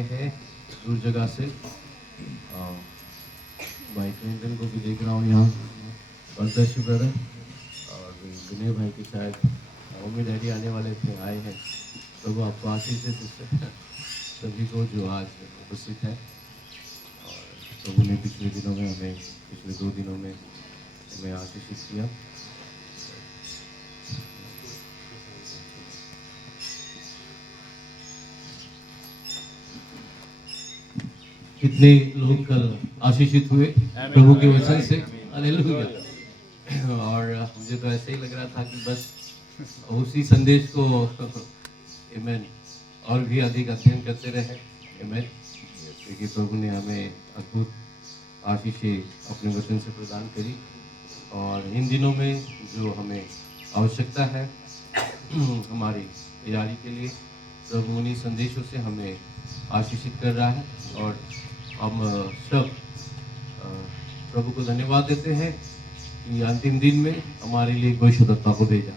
आए हैं दूर जगह से। भाई क्लिंटन को भी देख रहा हूँ यहाँ, बरदर्शी ब्रदर और विनय भाई की शायद मम्मी डैडी आने वाले थे, आए हैं। प्रभु आपको आशीष दे सिस्टर सभी को जो आज उपस्थित है। और प्रभु ने पिछले दिनों में हमें, पिछले 2 दिनों में हमें आशीषित किया। कितने लोग कल आशीषित हुए प्रभु के वचन से, हालेलुया। और मुझे तो ऐसे ही लग रहा था कि बस उसी संदेश को आमेन और भी अधिक अध्ययन करते रहे, आमेन, क्योंकि प्रभु ने हमें अद्भुत आशीषें अपने वचन से प्रदान करी। और इन दिनों में जो हमें आवश्यकता है हमारी तैयारी के लिए, प्रभु उन्हीं संदेशों से हमें आशीषित कर रहा है। और हम सब प्रभु को धन्यवाद देते हैं कि अंतिम दिन में हमारे लिए परिशुद्धता को भेजा,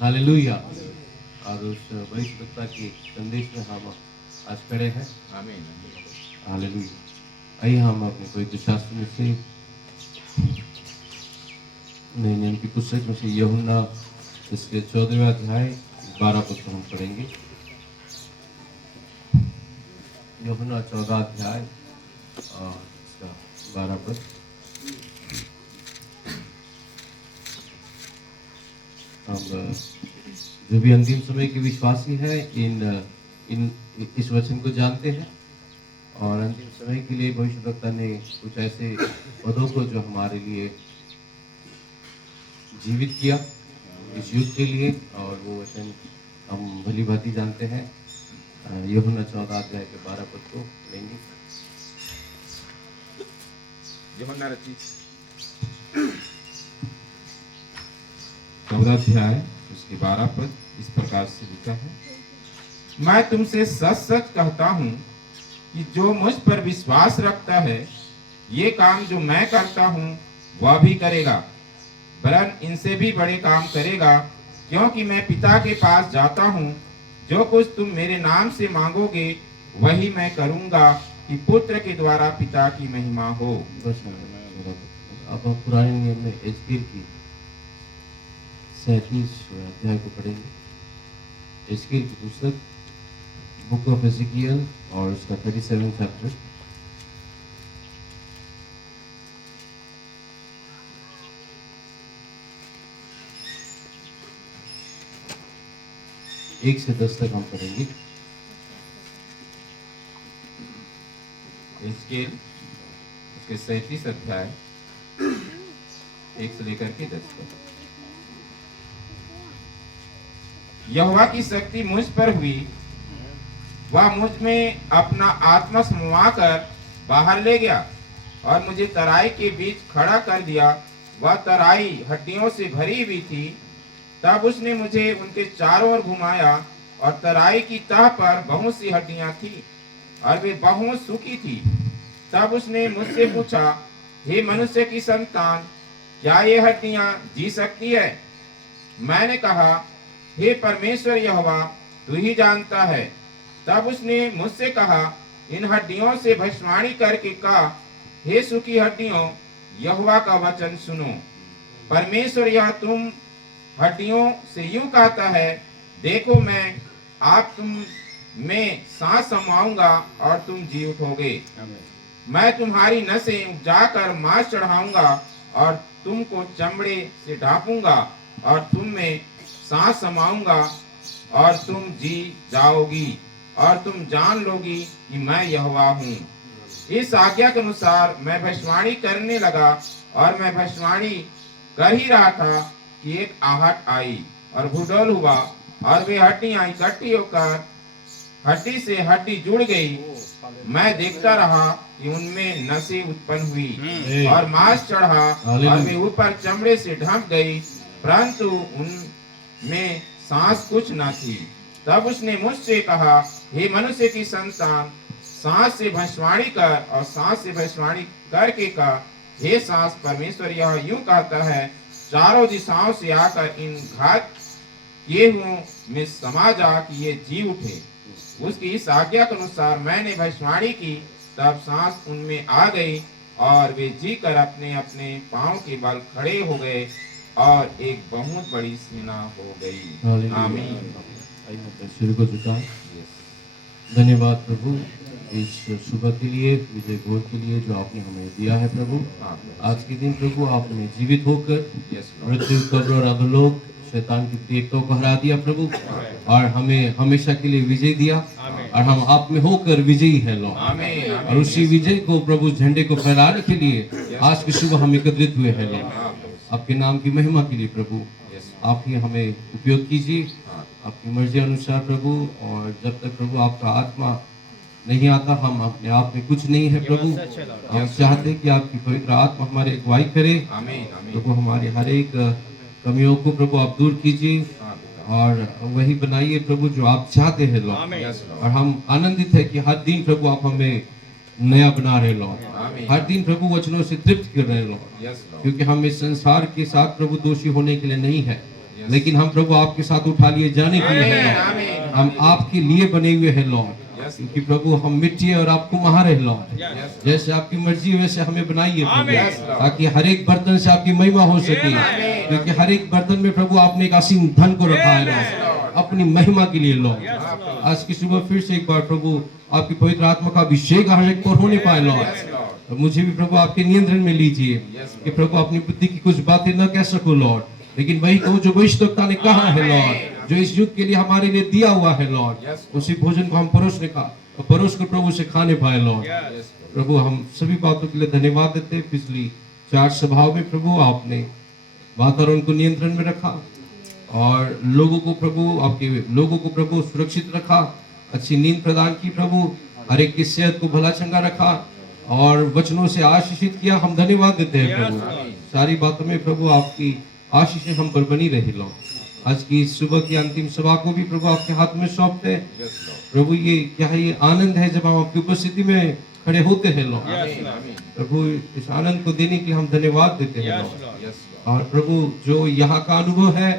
हालेलुया। और उस परिशुद्धता के संदेश में हम आज खड़े हैं, हालेलुया। आइए हम अपने पवित्र शास्त्र में से नए नियम की पुस्तक में से यूहन्ना इसके 14वें अध्याय 12 पद को हम पढ़ेंगे। यूहन्ना 14 अध्याय और इसका 12 पद। हम जो भी अंतिम समय के विश्वासी हैं इस वचन को जानते हैं। और अंतिम समय के लिए भविष्यवक्ता ने कुछ ऐसे पदों को जो हमारे लिए जीवित किया इस युग के लिए, और वो वचन हम भली भांति जानते हैं। यूहन्ना 14 अध्याय के 12 पद को लेंगे। यूहन्ना रचित 14 अध्याय उसके 12 पद इस प्रकार से लिखा है, मैं तुमसे सच सच कहता हूँ कि जो मुझ पर विश्वास रखता है ये काम जो मैं करता हूँ वह भी करेगा, वरन इनसे भी बड़े काम करेगा, क्योंकि मैं पिता के पास जाता हूँ। जो कुछ तुम मेरे नाम से मांगोगे वही मैं करूँगा, कि पुत्र के द्वारा पिता की महिमा हो। अब हम पुराने नियम में एजकेल की 37 अध्याय को पढ़ेंगे। एजकेल की पुस्तक बुक ऑफ एजिकियल और उसका 37 चैप्टर। एक से 10 तक हम पढ़ेंगे। एजकेल उसके 37 अध्याय 1 से लेकर के 10 तक। यहोवा की शक्ति मुझ पर हुई, वह मुझ में अपना आत्मा समवा कर बाहर ले गया और मुझे तराई के बीच खड़ा कर दिया। वह तराई हड्डियों से भरी हुई थी। तब उसने मुझे उनके चारों ओर घुमाया और तराई की तह पर बहुत सी हड्डियां थी और वे बहुत सूखी थी। तब उसने मुझसे पूछा, हे मनुष्य की संतान, क्या ये हड्डियां जी सकती है? मैंने कहा, हे परमेश्वर यहोवा, तू ही जानता है। तब उसने मुझसे कहा, इन हड्डियों से भविष्यवाणी करके कहा, हे सूखी हड्डियों, यहोवा का वचन सुनो। परमेश्वर यह तुम हड्डियों से यूं कहता है, देखो मैं आप तुम में सांस समाऊंगा और तुम जी उठोगे। मैं तुम्हारी नसें उपजाकर मांस चढ़ाऊंगा और तुमको चमड़े से ढांपूंगा और तुम में सांस समाऊंगा और तुम जी जाओगी और तुम जान लोगी कि मैं यहोवा हूँ। इस आज्ञा के अनुसार मैं भविष्यवाणी करने लगा और मैं भविष्यवाणी कर ही रहा था कि एक आहट आई और भूडोल हुआ और वे हड्डियां इकट्ठी होकर हड्डी से हड्डी जुड़ गई। मैं देखता रहा कि उनमें नसें उत्पन्न हुई और मांस चढ़ा और वे ऊपर चमड़े से ढंप गई, परंतु उनमें सांस कुछ न थी। तब उसने मुझसे कहा, हे मनुष्य की संतान, सांस से भविष्यवाणी कर और सांस से भविष्यवाणी करके कहा, हे सांस, परमेश्वर यह यूं कहता है, चारों दिशाओं से आकर इन घात किए हुओं में समा जा कि ये जी उठे। उसकी इस आज्ञा के अनुसार मैंने भविष्यवाणी की, तब सांस उनमें आ गई और वे जी कर अपने अपने पांव के बल खड़े हो गए और एक बहुत बड़ी सेना हो गई। हालेलुया। आमीन। आइए अपने सिर को झुकाएं। धन्यवाद प्रभु इस सुबह के लिए, विजय घोर के लिए जो आपने हमें दिया है प्रभु। आज के दिन प्रभु आपने जीवित होकर यस मृत्यु, कब्र और अधोलोक, शैतान की प्रियता को हरा दिया प्रभु, और हमें हमेशा के लिए विजय दिया, और हम आप में होकर विजयी है लॉर्ड। आमीन। और उसी विजय को प्रभु झंडे को फहराने के लिए आज की सुबह हम एकत्रित हुए हैं लॉर्ड। आपके नाम की महिमा के लिए प्रभु आप ही हमें उपयोग कीजिए आपकी मर्जी अनुसार प्रभु। और जब तक प्रभु आपका आत्मा नहीं आता हम अपने आप में कुछ नहीं है प्रभु। हम चाहते हैं कि आपकी पवित्र आत्मा हमारे अगुवाई करे आमीन। प्रभु। हमारे हर एक कमियों को प्रभु आप दूर कीजिए और वही बनाइए प्रभु जो आप चाहते हैं लॉर्ड। और हम आनंदित है कि हर दिन प्रभु आप हमें नया बना रहे लॉर्ड। हर दिन प्रभु वचनों से तृप्त कर रहे लॉर्ड, क्योंकि हम इस संसार के साथ प्रभु दोषी होने के लिए नहीं है, लेकिन हम प्रभु आपके साथ उठा लिए जाने के लिए है लॉर्ड। हम आपके लिए बने हुए हैं लॉर्ड, क्योंकि प्रभु हम मिट्टी है और आप कुम्हार है लॉर्ड। जैसे आपकी मर्जी वैसे हमें बनाइए प्रभु, ताकि हर एक बर्तन से आपकी महिमा हो सके, क्योंकि हर एक बर्तन में प्रभु आपने एक असीम धन को रखा है लॉर्ड, अपनी महिमा के लिए लॉर्ड। आज की सुबह फिर से एक बार प्रभु आपकी पवित्र आत्मा का अभिषेक हर एक पर होने पाए लॉर्ड। और मुझे भी प्रभु आपके नियंत्रण में लीजिए कि प्रभु अपनी बुद्धि की कुछ बातें न कह सको लॉर्ड, लेकिन वही कहूँ जो भविष्यवक्ता ने कहा है लॉर्ड, जो इस युग के लिए हमारे लिए दिया हुआ है लॉर्ड। उसी भोजन को हम परोस कर प्रभु से खाने पाए लॉर्ड। प्रभु हम सभी बातों के लिए धन्यवाद देते हैं। पिछली 4 सभाओं में प्रभु आपने वातावरण को नियंत्रण में रखा और लोगों को प्रभु आपके लोगों को प्रभु सुरक्षित रखा, अच्छी नींद प्रदान की प्रभु, हर एक की सेहत को भला चंगा रखा और वचनों से आशीषित किया। हम धन्यवाद देते हैं प्रभु। सारी बातों में प्रभु आपकी आशीषें हम पर बनी रही लॉर्ड। आज की सुबह की अंतिम सभा को भी प्रभु आपके हाथ में सौंपते हैं प्रभु। ये क्या है, ये आनंद है जब हम आपकी उपस्थिति में खड़े होते हैं लॉर्ड। प्रभु इस आनंद को देने के लिए हम धन्यवाद देते हैं लॉर्ड। और प्रभु जो यहाँ का अनुभव है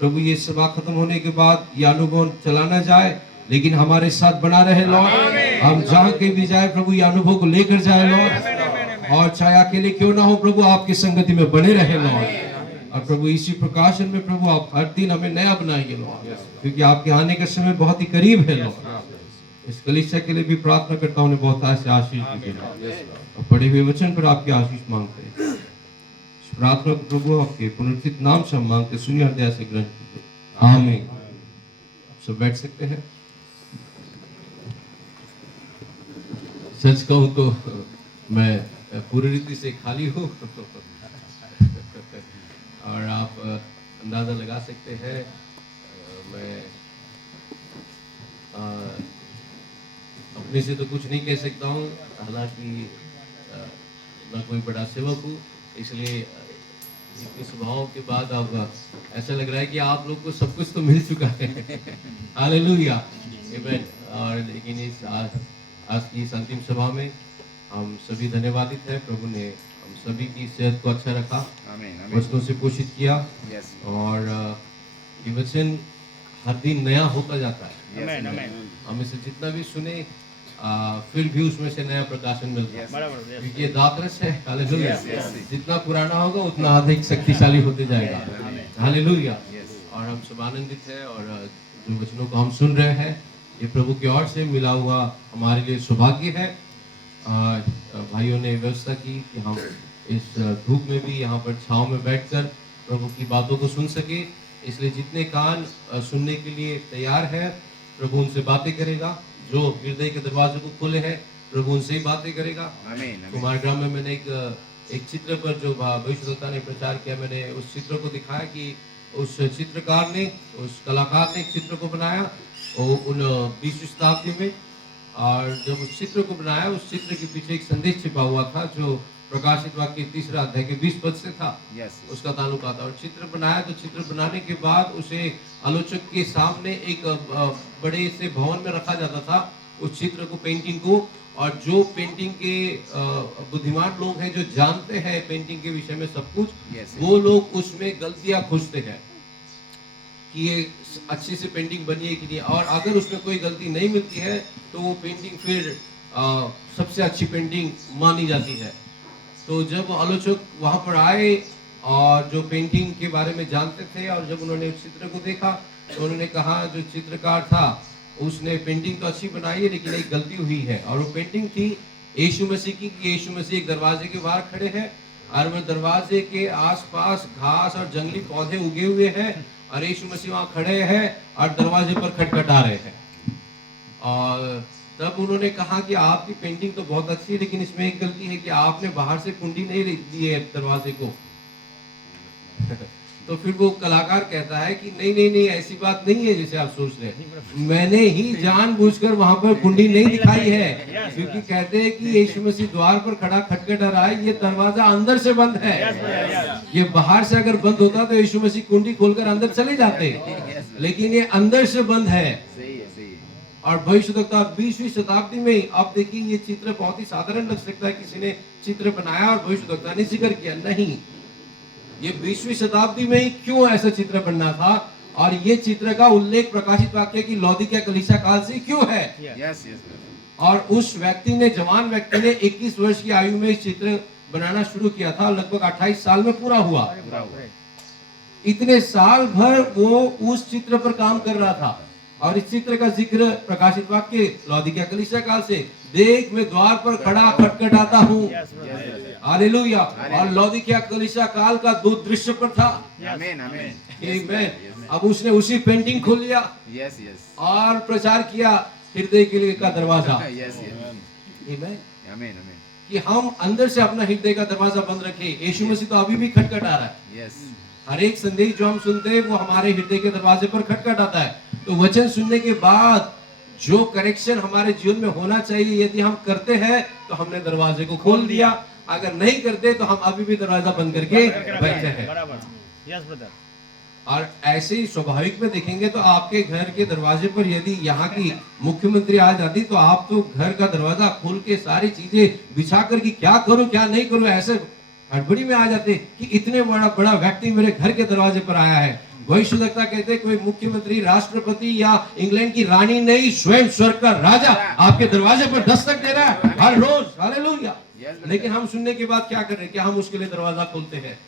प्रभु, ये सभा खत्म होने के बाद ये अनुभव चला ना जाए, लेकिन हमारे साथ बना रहे लॉर्ड। हम जहाँ के भी जाए प्रभु ये अनुभव को लेकर जाए लॉर्ड, और चाहे अकेले क्यों ना हो प्रभु आपकी संगति में बने रहे लॉर्ड। और प्रभु इसी प्रकाशन में प्रभु आप हर दिन हमें नया बनाएंगे लॉर्ड, क्योंकि आपके आने का समय बहुत ही करीब है लॉर्ड। इस कलीसिया के लिए भी प्रार्थना करता हूँ बहुत ऐसे आशीष दीजिए और पढ़े हुए वचन पर आपकी आशीष मांगते हैं। इस प्रार्थना को प्रभु आपके पुनर्थित नाम से हम मांगते, सुनिए हृदय से ग्रहण कीजिए। आमीन। आप सब बैठ सकते हैं। सच कहूँ तो मैं पूरी रीति से खाली हूँ और आप अंदाजा लगा सकते हैं मैं अपने से तो कुछ नहीं कह सकता हूँ, हालांकि मैं कोई बड़ा सेवक हूँ, इसलिए इतनी सभाओं के बाद अब ऐसा लग रहा है कि आप लोग को सब कुछ तो मिल चुका है। हालेलुया, आमीन। और लेकिन इस आज की इस अंतिम सभा में हम सभी धन्यवादित हैं। प्रभु ने हम सभी की सेहत को अच्छा रखा, वचनों से पोषित किया और ये वचन हर दिन नया होता जाता है। हम इसे जितना भी सुने फिर भी उसमें से नया प्रकाशन मिलता है, क्योंकि ये दातरस है। हालेलुया। जितना पुराना होगा उतना अधिक शक्तिशाली होते जाएगा। हालेलुया। और हम सब आनंदित हैं और जो वचनों को हम सुन रहे हैं ये प्रभु की ओर से मिला हुआ हमारे लिए सौभाग्य है। भाइयों ने व्यवस्था की कि हम इस धूप में भी यहाँ पर छांव में बैठकर प्रभु की बातों को सुन सके, इसलिए जितने कान सुनने के लिए तैयार है प्रभु उनसे बातें करेगा। जो हृदय के दरवाजे को खोले हैं प्रभु उनसे ही बातें करेगा। कुमार ग्राम में मैंने एक चित्र पर जो भविष्यवक्ता ने प्रचार किया, मैंने उस चित्र को दिखाया कि उस चित्रकार ने, उस कलाकार ने एक चित्र को बनाया उन 20वीं शताब्दी में, और जब उस चित्र को बनाया उस चित्र के पीछे एक संदेश छिपा हुआ था जो प्रकाशित वाक्य 3 अध्याय के 20 पद से था। उसका ताल्लुक आता। और चित्र बनाया तो चित्र बनाने के बाद उसे आलोचक के सामने एक बड़े से भवन में रखा जाता था उस चित्र को, पेंटिंग को। और जो पेंटिंग के बुद्धिमान लोग हैं जो जानते हैं पेंटिंग के विषय में सब कुछ, वो लोग उसमें गलतियां खोजते हैं। कि ये अच्छे से पेंटिंग बनी है कि नहीं, और अगर उसमें कोई गलती नहीं मिलती है तो वो पेंटिंग फिर सबसे अच्छी पेंटिंग मानी जाती है। तो जब आलोचक वहां पर आए और जो पेंटिंग के बारे में जानते थे, और जब उन्होंने उस चित्र को देखा तो उन्होंने कहा जो चित्रकार था उसने पेंटिंग तो अच्छी बनाई है लेकिन एक गलती हुई है, और वो पेंटिंग थी यीशु मसीह की, कि यीशु मसीह एक दरवाजे के बाहर खड़े हैं और वह दरवाजे के आसपास घास और जंगली पौधे उगे हुए हैं और यीशु मसीह वहां खड़े हैं और दरवाजे पर खटखटा रहे हैं। और तब उन्होंने कहा कि आपकी पेंटिंग तो बहुत अच्छी है लेकिन इसमें एक गलती है कि आपने बाहर से कुंडी नहीं दी है दरवाजे को। तो फिर वो कलाकार कहता है कि नहीं नहीं नहीं, ऐसी बात नहीं है जैसे आप सोच रहे हैं, मैंने ही जानबूझकर वहां पर कुंडी नहीं दिखाई है, क्योंकि कहते हैं कि यीशु मसीह द्वार पर खड़ा खटखटा रहा है, ये दरवाजा अंदर से बंद है, ये बाहर से अगर बंद होता तो यीशु मसीह कुंडी खोलकर अंदर चले जाते, लेकिन ये अंदर से बंद है। और भविष्यवक्ता 20वीं शताब्दी में आप देखिए, ये चित्र बहुत ही साधारण लग सकता है, किसी ने चित्र बनाया और भविष्यवक्ता ने जिक्र किया, नहीं, ये 20वीं शताब्दी में ही क्यों ऐसा चित्र बनना था, और ये चित्र का उल्लेख प्रकाशित वाक्य की लौदीकिया कलीसिया काल से क्यों है। और उस व्यक्ति ने, जवान व्यक्ति ने 21 वर्ष की आयु में इस चित्र बनाना शुरू किया था, लगभग 28 साल में पूरा हुआ। इतने साल भर वो उस चित्र पर काम कर रहा था, और इस चित्र का जिक्र प्रकाशित वाक्य लौदीकिया कलीसिया काल से, देख मैं द्वार पर खड़ा खटखटाता हूँ, हालेलुया। और लौदीकिया कलीसिया काल का दूत दृश्य पर था, आमीन। अब उसने उसी पेंटिंग खोल लिया और प्रचार किया हृदय के लिए का दरवाजा, आमीन, कि हम अंदर से अपना हृदय का दरवाजा बंद रखे। यीशु मसीह तो अभी भी खटखटा रहा है, हर एक संदेश जो हम सुनते हैं वो हमारे हृदय के दरवाजे पर खटखटाता है। तो वचन सुनने के बाद जो करेक्शन हमारे जीवन में होना चाहिए, यदि हम करते हैं तो हमने दरवाजे को खोल दिया, अगर नहीं करते तो हम अभी भी दरवाजा बंद करके बैठे हैं। और ऐसे ही स्वाभाविक में देखेंगे तो आपके घर के दरवाजे पर यदि यहाँ की मुख्यमंत्री आ जाती तो आप तो घर का दरवाजा खोल के सारी चीजें बिछा कर कि क्या करूं क्या नहीं करूं, ऐसे हड़बड़ी में आ जाते कि इतने बड़ा व्यक्ति मेरे घर के दरवाजे पर आया है। भविष्यवक्ता कहते कोई मुख्यमंत्री, राष्ट्रपति या इंग्लैंड की रानी नहीं, स्वयं स्वर्ग का राजा आपके दरवाजे पर दस्तक दे रहा है हर रोज, हालेलुया। लेकिन हम सुनने के बाद क्या कर रहे हैं, क्या हम उसके लिए दरवाजा खोलते हैं,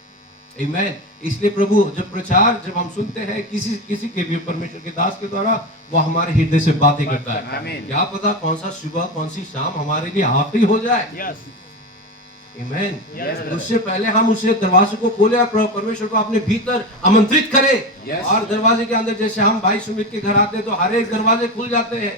आमीन। इसलिए प्रभु जब हम सुनते हैं किसी के भी परमेश्वर के दास के द्वारा, वो हमारे हृदय से बातें करता है। क्या पता कौन सा सुबह कौन सी शाम हमारे लिए आखिरी हो जाए, आमीन। उससे पहले हम उसे दरवाजे को खोले और परमेश्वर को अपने भीतर आमंत्रित करें। और दरवाजे के अंदर, जैसे हम भाई सुमित के घर आते हैं तो हर एक दरवाजे खुल जाते हैं,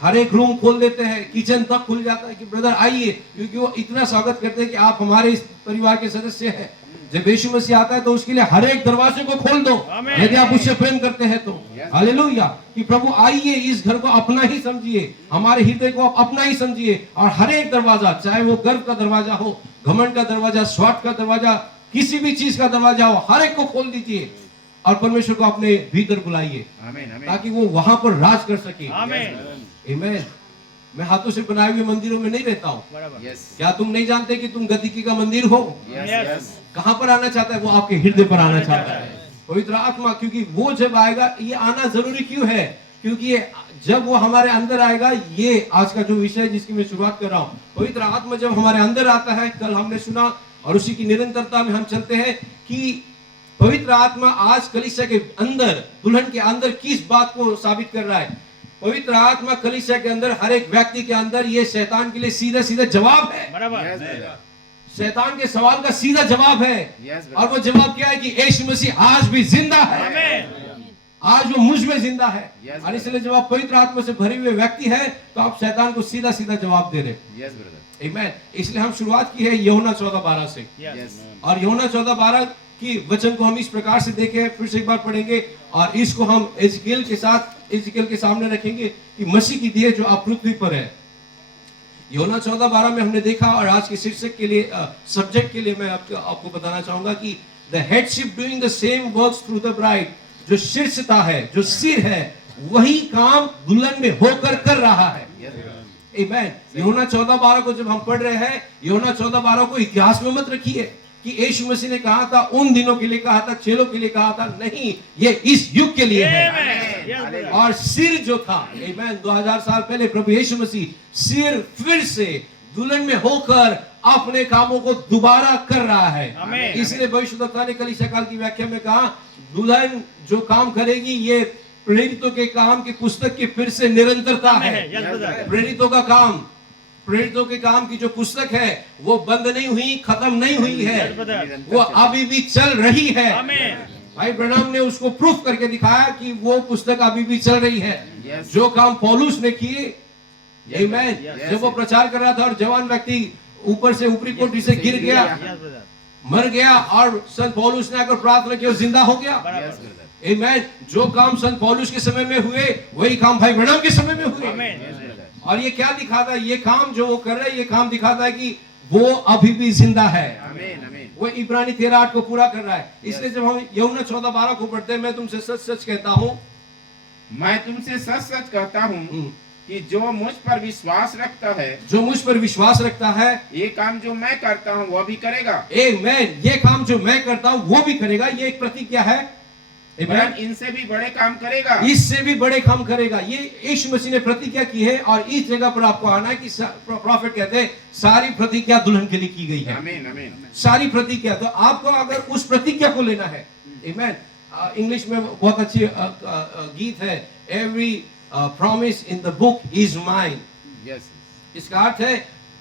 हर एक रूम खोल देते हैं, किचन तक खुल जाता है कि ब्रदर आइए, क्योंकि वो इतना स्वागत करते हैं कि आप हमारे इस परिवार के सदस्य हैं। जब यीशु मसीह आता है तो उसके लिए हर एक दरवाजे को खोल दो, यदि आप उससे प्रेम करते हैं तो, हालेलुया। कि प्रभु आइए, इस घर को अपना ही समझिए, हमारे हृदय को अपना ही समझिए, और हर एक दरवाजा, चाहे वो गर्व का दरवाजा हो, घमंड का दरवाजा, स्वार्थ का दरवाजा, किसी भी चीज का दरवाजा हो, हर एक को खोल दीजिए और परमेश्वर को अपने भीतर बुलाइए, ताकि वो वहां पर राज कर सके, आमीन। मैं हाथों से बनाए हुए मंदिरों में नहीं रहता हूँ। क्या तुम नहीं जानते कि तुम गतिकी का मंदिर हो? कहाँ पर आना चाहता है वो? आपके हृदय पर आना चाहता है पवित्र आत्मा। क्योंकि वो जब आएगा, ये आना जरूरी क्यों है? क्योंकि जब वो हमारे अंदर आएगा, ये आज का जो विषय जिसकी मैं शुरुआत कर रहा हूँ, पवित्र आत्मा जब हमारे अंदर आता है, कल हमने सुना और उसी की निरंतरता में हम चलते हैं कि पवित्र आत्मा आज कलीसिया के अंदर, दुल्हन के अंदर किस बात को साबित कर रहा है? पवित्र आत्मा कलीसिया के अंदर, हर एक व्यक्ति के अंदर, ये शैतान के लिए सीधा सीधा जवाब है, शैतान के सवाल का सीधा जवाब है। और वो जवाब क्या है कि यीशु मसीह आज भी जिंदा है, आज वो मुझ में जिंदा है। और इसलिए जब आप पवित्र आत्मा से भरे हुए व्यक्ति है तो आप शैतान को सीधा सीधा जवाब दे रहे, आमीन। इसलिए हम शुरुआत की है यूहन्ना 14:12 से, और यूहन्ना 14:12 की वचन को हम इस प्रकार से देखें, फिर से एक बार पढ़ेंगे और इसको हम एजकेल के सामने रखेंगे कि मसीह की देह जो आप पृथ्वी पर है। यूहन्ना 14:12 में हमने देखा, और आज के शीर्षक के लिए, सब्जेक्ट के लिए मैं आपको बताना चाहूंगा कि the headship doing the same works through the bride. जो शीर्षता है, जो सिर है, वही काम दुल्हन में होकर कर रहा है, आमीन। यूहन्ना 14:12 को जब हम पढ़ रहे हैं, यूहन्ना 14:12 को इतिहास में मत रखिए, कि यीशु मसीह ने कहा था उन दिनों के लिए, कहा था चेलों के लिए, कहा था नहीं, ये इस युग के लिए है। और सिर जो था, आमीन, 2000 साल पहले प्रभु यीशु मसीह सिर फिर से दुल्हन में होकर अपने कामों को दोबारा कर रहा है। इसलिए भविष्यद्वक्ता ने कलीसिया काल की व्याख्या में कहा, दुल्हन जो काम करेगी ये प्रेरितों के काम की पुस्तक की फिर से निरंतरता है। प्रेरितों के काम की जो पुस्तक है वो बंद नहीं हुई, खत्म नहीं हुई है, वो अभी भी चल रही है। भाई ब्रैनम ने उसको प्रूफ करके दिखाया कि वो पुस्तक अभी भी चल रही है। जो काम पौलुस ने किए, आमीन, जब वो प्रचार कर रहा था और जवान व्यक्ति ऊपर से ऊपरी कोठी से गिर गया, मर गया, और संत पौलुस ने आकर प्रार्थना की और जिंदा हो गया। आमीन। जो काम संत पौलुस के समय में हुए वही काम भाई ब्रैनम के समय में हुए। और ये क्या दिखाता है, ये काम जो वो कर रहे हैं, ये काम दिखाता है कि वो अभी भी जिंदा है। वो इब्रानी 13:8 को पूरा कर रहा है। इसलिए जब हम यूहन्ना 14:12 को पढ़ते हैं, मैं तुमसे सच सच कहता हूँ, मैं तुमसे सच सच कहता हूँ कि जो मुझ पर विश्वास रखता है, जो मुझ पर विश्वास रखता है, ये काम जो मैं करता हूँ वो भी करेगा। आमीन। ये काम जो मैं करता हूँ वो भी करेगा। ये एक प्रतिज्ञा है। वरन इनसे भी बड़े काम करेगा। इससे भी बड़े काम करेगा। ये यीशु मसीह ने प्रतिज्ञा की है। और इस जगह पर आपको आना है कि प्रॉफिट कहते हैं सारी प्रतिज्ञा दुल्हन के लिए की गई है। आमीन, आमीन। सारी प्रतिज्ञा। तो आपको अगर उस प्रतिज्ञा को लेना है, आमीन, इंग्लिश में बहुत अच्छी गीत है, every promise in the book is mine. इसका अर्थ है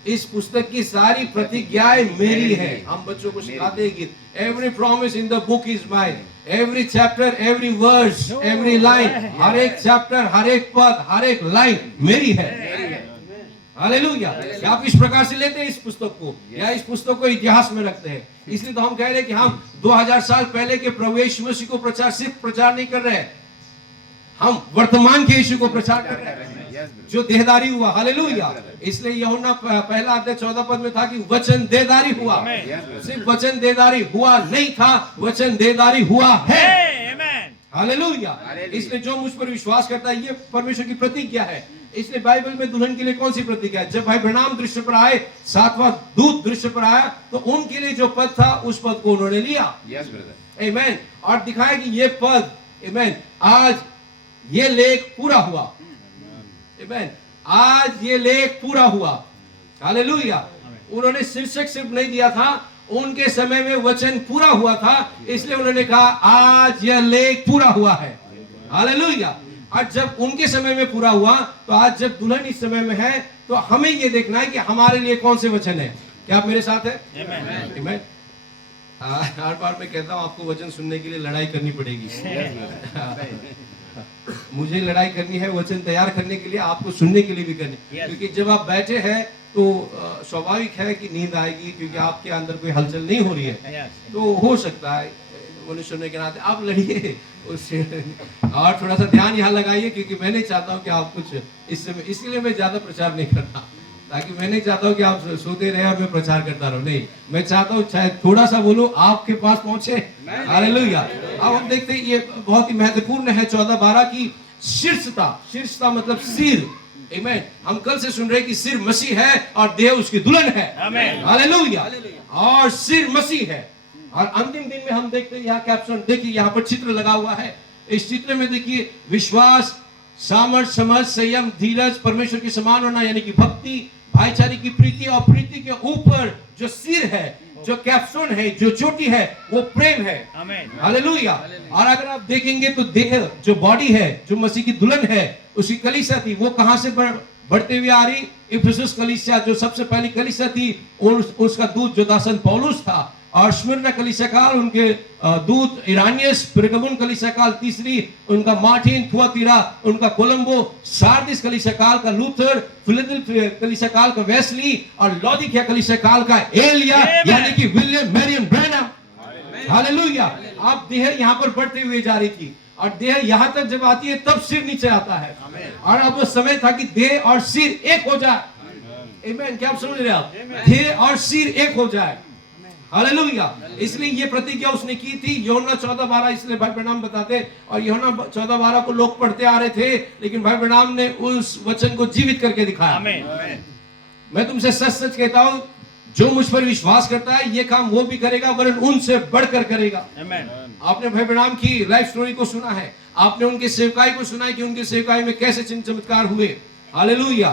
इस पुस्तक की सारी प्रतिज्ञाएं मेरी है। हम बच्चों को सिखाते हैं गीत, every promise in the book is mine, every chapter, every verse, every line, हर एक चैप्टर, हर एक पद, हर एक लाइन मेरी है। हालेलुया। आप इस प्रकार से लेते हैं इस पुस्तक को, या इस पुस्तक को इतिहास में रखते हैं। इसलिए तो हम कह रहे हैं कि हम 2000 साल पहले के प्रभु यीशु मसीह को सिर्फ प्रचार नहीं कर रहे हैं, हम वर्तमान के यीशु को प्रचार कर रहे हैं जो देहधारी हुआ। हालेलुया। इसलिए यूहन्ना 1:14 में था कि वचन देहधारी हुआ। सिर्फ वचन देहधारी हुआ नहीं था, वचन देहधारी हुआ है। हालेलुया। इसलिए जो मुझ पर विश्वास करता है, ये परमेश्वर की प्रतिज्ञा है। इसलिए बाइबल में दुल्हन के लिए कौन सी प्रतिज्ञा है? जब भाई ब्रैनम दृश्य पर आए, 7वां दूत दृश्य पर आया, तो उनके लिए जो पद था उस पद को उन्होंने लिया। आमीन। और दिखाया कि ये पद, आमीन, आज ये लेख पूरा हुआ। आमीन। आज ये लेख पूरा हुआ। हालेलुया। उन्होंने शीर्षक सिर्फ नहीं दिया था, उनके समय में वचन पूरा हुआ था, इसलिए उन्होंने कहा आज यह लेख पूरा हुआ है। हालेलुया। और जब उनके समय में पूरा हुआ, तो आज जब दुल्हन इस समय में है, तो हमें यह देखना है कि हमारे लिए कौन से वचन है। क्या आप मेरे साथ है? आमीन। हर बार मैं कहता हूं आपको वचन सुनने के लिए लड़ाई करनी पड़ेगी। मुझे लड़ाई करनी है वचन तैयार करने के लिए, आपको सुनने के लिए भी करनी, क्योंकि जब आप बैठे हैं तो स्वाभाविक है कि नींद आएगी, क्योंकि आपके अंदर कोई हलचल नहीं हो रही है। तो हो सकता है मनुष्य होने के नाते आप लड़िए उससे, और थोड़ा सा ध्यान यहाँ लगाइए, क्योंकि मैं नहीं चाहता हूँ कि आप कुछ इस समय, इसलिए मैं ज्यादा प्रचार नहीं करता, ताकि मैं नहीं चाहता हूँ कि आप सोते रहे और मैं प्रचार करता रहूं। नहीं, मैं चाहता हूँ शायद थोड़ा सा बोलो, आपके पास पहुंचे। हालेलुया। अब हम देखते हैं, ये बहुत ही महत्वपूर्ण है 14:12 की शीर्षता। शीर्षता मतलब सिर। आमीन। हम कल से सुन रहे हैं कि सिर मसीह है और देह उसकी दुल्हन है। हालेलुया। और सिर मसीह है। और अंतिम दिन में हम देखते हैं, यहाँ कैप्शन देखिए, यहाँ पर चित्र लगा हुआ है। इस चित्र में देखिए, विश्वास, सामर्थ, समझ, संयम, धीरज, परमेश्वर के समान होना, यानी कि भक्ति, भाईचारे की प्रीति, और प्रीति के ऊपर जो सिर है, जो कैप्सूल है, जो चोटी है, वो प्रेम है। हालेलुया। और अगर आप देखेंगे तो देह, जो बॉडी है, जो मसीह की दुल्हन है, उसकी कलीसिया थी, वो कहां से बढ़ते हुए आ रही? इफिसुस कलीसिया जो सबसे पहली कलीसिया थी, उसका दूत जो दासन पौलुस था, और स्मिर्ना कलीसिया काल उनके दूत इरानियस, पेरगमुन कलीसिया काल तीसरी उनका मार्टिन, थुआतीरा उनका कोलंबो, सार्दिस कलीसिया काल का लूथर, फिलाडेल्फिया कलीसिया काल का वेस्ली, और लौदीकिया कलीसिया काल का एलिया, यानी कि विलियम मैरियन ब्रैनम। हालेलुया। अब देह यहाँ पर बढ़ते हुए जा रही थी, और देह यहाँ तक जब आती है तब सिर नीचे आता है। और अब वो समय था कि देह और सिर एक हो जाए। आमीन। क्या आप समझ रहे हैं? आप देह और सिर एक हो जाए। हालेलुया। इसलिए ये प्रतिज्ञा उसने की थी। यूहन्ना 14:12 इसलिए भाई ब्रैनम बताते, और यूहन्ना 14:12 को लोग पढ़ते आ रहे थे, लेकिन भाई ब्रैनम ने उस वचन को जीवित करके दिखाया। मैं तुमसे सच सच कहता हूं, जो मुझ पर विश्वास करता है ये काम वो भी करेगा, वरन उनसे बढ़कर करेगा। Amen. आपने भाई ब्रैनम की लाइफ स्टोरी को सुना है, आपने उनके सेवकाई को सुना है कि उनके सेवकाई में कैसे चिन्ह चमत्कार हुए। हालेलुया।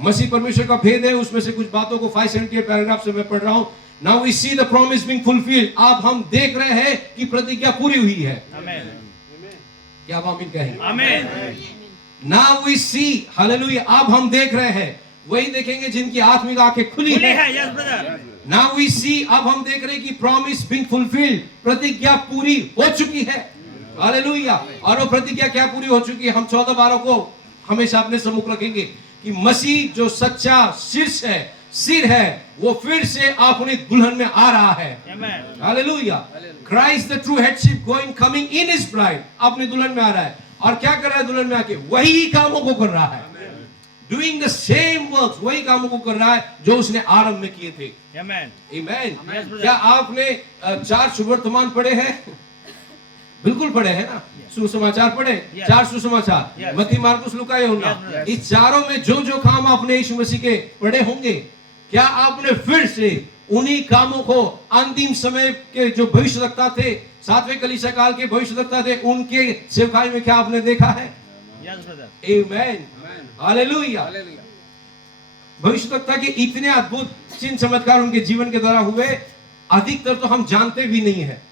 मसीह परमेश्वर का भेद है, उसमें से कुछ बातों को 578 पैराग्राफ से मैं पढ़ रहा हूं। Now we see the promise being fulfilled. अब हम देख रहे हैं कि प्रतिज्ञा पूरी हुई है। Amen. क्या आप आमीन कहें? Amen. Now we see, hallelujah, अब हम देख रहे हैं, वही देखेंगे जिनकी आत्मिक आंखें खुली खुली है। है, yes brother. नाउ वी सी, अब हम देख रहे हैं कि प्रॉमिस बीइंग फुलफिल्ड, प्रतिज्ञा पूरी हो चुकी है। हालेलुया। और वो प्रतिज्ञा क्या पूरी हो चुकी है? हम 14-12 को हमेशा अपने सम्मुख रखेंगे कि मसीह जो सच्चा सिर है, वो फिर से अपनी दुल्हन में आ रहा है। Amen. Hallelujah. Christ the true headship going coming in his bride, अपनी दुल्हन में आ रहा है। और क्या कर रहा है दुल्हन में आके? वही कामों को कर रहा है। डूइंग द सेम वर्क्स, वही कामों को कर रहा है जो उसने आरंभ में किए थे। Amen. आमीन। Yes, brother. क्या आपने 4 सुवर्तमान पढ़े हैं? बिल्कुल पढ़े हैं ना? सुसमाचार पढ़े? Yes. 4 सुसमाचार, Yes. मत्ती, मार्कुस, लूका, यूहन्ना। Yes, brother. इस चारों में जो जो काम आपने यीशु मसीह के पढ़े होंगे, क्या आपने फिर से उन्हीं कामों को अंतिम समय के जो भविष्यवक्ता थे, 7वें कलीसिया काल के भविष्यवक्ता थे, उनके सेवकाई में क्या आपने देखा है? Yes brother. आमीन। हालेलुया। भविष्यवक्ता के इतने अद्भुत चिन्ह चमत्कार उनके जीवन के द्वारा हुए, अधिकतर तो हम जानते भी नहीं है।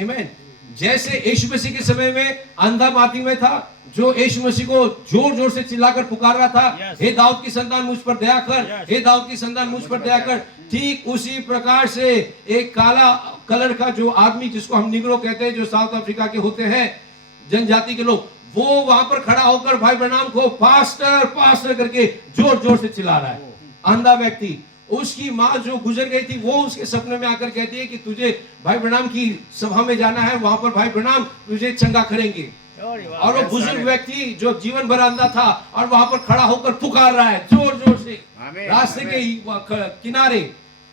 आमीन। जैसे यीशु मसीह के समय में अंधा बातिमेय था, जो यीशु मसीह को जोर जोर से चिल्लाकर पुकार रहा था, Yes. हे दाऊद की संतान मुझ पर दया कर, Yes. हे दाऊद की संतान मुझ पर दया कर। ठीक उसी प्रकार से एक काला कलर का जो आदमी, जिसको हम निग्रो कहते हैं, जो साउथ अफ्रीका के होते हैं, जनजाति के लोग, वो वहां पर खड़ा होकर भाई ब्रैनम को पास्टर पास्टर करके जोर जोर से चिल्ला रहा है। अंधा व्यक्ति, उसकी माँ जो गुजर गई थी, वो उसके सपने में आकर कहती है कि तुझे भाई ब्रैनम की सभा में जाना है, वहां पर भाई ब्रैनम तुझे चंगा करेंगे। Glory, wow. और वो बुजुर्ग व्यक्ति जो जीवन भर अंधा था, और वहां पर खड़ा होकर पुकार रहा है जोर जोर से रास्ते के किनारे।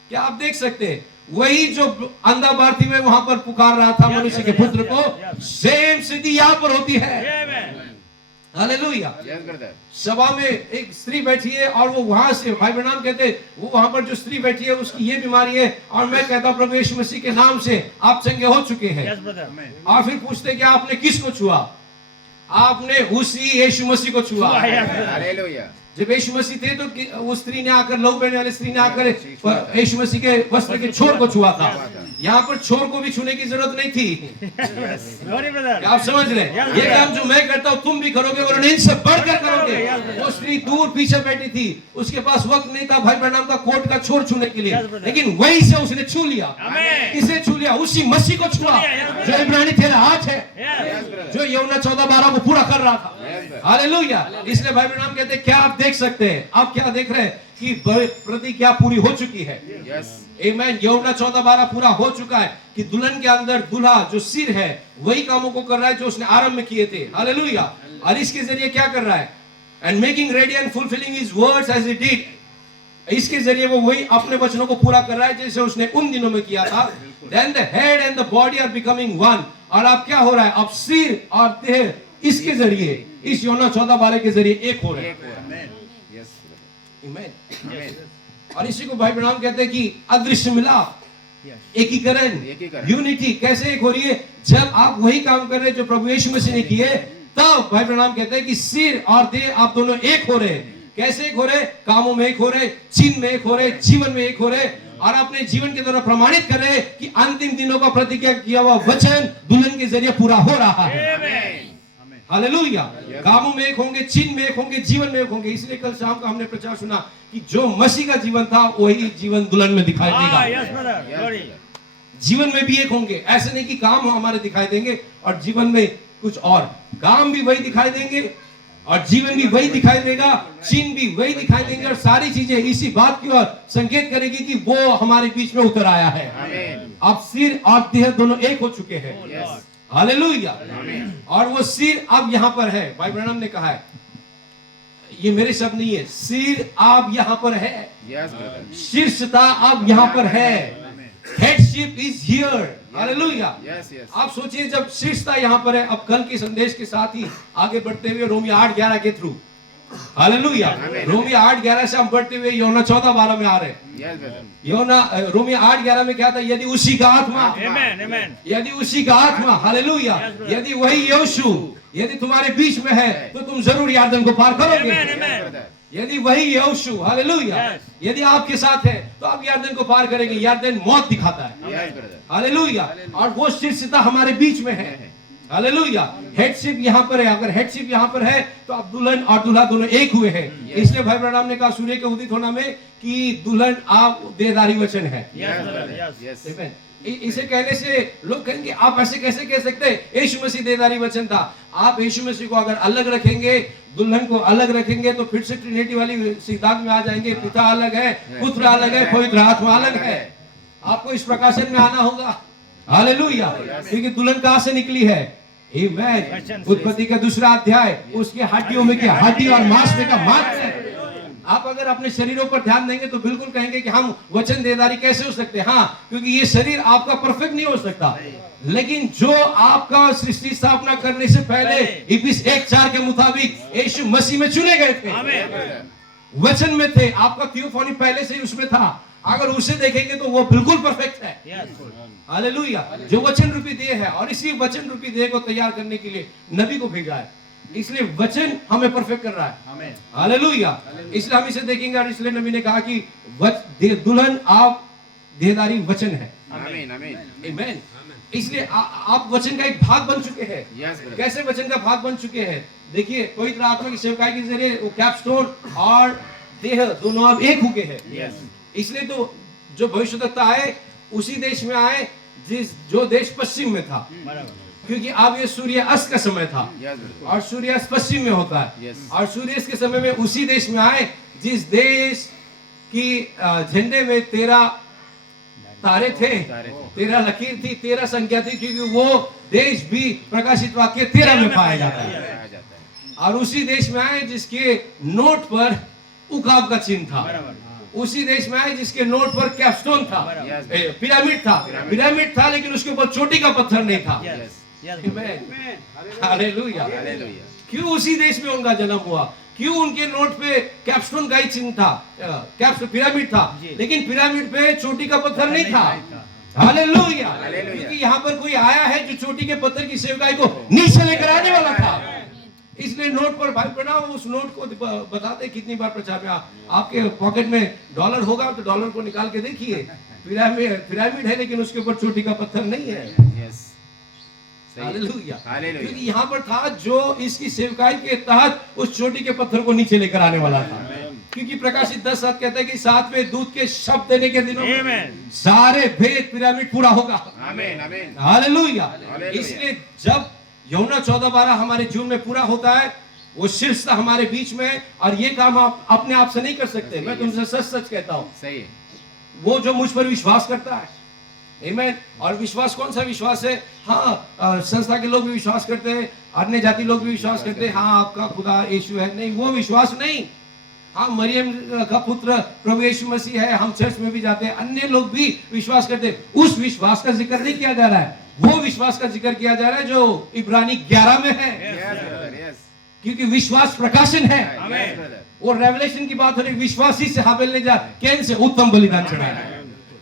क्या आप देख सकते हैं? वही जो अंधा बार्थी में वहां पर पुकार रहा था Yes, मनुष्य yes, के yes, पुत्र yes, को, yes. सेम स्थिति यहाँ पर होती है। Amen. हालेलुया। Yes, brother. सभा में एक स्त्री बैठी है, और वो वहां से भाई ब्रैनम कहते हैं, वो वहां पर जो स्त्री बैठी है उसकी ये बीमारी है, और मैं कहता हूं प्रभु यीशु मसीह के नाम से आप चंगे हो चुके हैं। Yes brother. और फिर पूछते कि आपने किसको छुआ? आपने उसी यीशु मसीह को छुआ। Yes, brother. Hallelujah. जब यीशु मसीह थे तो वो स्त्री ने आकर, लहू बहने वाली स्त्री ने आकर यीशु मसीह के वस्त्र के छोर को छुआ था। यहाँ पर छोर को भी छूने की जरूरत नहीं थी। Glory brother. क्या आप समझ रहे हैं? Yes, ये brother. काम जो मैं करता हूँ तुम भी करोगे, और इनसे बढ़कर करोगे। Yes, brother. वो स्त्री दूर पीछे बैठी थी, उसके पास वक्त नहीं था भाई ब्रैनम का कोट का छोर छूने के लिए, Yes, brother. लेकिन वहीं से उसने छू लिया। Amen. किसे छू लिया? उसी मसीह को छुआ, Yes, brother. जो इब्रानी तेरा हाथ है, Yes. जो यूहन्ना 14:12 को पूरा कर रहा था। Yes, brother. हालेलुया। इसलिए भाई ब्रैनम कहते हैं, क्या आप देख सकते हैं? आप क्या देख रहे हैं? कि प्रतिज्ञा पूरी हो चुकी है। Yes. आमीन। यूहन्ना 14:12 पूरा हो चुका है कि दुल्हन के अंदर दूल्हा जो सिर है, वही कामों को कर रहा है जो उसने आरंभ में किए थे। हालेलुया। और इसके जरिए क्या कर रहा है? And making ready and fulfilling his words as he did. इसके जरिए वो वही अपने वचनों को पूरा कर रहा है जैसे उसने उन दिनों में किया था। Then the head and the body are becoming one. और अब क्या हो रहा है? अब सिर और देह इसके जरिए, इस यूहन्ना 14:12 के जरिए एक हो रहे हैं। Amen. Yes, brother. आमीन। Amen. और इसी को भाई ब्रैनम कहते हैं कि अदृश्य मिलाप, Yes. एकीकरण, एकीकरण। यूनिटी। कैसे एक हो रही है? जब आप वही काम कर रहे हैं जो प्रभु यीशु मसीह ने किए, तब भाई ब्रैनम कहते हैं कि सिर और देह आप दोनों एक हो रहे हैं। कैसे एक हो रहे? कामों में एक हो रहे, चिन्ह में एक हो रहे, जीवन में एक हो रहे, और अपने जीवन के द्वारा प्रमाणित कर रहे कि अंतिम दिनों का प्रतिज्ञा किया हुआ वचन दुल्हन के जरिए पूरा हो रहा है। Amen. हालेलुया। कामों में एक होंगे, चिन्ह में एक होंगे, जीवन में एक होंगे। इसलिए कल शाम का हमने प्रचार सुना कि जो मसीह का जीवन था वही जीवन दुल्हन में दिखाई Ah, देगा। yes brother. Glory. जीवन में भी एक होंगे। ऐसे नहीं कि काम हमारे दिखाई देंगे और जीवन में कुछ और। काम भी वही दिखाई देंगे और जीवन भी वही दिखाई देगा, चिन्ह भी वही दिखाई देंगे, और सारी चीजें इसी बात की ओर संकेत करेगी कि वो हमारे बीच में उतर आया है। Amen. अब सिर और देह दोनों एक हो चुके हैं। Yes. हालेलुया। और वो सिर अब यहाँ पर है। भाई ब्रैनम ने कहा है, ये मेरे शब्द नहीं है, सिर अब यहाँ पर है, Yes, brother. शीर्षता अब यहाँ पर है। Headship is here. Hallelujah. Yes, yes. आप सोचिए, जब शीर्षता यहाँ पर है, अब कल के संदेश के साथ ही आगे बढ़ते हुए रोमियो 8:11 के थ्रू हालेलुया। रोमी 8:11 से हम बढ़ते हुए यूहन्ना 14:12 में आ रहे हैं। Yes, brother. यूहन्ना रोमी 8:11 में क्या था? यदि उसी का आत्मा, Amen. Amen. यदि उसी का आत्मा, हालेलुया, यदि वही यीशु यदि तुम्हारे बीच में है तो तुम जरूर यरदन को पार करोगे। Amen. Yes, Amen. brother. यदि वही यीशु, हालेलुया, Yes. यदि आपके साथ है तो आप यरदन को पार करेंगे। यरदन मौत दिखाता है, Yes, brother. हालेलुया, और वो शीर्षता हमारे बीच में है, हालेलुया। हेडशिप यहाँ पर है, अगर हेडशिप यहाँ पर है तो आप दुल्हन और दूल्हा दोनों एक हुए हैं। इसलिए भाई ब्रह्म ने कहा सूर्य के उदित होना में कि दुल्हन आप देहधारी वचन है। Yes, brother. Yes. Yes. Amen. इसे कहने से लोग कहेंगे आप ऐसे कैसे कह सकते हैं? यीशु मसीह देहधारी वचन था। आप यीशु मसीह को अगर अलग रखेंगे, दुल्हन को अलग रखेंगे तो फिर से ट्रिनिटी वाली सिद्धांत में आ जाएंगे। पिता अलग है, पुत्र अलग है, पवित्र आत्मा अलग है। आपको इस प्रकाशन में आना होगा, हालेलुया, क्योंकि दुल्हन कहां से निकली है? आमीन। उत्पत्ति का 2 अध्याय, उसके हड्डियों में क्या? हड्डी और मांस में का मांस है। आप अगर अपने शरीरों पर ध्यान देंगे तो बिल्कुल कहेंगे कि हम वचन देहधारी कैसे हो सकते हैं? हाँ, क्योंकि ये शरीर आपका परफेक्ट नहीं हो सकता, लेकिन जो आपका सृष्टि स्थापना करने से पहले इफिस 1:4 के मुताबिक यीशु मसीह में चुने गए थे, Amen. वचन में थे, आपका थियोफनी पहले से ही उसमें था। अगर उसे देखेंगे तो वो बिल्कुल परफेक्ट है, Yes. हालेलुया, जो वचन रूपी देह है। और इसी वचन रूपी देह को तैयार करने के लिए नबी को भेजा है, इसलिए वचन हमें परफेक्ट कर रहा है, Amen. हालेलुया। इसलिए हम इसे देखेंगे और इसलिए नबी ने कहा कि दुल्हन आप देहधारी वचन है। Amen. Amen. आमीन। इसलिए आप वचन का एक भाग बन चुके हैं। Yes, brother. कैसे वचन का भाग बन चुके हैं? देखिए, पवित्र आत्मा की सेवकाई के जरिए वो कैपस्टोन और देह दोनों अब एक हो गए हैं। Yes. इसलिए तो जो भविष्यवक्ता आए उसी देश में आए जो देश पश्चिम में था, बराबर. क्योंकि अब ये सूर्य अस्त का समय था Yes, brother. और सूर्य अस्त पश्चिम में होता है। Yes. और सूर्यास्त के समय में उसी देश में आए जिस देश की झंडे में 13 तारे थे, 13 लकीर थी, 13 संख्या थी, क्योंकि वो देश भी प्रकाशित वाक्य 13 में पाया जाता है। पाया जाता है. और उसी देश में आए जिसके नोट पर उकाब का चिन्ह था। बराबर. उसी देश में आए जिसके नोट पर कैपस्टोन था, Yes. पिरामिड था, पिरामिड था, लेकिन उसके ऊपर चोटी का पत्थर नहीं था। Yes. Yes. आमीन। हालेलुया। Hallelujah. क्यों उसी देश में उनका जन्म हुआ? क्यों उनके नोट पे कैपस्टोन का ही चिन्ह था, कैप्स पिरामिड था, जी। लेकिन पिरामिड पे चोटी का पत्थर नहीं था। नहीं हालेलुया। हालेलुया। क्योंकि यहाँ पर कोई आया है जो चोटी के पत्थर की सेवकाई को नीचे लेकर आने वाला था। इसलिए नोट पर भाई प्रणाम, उस नोट को बताते कितनी बार प्रचार में आपके पॉकेट में डॉलर होगा तो डॉलर को निकाल के देखिए, पिरामिड है लेकिन उसके ऊपर चोटी का पत्थर नहीं है। Yes. सही है. हालेलुया। Hallelujah. क्योंकि यहाँ पर था जो इसकी सेवकाई के तहत उस चोटी के पत्थर को नीचे लेकर आने वाला था। क्योंकि प्रकाशित 10:7 कहता है कि 7वें दूत के शब्द देने के दिनों में Amen. सारे भेद पिरामिड पूरा होगा। Amen. Amen. हालेलुया। हालेलुया। इसलिए जब यूहन्ना 14:12 हमारे जीवन में पूरा होता है, वो शीर्षता हमारे बीच में है, और ये काम आप अपने आप से नहीं कर सकते। मैं तुमसे सच सच कहता हूँ, सही है. वो जो मुझ पर विश्वास करता है, आमीन। और विश्वास कौन सा विश्वास है? हाँ, संस्था के लोग भी विश्वास करते हैं, अन्य जाति लोग भी विश्वास करते हैं, हाँ आपका खुदा यीशु है। नहीं, वो विश्वास नहीं। हाँ, मरियम का पुत्र प्रभु यीशु मसीह है, हम चर्च में भी जाते हैं, अन्य लोग भी विश्वास करते हैं। उस विश्वास का जिक्र नहीं किया जा रहा है, वो विश्वास का जिक्र किया जा रहा है जो इब्रानी 11 में है। Yes, brother. Yes. क्योंकि विश्वास प्रकाशन है। Yes, brother. वो रेवलेशन की बात हो रही, विश्वास ही से हाबेल ने कैन से उत्तम बलिदान चढ़ाया,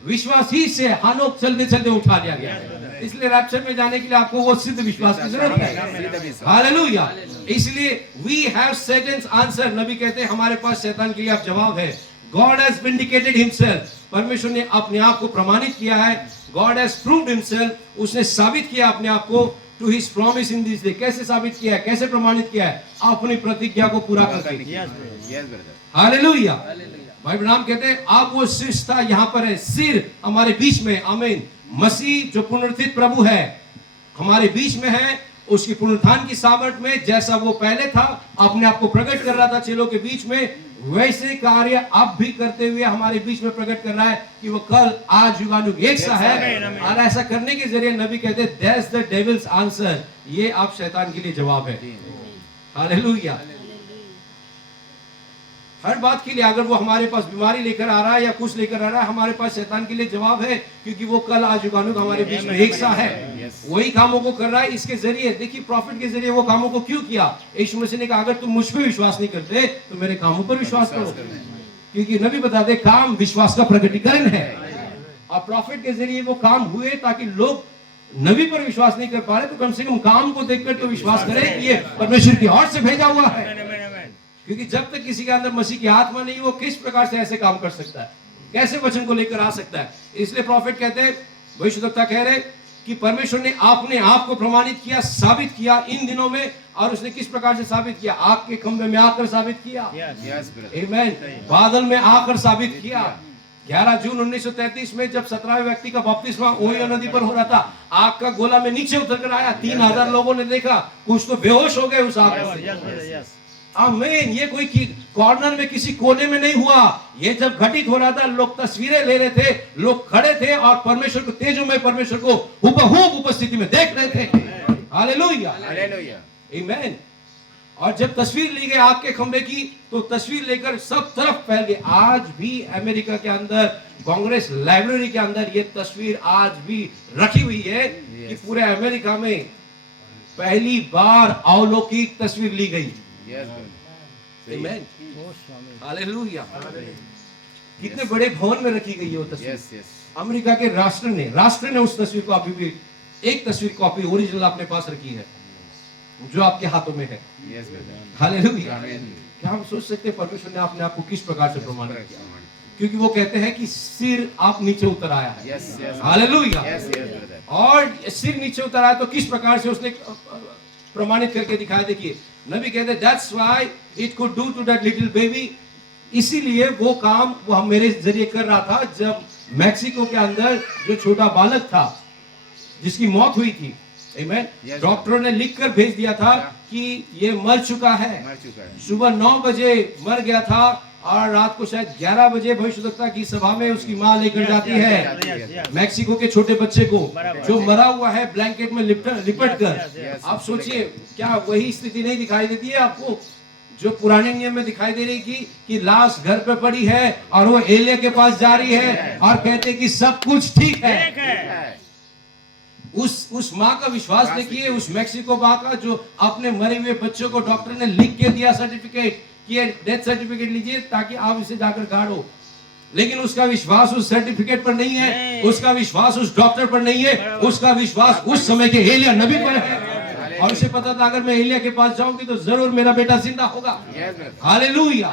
विश्वास ही से हानोक चलते चलते उठा लिया गया। इसलिए रैप्चर में जाने के लिए आपको वो सिद्ध विश्वास की जरूरत है। हालेलुया। इसलिए वी हैव सैटन्स आंसर। नबी कहते हैं हमारे पास शैतान के लिए अब जवाब है। God has vindicated himself. परमेश्वर ने अपने आप को प्रमाणित किया है। God has proved himself. उसने साबित किया अपने आप को to his promise in this day. कैसे साबित किया है, कैसे प्रमाणित किया है? अपनी प्रतिज्ञा को पूरा करके। Yes, brother. Yes, brother. Hallelujah. भाई ब्राह्मण कहते हैं आप वो शीर्षता यहाँ पर है, सिर हमारे बीच में। आमीन। मसीह जो पुनरुत्थित प्रभु है हमारे बीच में है, उसकी पुनरुत्थान की सामर्थ में जैसा वो पहले था, अपने आप को प्रकट कर रहा था चेलों के बीच में, वैसे कार्य अब भी करते हुए हमारे बीच में प्रकट कर रहा है कि वो कल आज युगानुग एक सा है। Amen, amen. और ऐसा करने के जरिए नबी कहते हैं दैट्स द डेविल्स आंसर। ये आप शैतान के लिए जवाब है। हालेलुया। हर बात के लिए अगर वो हमारे पास बीमारी लेकर आ रहा है या कुछ लेकर आ रहा है, हमारे पास शैतान के लिए जवाब है, क्योंकि वो कल आज युगानुग हमारे बीच में एक सा है। वही कामों को कर रहा है इसके जरिए। देखिए प्रॉफिट के जरिए वो कामों को क्यों किया? यीशु मसीह ने कहा अगर तुम मुझ पे विश्वास नहीं करते तो मेरे कामों पर विश्वास करो, क्योंकि नबी बताते काम विश्वास का प्रकटीकरण है। और प्रॉफिट के जरिए वो काम हुए ताकि लोग नबी पर विश्वास नहीं कर पा रहे तो कम से कम काम को देखकर तो विश्वास करें कि ये परमेश्वर की ओर से भेजा हुआ है। Amen, amen. क्योंकि जब तक किसी के अंदर मसीह की आत्मा नहीं, वो किस प्रकार से ऐसे काम कर सकता है, कैसे वचन को लेकर आ सकता है? इसलिए प्रॉफिट कहते हैं, भविष्यद्वक्ता कह रहे कि परमेश्वर ने अपने आप को प्रमाणित किया, साबित किया इन दिनों में। और उसने किस प्रकार से साबित किया? आग के खंभे में आकर साबित किया, Yes. आमेन, बादल में आकर साबित किया। 11 जून 1933 में जब 17वें व्यक्ति का बपतिस्मा ओहियो नदी पर हो रहा था, आग का गोला में नीचे उतर कर आया, 3000 लोगों ने देखा, कुछ तो बेहोश हो गए उस आग Yes, से। brother, yes. आमीन। ये कोई कॉर्नर में किसी कोने में नहीं हुआ, ये जब घटित हो रहा था लोग तस्वीरें ले रहे थे, लोग खड़े थे और परमेश्वर को, तेजोमय परमेश्वर को हुबहू उपस्थिति में देख रहे थे। हालेलुया, आमीन। और जब तस्वीर ली गई आग के खंभे की तो तस्वीर लेकर सब तरफ फैल गई। आज भी अमेरिका के अंदर कांग्रेस लाइब्रेरी के अंदर ये तस्वीर आज भी रखी हुई है कि पूरे अमेरिका में पहली बार अलौकिक तस्वीर ली गई। आमीन, Oh, Swami. हालेलुया। कितने बड़े भवन में रखी गई है वो तस्वीर। अमेरिका के राष्ट्र ने उस तस्वीर को अभी भी एक तस्वीर कॉपी ओरिजिनल अपने पास रखी है जो आपके हाथों में है। हालेलुया। क्या हम सोच सकते हैं परमेश्वर ने अपने आप को किस प्रकार से प्रमाणित किया? क्योंकि वो कहते हैं कि सिर आप नीचे उतर आया है। हालेलुया। और सिर नीचे उतर आया तो किस प्रकार से उसने प्रमाणित करके दिखाया? देखिए नबी कहते हैं that's why it could do to that little baby. इसीलिए वो काम वो हम मेरे जरिए कर रहा था जब मैक्सिको के अंदर जो छोटा बालक था जिसकी मौत हुई थी, आमीन, डॉक्टरों ने लिखकर भेज दिया था कि ये मर चुका है। सुबह 9 बजे मर गया था और रात को शायद 11 बजे भविष्यद्वक्ता की सभा में उसकी मां लेकर जाती है मैक्सिको के छोटे बच्चे को जो मरा हुआ है ब्लैंकेट में लिपट कर। आप सोचिए क्या वही स्थिति नहीं दिखाई देती है आपको जो पुराने नियम में दिखाई दे रही कि लाश घर पे पड़ी है और वो एलिया के पास जा रही है और कहते कि सब कुछ ठीक है। उस माँ का विश्वास देखिए, उस मैक्सिको माँ का जो अपने मरे हुए बच्चों को डॉक्टर ने लिख के दिया सर्टिफिकेट कि डेथ सर्टिफिकेट लीजिए ताकि आप इसे जाकर गाड़ो, लेकिन उसका विश्वास उस सर्टिफिकेट पर नहीं है, उसका विश्वास उस डॉक्टर पर नहीं है, उसका विश्वास उस समय के एलिया नबी पर है। और उसे पता था अगर मैं एलिया के पास जाऊंगी तो जरूर मेरा बेटा जिंदा होगा। हालेलुया।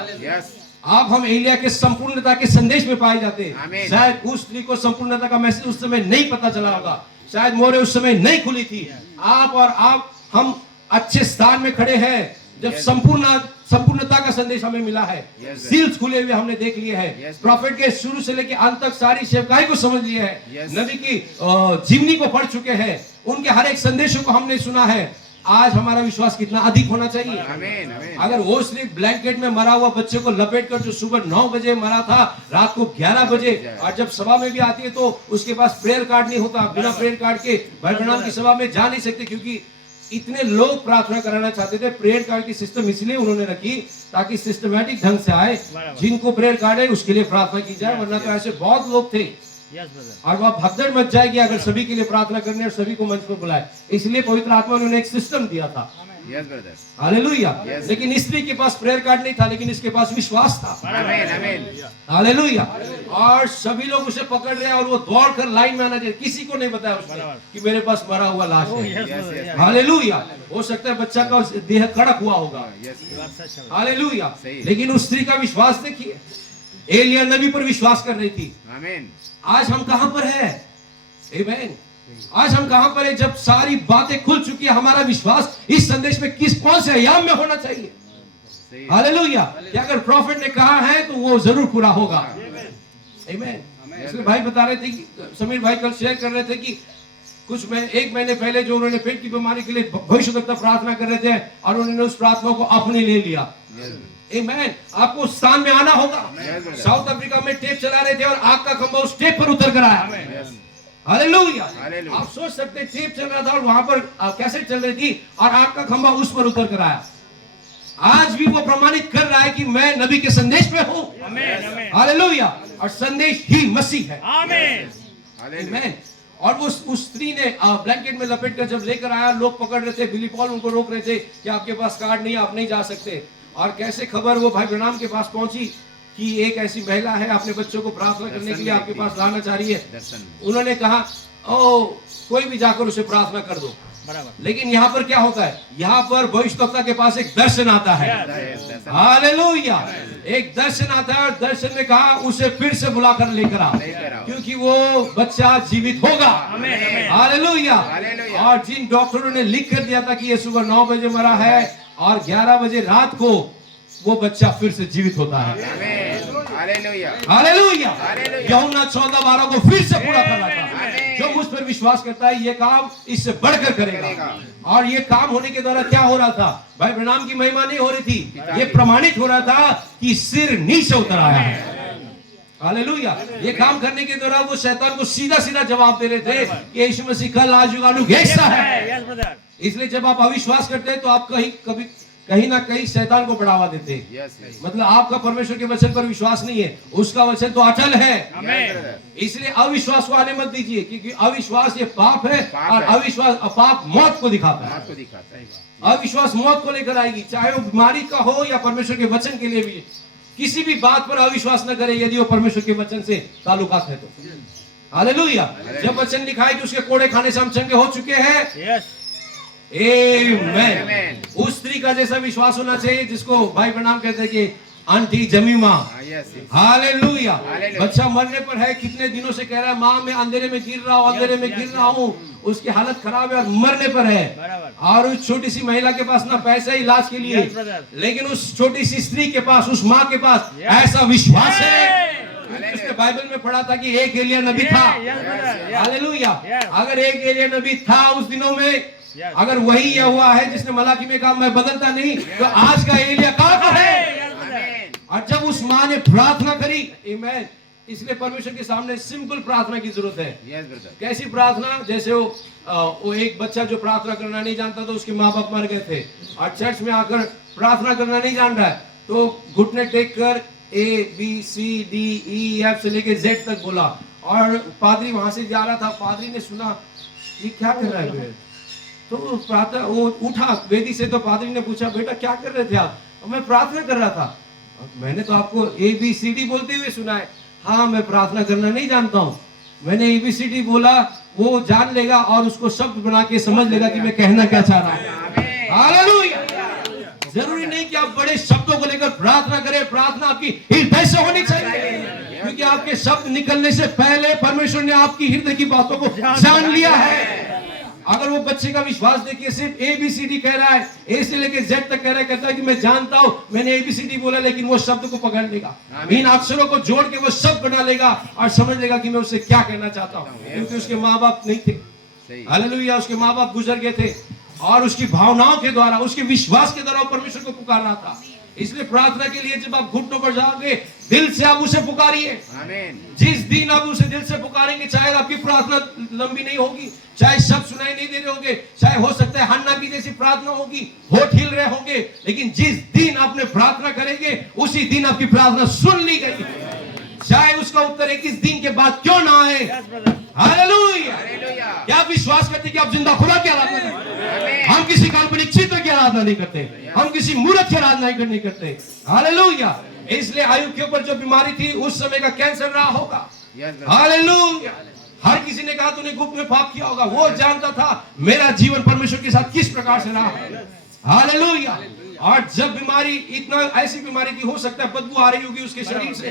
आप हम एलिया के संपूर्णता के संदेश में पाए जाते हैं। शायद उस स्त्री को संपूर्णता का मैसेज उस समय नहीं पता चला होगा, शायद मोहरें उस समय नहीं खुली थी। आप और आप हम अच्छे स्थान में खड़े हैं जब संपूर्णता का संदेश हमें मिला है। सील्स खुले हुए हमने देख लिए हैं। प्रॉफिट के शुरू से लेकर अंत तक सारी सेवकाई को समझ लिया है। नबी की जीवनी को पढ़ चुके हैं, उनके हर एक संदेशों को हमने सुना है। आज हमारा विश्वास कितना अधिक होना चाहिए। अगर वो सिर्फ ब्लैंकेट में मरा हुआ बच्चे को लपेट कर जो सुबह 9 बजे मरा था रात को 11 बजे, और जब सभा में भी आती है तो उसके पास प्रेयर कार्ड नहीं होता, बिना प्रेयर कार्ड के भाई प्रणाम की सभा में जा नहीं सकते, क्योंकि इतने लोग प्रार्थना कराना चाहते थे। प्रेयर कार्ड की सिस्टम इसलिए उन्होंने रखी ताकि सिस्टमैटिक ढंग से आए, जिनको प्रेयर कार्ड है उसके लिए प्रार्थना की जाए, वरना तो ऐसे बहुत लोग थे। और वह भगदड़ मच जाएगी अगर सभी के लिए प्रार्थना करने और सभी को मंच पर बुलाए। इसलिए पवित्र आत्मा ने एक सिस्टम दिया था। हालेलुया। लेकिन स्त्री के पास प्रेयर कार्ड नहीं था, लेकिन इसके पास विश्वास था। हालेलुया। और सभी लोग उसे पकड़ रहे हैं और वो दौड़ कर लाइन में आना चाहिए। किसी को नहीं बताया उसने कि मेरे पास मरा हुआ लाश है। हालेलुया। हो सकता है बच्चा का देह कड़क हुआ होगा। हालेलुया। लेकिन उस स्त्री का विश्वास देखिए, एलिया नबी पर विश्वास कर रही थी। आज हम कहां पर है? आमीन। आज हम कहां पर है जब सारी बातें खुल चुकी है? हमारा विश्वास इस संदेश में कौन से अयाम में होना चाहिए? हालेलुया। कि अगर प्रॉफिट ने कहा है तो वो जरूर पूरा होगा। आमीन। इसलिए भाई बता रहे थे कि समीर भाई कल शेयर कर रहे थे कि एक महीने पहले जो उन्होंने पेट की बीमारी के लिए भविष्यद्वक्ता प्रार्थना कर रहे थे और उन्होंने उस प्रार्थना को अपने ले लिया। आमीन। आपको उस स्थान में आना होगा। साउथ अफ्रीका में टेप चला रहे थे और आग का खंभा उस टेप पर उतर कर आया। हालेलुया। आप सोच सकते हैं टेप चल रहा था और वहां पर कैसेट चल रही थी और आग का खंभा उस पर उतर कर आया। आज भी वो प्रमाणित कर रहा है कि मैं नबी के संदेश में हूं। हालेलुया। और संदेश ही मसीह है। आमीन। और वो उस स्त्री ने ब्लैंकेट में लपेट कर जब लेकर आया, लोग पकड़ रहे थे, बिली पॉल उनको रोक रहे थे कि आपके पास कार्ड नहीं, आप नहीं जा सकते। और कैसे खबर वो भाई ब्रैनम के पास पहुंची कि एक ऐसी महिला है अपने बच्चों को प्रार्थना करने के लिए आपके पास लाना चाह रही है। उन्होंने कहा ओ कोई भी जाकर उसे प्रार्थना कर दो। बराबर। लेकिन यहाँ पर क्या होता है, यहाँ पर भविष्यवक्ता के पास एक दर्शन आता है। हालेलुया, एक दर्शन आता है और दर्शन में कहा उसे फिर से बुलाकर लेकर आओ, क्योंकि वो बच्चा जीवित होगा। हालेलुया। और जिन डॉक्टरों ने लिख कर दिया था कि ये सुबह 9 बजे मरा है और 11 बजे रात को वो बच्चा फिर से जीवित होता है। हालेलुया। यूहन्ना 14:12 को फिर से पूरा कर रहा था। जो मुझ पर विश्वास करता है ये काम इससे बढ़कर करेगा। और ये काम होने के द्वारा क्या हो रहा था, भाई ब्रैनम की महिमा नहीं हो रही थी, ये प्रमाणित हो रहा था कि सिर नीचे उतर आया है। हालेलुया। ये काम करने के दौरान वो शैतान को सीधा सीधा जवाब दे रहे थे कि यीशु मसीह कल आज युगानुग ऐसा है। इसलिए जब आप अविश्वास करते हैं तो आप कहीं ना कहीं शैतान को बढ़ावा देते हैं। मतलब आपका परमेश्वर के वचन पर विश्वास नहीं है, उसका वचन तो अटल है। इसलिए अविश्वास को आने मत दीजिए, क्योंकि अविश्वास ये पाप है और अविश्वास पाप मौत को दिखाता है। अविश्वास मौत को लेकर आएगी, चाहे वो बीमारी का हो या परमेश्वर के वचन के लिए भी। किसी भी बात पर अविश्वास न करे यदि वो परमेश्वर के वचन से ताल्लुकात है तो। हालेलुया। जब वचन लिखा है कि उसके कोड़े खाने से हम चंगे हो चुके हैं। आमीन। उस स्त्री का जैसा विश्वास होना चाहिए जिसको भाई ब्रैनम कहते हैं कि आंटी जमीमा। हालेलुया। बच्चा मरने पर है, कितने दिनों से कह रहा है माँ मैं अंधेरे में गिर रहा हूँ, अंधेरे में गिर रहा हूँ, उसकी हालत खराब है और मरने पर है। और उस छोटी सी महिला के पास ना पैसा इलाज के लिए, लेकिन उस छोटी सी स्त्री के पास, उस माँ के पास ऐसा विश्वास है। उसने बाइबल में पढ़ा था कि एक एलिया नबी था। हालेलुया। अगर एक एलिया नबी था उस दिनों में, अगर वही यह हुआ है जिसने मलाकी में कहा मैं बदलता नहीं, तो आज का एलिया कहाँ पर है। और जब उस माँ ने प्रार्थना करी, आमीन, इसलिए परमेश्वर के सामने सिंपल प्रार्थना की जरूरत है। कैसी प्रार्थना, जैसे वो एक बच्चा जो प्रार्थना करना नहीं जानता था, उसके माँ बाप मर गए थे और चर्च में आकर प्रार्थना करना नहीं जान रहा है, तो घुटने टेक कर ABCDEF से लेके Z तक बोला। और पादरी वहां से जा रहा था, पादरी ने सुना ये क्या कर रहा है, तो प्रार्थना वो उठा वेदी से, तो पादरी ने पूछा बेटा क्या कर रहे थे आप। मैं प्रार्थना कर रहा था। मैंने तो आपको ABCD बोलते हुए सुना है। हाँ मैं प्रार्थना करना नहीं जानता हूँ। मैंने ABCD बोला, वो जान लेगा और उसको शब्द बना के समझ लेगा कि मैं कहना क्या चाह रहा हूँ। हालेलुया। जरूरी नहीं कि आप बड़े शब्दों को लेकर प्रार्थना करें, प्रार्थना आपकी हृदय से होनी चाहिए, क्योंकि आपके शब्द निकलने से पहले परमेश्वर ने आपकी हृदय की बातों को जान लिया है। अगर वो बच्चे का विश्वास देखिए, सिर्फ ABCD कह रहा है, A से लेके Z तक कह रहा है, कहता है कि मैं जानता हूं मैंने ABCD बोला, लेकिन वो शब्द को पकड़ लेगा, इन अक्षरों को जोड़ के वो शब्द बना लेगा और समझ लेगा कि मैं उससे क्या कहना चाहता हूं, क्योंकि उसके माँ बाप नहीं थे। हालेलुया। उसके माँ बाप गुजर गए थे और उसकी भावनाओं के द्वारा, उसके विश्वास के द्वारा परमेश्वर को पुकार रहा था। इसलिए प्रार्थना के लिए जब आप घुटनों पर जाओगे, दिल से आप उसे पुकारिए। जिस दिन आप उसे दिल से पुकारेंगे, चाहे आपकी प्रार्थना लंबी नहीं होगी, चाहे शब्द सुनाई नहीं दे रहे होंगे, चाहे हो सकता है हन्ना की जैसी प्रार्थना होगी, होठ हिल रहे होंगे, लेकिन जिस दिन आपने प्रार्थना करेंगे उसी दिन आपकी प्रार्थना सुन ली गई, चाहे उसका उत्तर 21 दिन के बाद क्यों ना आए। हालेलुया। क्या आप विश्वास करते कि आप जिंदा खुदा की आराधना करते? हम किसी काल्पनिक चित्र की आराधना नहीं करते, हम किसी मूर्त की आराधना नहीं करते। हालेलुया। इसलिए आयुब के ऊपर जो बीमारी थी उस समय का कैंसर रहा होगा। हालेलुया। हर किसी ने कहा तूने गुप्त में पाप किया होगा, वो जानता था मेरा जीवन परमेश्वर के साथ किस प्रकार से रहा है। हालेलुया। और जब बीमारी, इतना ऐसी बीमारी की हो सकता है बदबू आ रही होगी उसके शरीर से।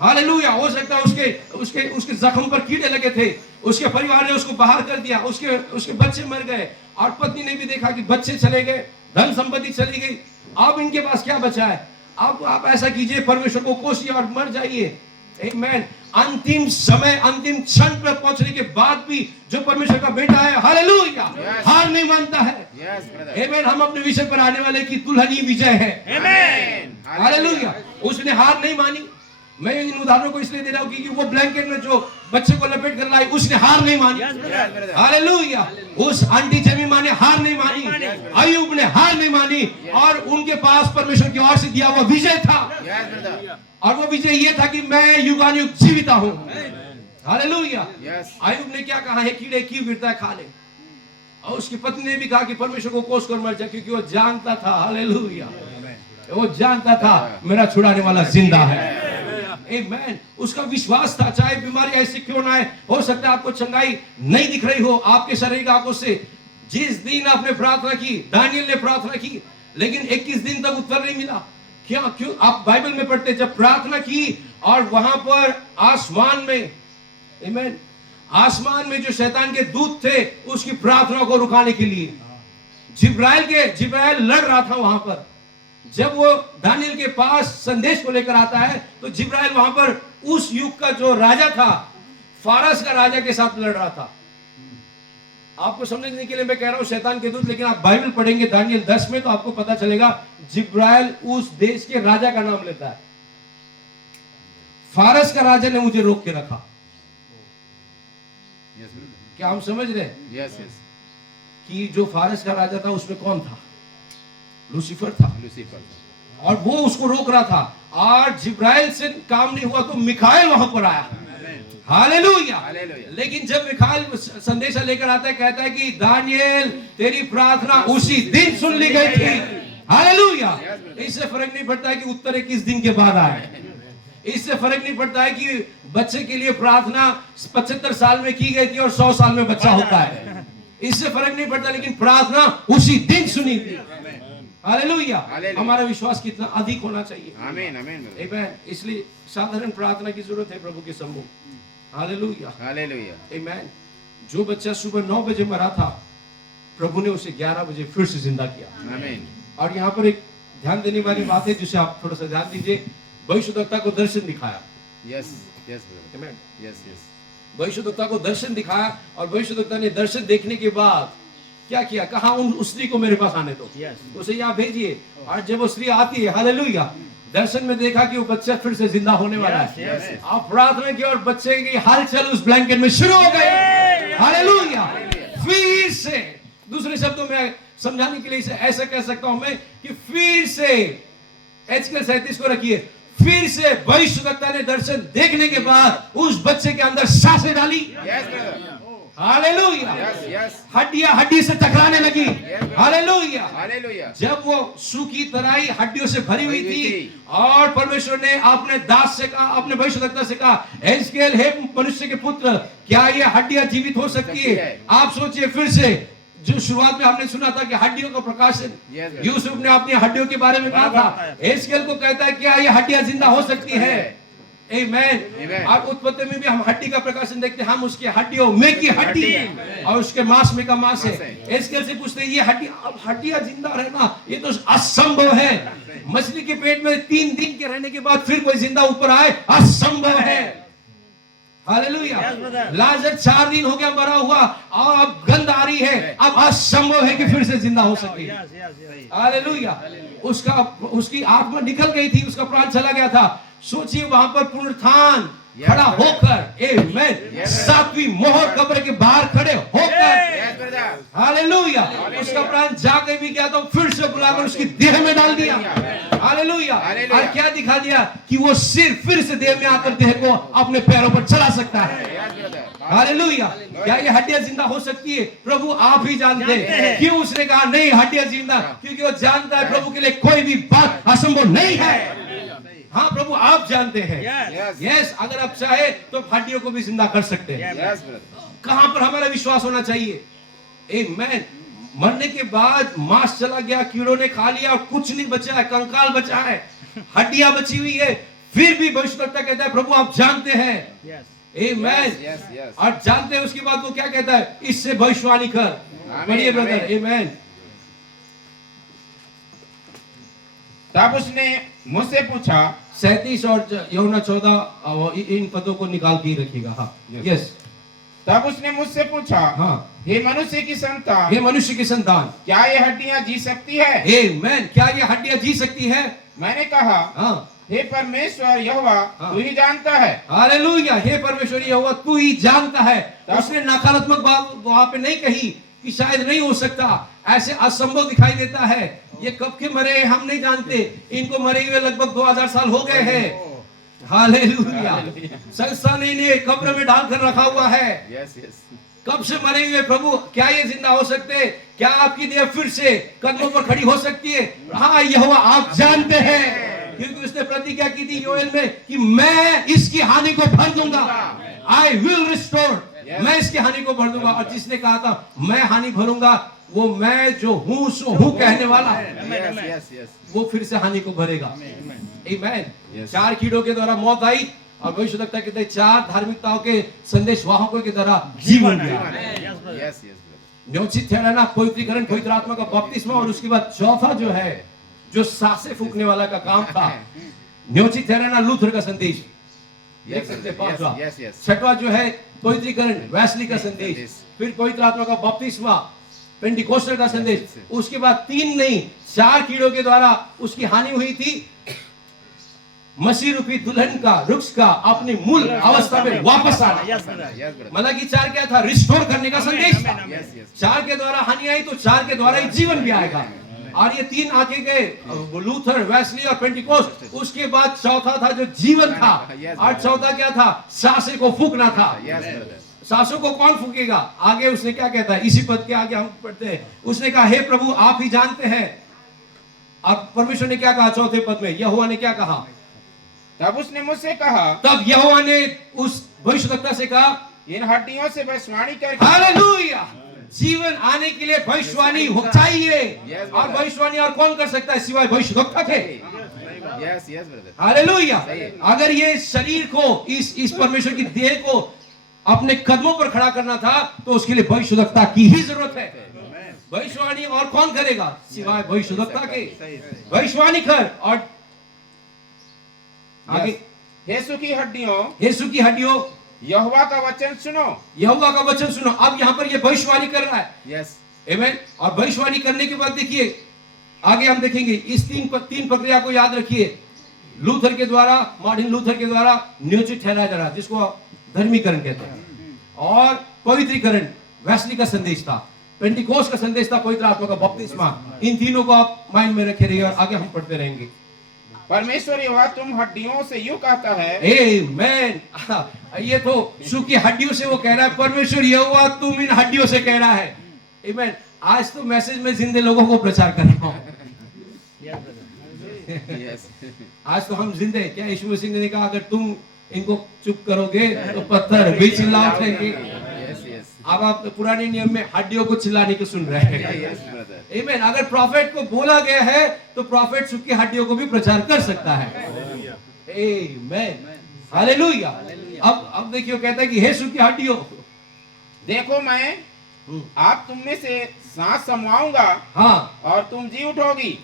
हालेलुया। हो सकता है उसके जख्म पर कीड़े लगे थे, उसके परिवार ने उसको बाहर कर दिया, उसके बच्चे मर गए और पत्नी ने भी देखा कि बच्चे चले गए, धन संपत्ति चली गई। अब इनके पास क्या बचा है? अब आप ऐसा कीजिए, परमेश्वर को कोसिए और मर जाइए। आमीन। अंतिम समय, अंतिम क्षण पर पहुंचने के बाद भी जो परमेश्वर का बेटा है, हालेलुया, हार नहीं मानता है। आमीन। हम अपने विषय पर आने वाले की दुल्हन ही विजय है। आमीन। हालेलुया। उसने हार नहीं मानी। मैं इन उदाहरणों को इसलिए दे रहा हूं क्योंकि वो ब्लैंकेट में जो बच्चे को लपेट कर लाई, उसने हार नहीं मानी। हालेलुया। उस आंटी जमीमा ने हार नहीं मानी, अय्यूब ने हार नहीं मानी, और उनके पास परमेश्वर की ओर से दिया हुआ विजय था। और वो विजय ये था कि मैं युगानुयुग जीविता हूं। हालेलुया। Yes. आयुब ने क्या कहा है, कीड़े क्यों गिरता है खा ले। और उसकी पत्नी ने भी कहा कि परमेश्वर को कोस कर मर जा, क्योंकि वो जानता था, हालेलुया, वो जानता था मेरा छुड़ाने वाला जिंदा है। आमेन। उसका विश्वास था, चाहे बीमारी ऐसी क्यों ना है, हो सकता है आपको चंगाई नहीं दिख रही हो आपके शारीरिक आंखों से। जिस दिन आपने प्रार्थना की, दानियल ने प्रार्थना की, लेकिन 21 दिन तक उत्तर नहीं मिला। क्या? क्यों? आप बाइबल में पढ़ते, जब प्रार्थना की और वहां पर आसमान में, आमेन, आसमान में जो शैतान के दूत थे उसकी प्रार्थना को रुकाने के लिए जिब्राइल लड़ रहा था वहां पर। जब वो दानियल के पास संदेश को लेकर आता है तो जिब्राइल वहां पर उस युग का जो राजा था, फारस का राजा के साथ लड़ रहा था। आपको समझने के लिए मैं कह रहा हूं शैतान के दूत, लेकिन आप बाइबल पढ़ेंगे दानियल 10 में तो आपको पता चलेगा जिब्राइल उस देश के राजा का नाम लेता है। फारस का राजा ने मुझे रोक के रखा। Yes, brother. क्या हम समझ रहे हैं Yes, yes. कि जो फारस का राजा था उसमें कौन था? लूसीफर था। Lucifer. और वो उसको रोक रहा था। और जिब्राइल से काम नहीं हुआ तो मिखाइल वहां पर आया। हालेलुया। हालेलुया। लेकिन जब मिखाइल संदेशा लेकर आता है, कहता है कि दानियल तेरी प्रार्थना उसी दिन सुन ली गई थी। हालेलुया। इससे फर्क नहीं पड़ता है कि उत्तर 21 दिन के बाद आए। इससे फर्क नहीं पड़ता है कि बच्चे के लिए प्रार्थना 75 साल में की गई थी और 100 साल में बच्चा होता है। इससे फर्क नहीं पड़ता, लेकिन प्रार्थना उसी दिन सुनी थी। हालेलुया। हमारा विश्वास कितना अधिक होना चाहिए। Amen, amen, brother. आमेन। इसलिए साधारण प्रार्थना की जरूरत है प्रभु के सम्मुख। Hallelujah, Hallelujah. आमेन। जो बच्चा सुबह 9 बजे मरा था, प्रभु ने उसे 11 बजे फिर से जिंदा किया। Amen. और यहाँ पर एक ध्यान देने वाली बात है जिसे आप थोड़ा सा ध्यान दीजिए। भविष्यद्वक्ता को दर्शन दिखाया। Yes, yes, brother. आमेन। Yes, yes. भविष्यद्वक्ता को दर्शन दिखाया और भविष्यद्वक्ता ने दर्शन देखने के बाद क्या किया? कहा उस स्त्री को मेरे पास आने दो। Yes. उसे यहाँ भेजिए। और जब वो स्त्री आती है, हालेलुया, दर्शन में देखा कि वो बच्चा फिर से जिंदा होने वाला Yes, है। yes. आप प्रार्थना की और बच्चे की हलचल उस ब्लैंकेट में शुरू हो गई। हालेलुया। फिर से, दूसरे शब्दों में समझाने के लिए इसे ऐसा कह सकता हूं मैं कि फिर से एचकेल 37 को रखिए, फिर से भविष्यद्वक्ता ने दर्शन देखने के बाद उस बच्चे के अंदर सांसें डाली। Yes, brother. Hallelujah. Yes, yes. हड्डियां हड्डी से टकराने लगी। हालेलुया। Hallelujah. जब वो सूखी तराई हड्डियों से भरी हुई भरी हुई थी थी। और परमेश्वर ने अपने दास से कहा, अपने भविष्यद्वक्ता से कहा, एजकेल, हे मनुष्य के पुत्र, क्या ये हड्डियां जीवित हो सकती है? आप सोचिए फिर से, जो शुरुआत में हमने सुना था कि हड्डियों का प्रकाशन, Yes, यूसुफ ने अपनी हड्डियों के बारे में कहा था। एजकेल को कहता है क्या ये हड्डियां जिंदा हो सकती है? आमेन। Amen. और उत्पत्ति में भी हम हड्डी का प्रकाशन देखते हैं। हम उसकी हड्डियों में की हड्डी है और उसके मांस में का मांस है। एजकेल से पूछते हैं ये हड्डियां जिंदा रहना, ये तो असंभव है। मछली के पेट में 3 दिन के रहने के बाद फिर कोई जिंदा ऊपर आए, असंभव है। हालेलुया। Yes, brother. लाजर 4 दिन हो गया मरा हुआ और अब गंध आ रही है, अब असंभव है कि फिर से जिंदा हो सके। Yes, yes, yes. हालेलुया। उसकी आत्मा निकल गई थी, उसका प्राण चला गया था। सोचिए वहां पर पुनरुत्थान Yes, खड़ा brother. होकर, आमेन, Yes, 7वीं मोहर कब्र के बाहर खड़े होकर, Yes, brother. हालेलुया, उसका प्राण जाके भी गया तो फिर से बुलाकर उसकी देह में डाल दिया। हालेलुया। हालेलुया। और क्या दिखा दिया कि वो सिर फिर से देह में आकर देह को अपने पैरों पर चला सकता है। Yes, brother. हालेलुया। क्या ये हड्डियां जिंदा हो सकती है? प्रभु आप ही जानते हैं। क्यों उसने कहा नहीं हड्डियां जिंदा? क्योंकि वो जानता है प्रभु के लिए कोई भी बात असंभव नहीं है। हाँ प्रभु आप जानते हैं। Yes. Yes. यस, अगर आप चाहे तो हड्डियों को भी जिंदा कर सकते हैं। Yes, brother. कहां पर हमारा विश्वास होना चाहिए? आमेन। मरने के बाद मांस चला गया, कीड़ों ने खा लिया, कुछ नहीं बचा है, कंकाल बचा है, हड्डियां बची हुई है, फिर भी भविष्यद्वक्ता कहता है प्रभु आप जानते हैं। Yes. आमेन। Yes, yes, yes. और जानते हैं उसके बाद वो क्या कहता है? इससे भविष्यवाणी कर। आमीन, पढ़िए ब्रदर। आमीन। आमेन। तब उसने मुझसे पूछा, 37 और यूहन्ना 14 इन पदों को निकाल के ही रखिएगा। हाँ, Yes. यस। तब उसने मुझसे पूछा, हाँ, हे मनुष्य की संतान, हे मनुष्य की संतान, क्या ये हड्डियां जी सकती है? आमेन, क्या ये हड्डियां जी सकती है? मैंने कहा, हाँ, हे परमेश्वर यहोवा, हाँ। तू ही जानता है। हालेलुया। हे परमेश्वर यहोवा तू ही जानता है। तब- उसने नकारात्मक बात वहां पे नहीं कही कि शायद नहीं हो सकता, ऐसे असंभव दिखाई देता है। ये कब के मरे हम नहीं जानते, इनको मरे हुए लगभग 2000 साल हो गए हैं। हालेलुया। संस्था ने इन्हें कब्र में डालकर रखा हुआ है। यस यस कब से मरे हुए प्रभु, क्या ये जिंदा हो सकते हैं? क्या आपकी देह फिर से कदमों पर खड़ी हो सकती है? हाँ यहोवा आप जानते हैं, क्योंकि उसने प्रतिज्ञा की थी योएल में कि मैं इसकी हानि को भर दूंगा। आई विल रिस्टोर, मैं इसकी हानि को भर दूंगा। और जिसने कहा था मैं हानि भरूंगा, वो मैं जो हूं सो हूं कहने वाला है, यस यस वो फिर से हानि को भरेगा। आमीन। Yes. 4 कीड़ों के द्वारा मौत आई और भविष्यवक्ता के द्वारा 4 धार्मिकताओं के संदेशवाहकों के द्वारा जीवन दिया। Yes, brother. Yes yes brother न्योचित ठहराना, पवित्रीकरण, पवित्र आत्मा का बपतिस्मा, और उसके बाद चौथा जो है, जो सांसें फूकने वाला का काम था, न्योचित ठहराना लूथर का संदेश। देख सकते हैं पांचवा। यस यस छठवा जो है पवित्रीकरण, वेस्ली का संदेश, फिर पवित्र आत्मा का बपतिस्मा, पेंटिकोस्टल का संदेश। उसके बाद 3 नहीं 4 कीड़ों के द्वारा उसकी हानि हुई थी। मसीह रूपी दुल्हन का, वृक्ष का अपनी मूल अवस्था में वापस आना। Yes, brother. Yes brother Malachi 4 क्या था? रिस्टोर करने का संदेश था। Amen, यस यस 4 के द्वारा हानि आई तो 4 के द्वारा ही जीवन भी आएगा। और ये 3 आगे गए, लूथर, वेस्ली और पेंटिकोस्ट। उसके बाद चौथा था जो जीवन था, और चौथा क्या था? सांसें को फूकना था। यस ब्रदर सांसों को कौन फूकेगा? आगे उसने क्या कहता है, इसी पद के आगे हम पढ़ते हैं, उसने कहा हे प्रभु आप ही जानते हैं। अब परमेश्वर ने क्या कहा चौथे पद में? यहोवा ने क्या कहा? तब उसने मुझसे कहा, तब यहोवा ने उस भविष्यवक्ता से कहा, इन हड्डियों से भविष्यवाणी करके हालेलुया, जीवन आने के लिए भविष्यवाणी हो चाहिए। Yes, और brother. भविष्यवाणी और कौन कर सकता है सिवाय भविष्यवक्ता के? Yes yes brother hallelujah. सही है। अगर ये शरीर को, इस परमेश्वर की देह को अपने कदमों पर खड़ा करना था, तो उसके लिए भविष्यवक्ता की ही जरूरत है। भविष्यवाणी और कौन करेगा सिवाय भविष्यवक्ता के? भविष्यवाणी कर। और आगे, यीशु की हड्डियों, यीशु की हड्डियों, यहोवा का वचन सुनो। यहोवा का वचन सुनो। अब यहाँ पर ये भविष्यवाणी कर रहा है। यस आमीन। और भविष्यवाणी करने के बाद देखिए आगे हम देखेंगे, इस 3 प्रक्रिया को याद रखिए। लूथर के द्वारा, मार्टिन लूथर के द्वारा न्योचित ठहराया जा रहा, जिसको धर्मीकरण कहते हैं। और पवित्रीकरण वेस्ली का संदेश था, पेंटिकोस्ट का संदेश था, पवित्र आत्मा का बपतिस्मा। इन तीनों को आप माइंड में रखे रहिए और आगे हम पढ़ते रहेंगे। परमेश्वर यहोवा तुम हड्डियों से यूं कहता है। आमीन। ये तो सूखी हड्डियों से वो कह रहा है, परमेश्वर यहोवा तुम इन हड्डियों से कह रहा है। आमीन। आज तो मैसेज में जिंदे लोगों को प्रचार कर रहा हूं। Yes, brother. यस आज तो हम जिंदे, क्या यीशु मसीह ने कहा अगर तुम इनको चुप करोगे तो पत्थर भी चिल्ला उठेंगे। यस यस अब आप पुराने नियम में हड्डियों को चिल्लाने को सुन रहे हैं। यस ब्रदर आमीन। अगर प्रॉफिट को बोला गया है तो प्रॉफिट सूखी हड्डियों को भी प्रचार कर सकता है। आमीन। हालेलुया। अब देखियो कहता है कि हे सूखी हड्डियों, देखो मैं आप तुम में से सांस समवाऊंगा हाँ, और तुम जी उठोगी।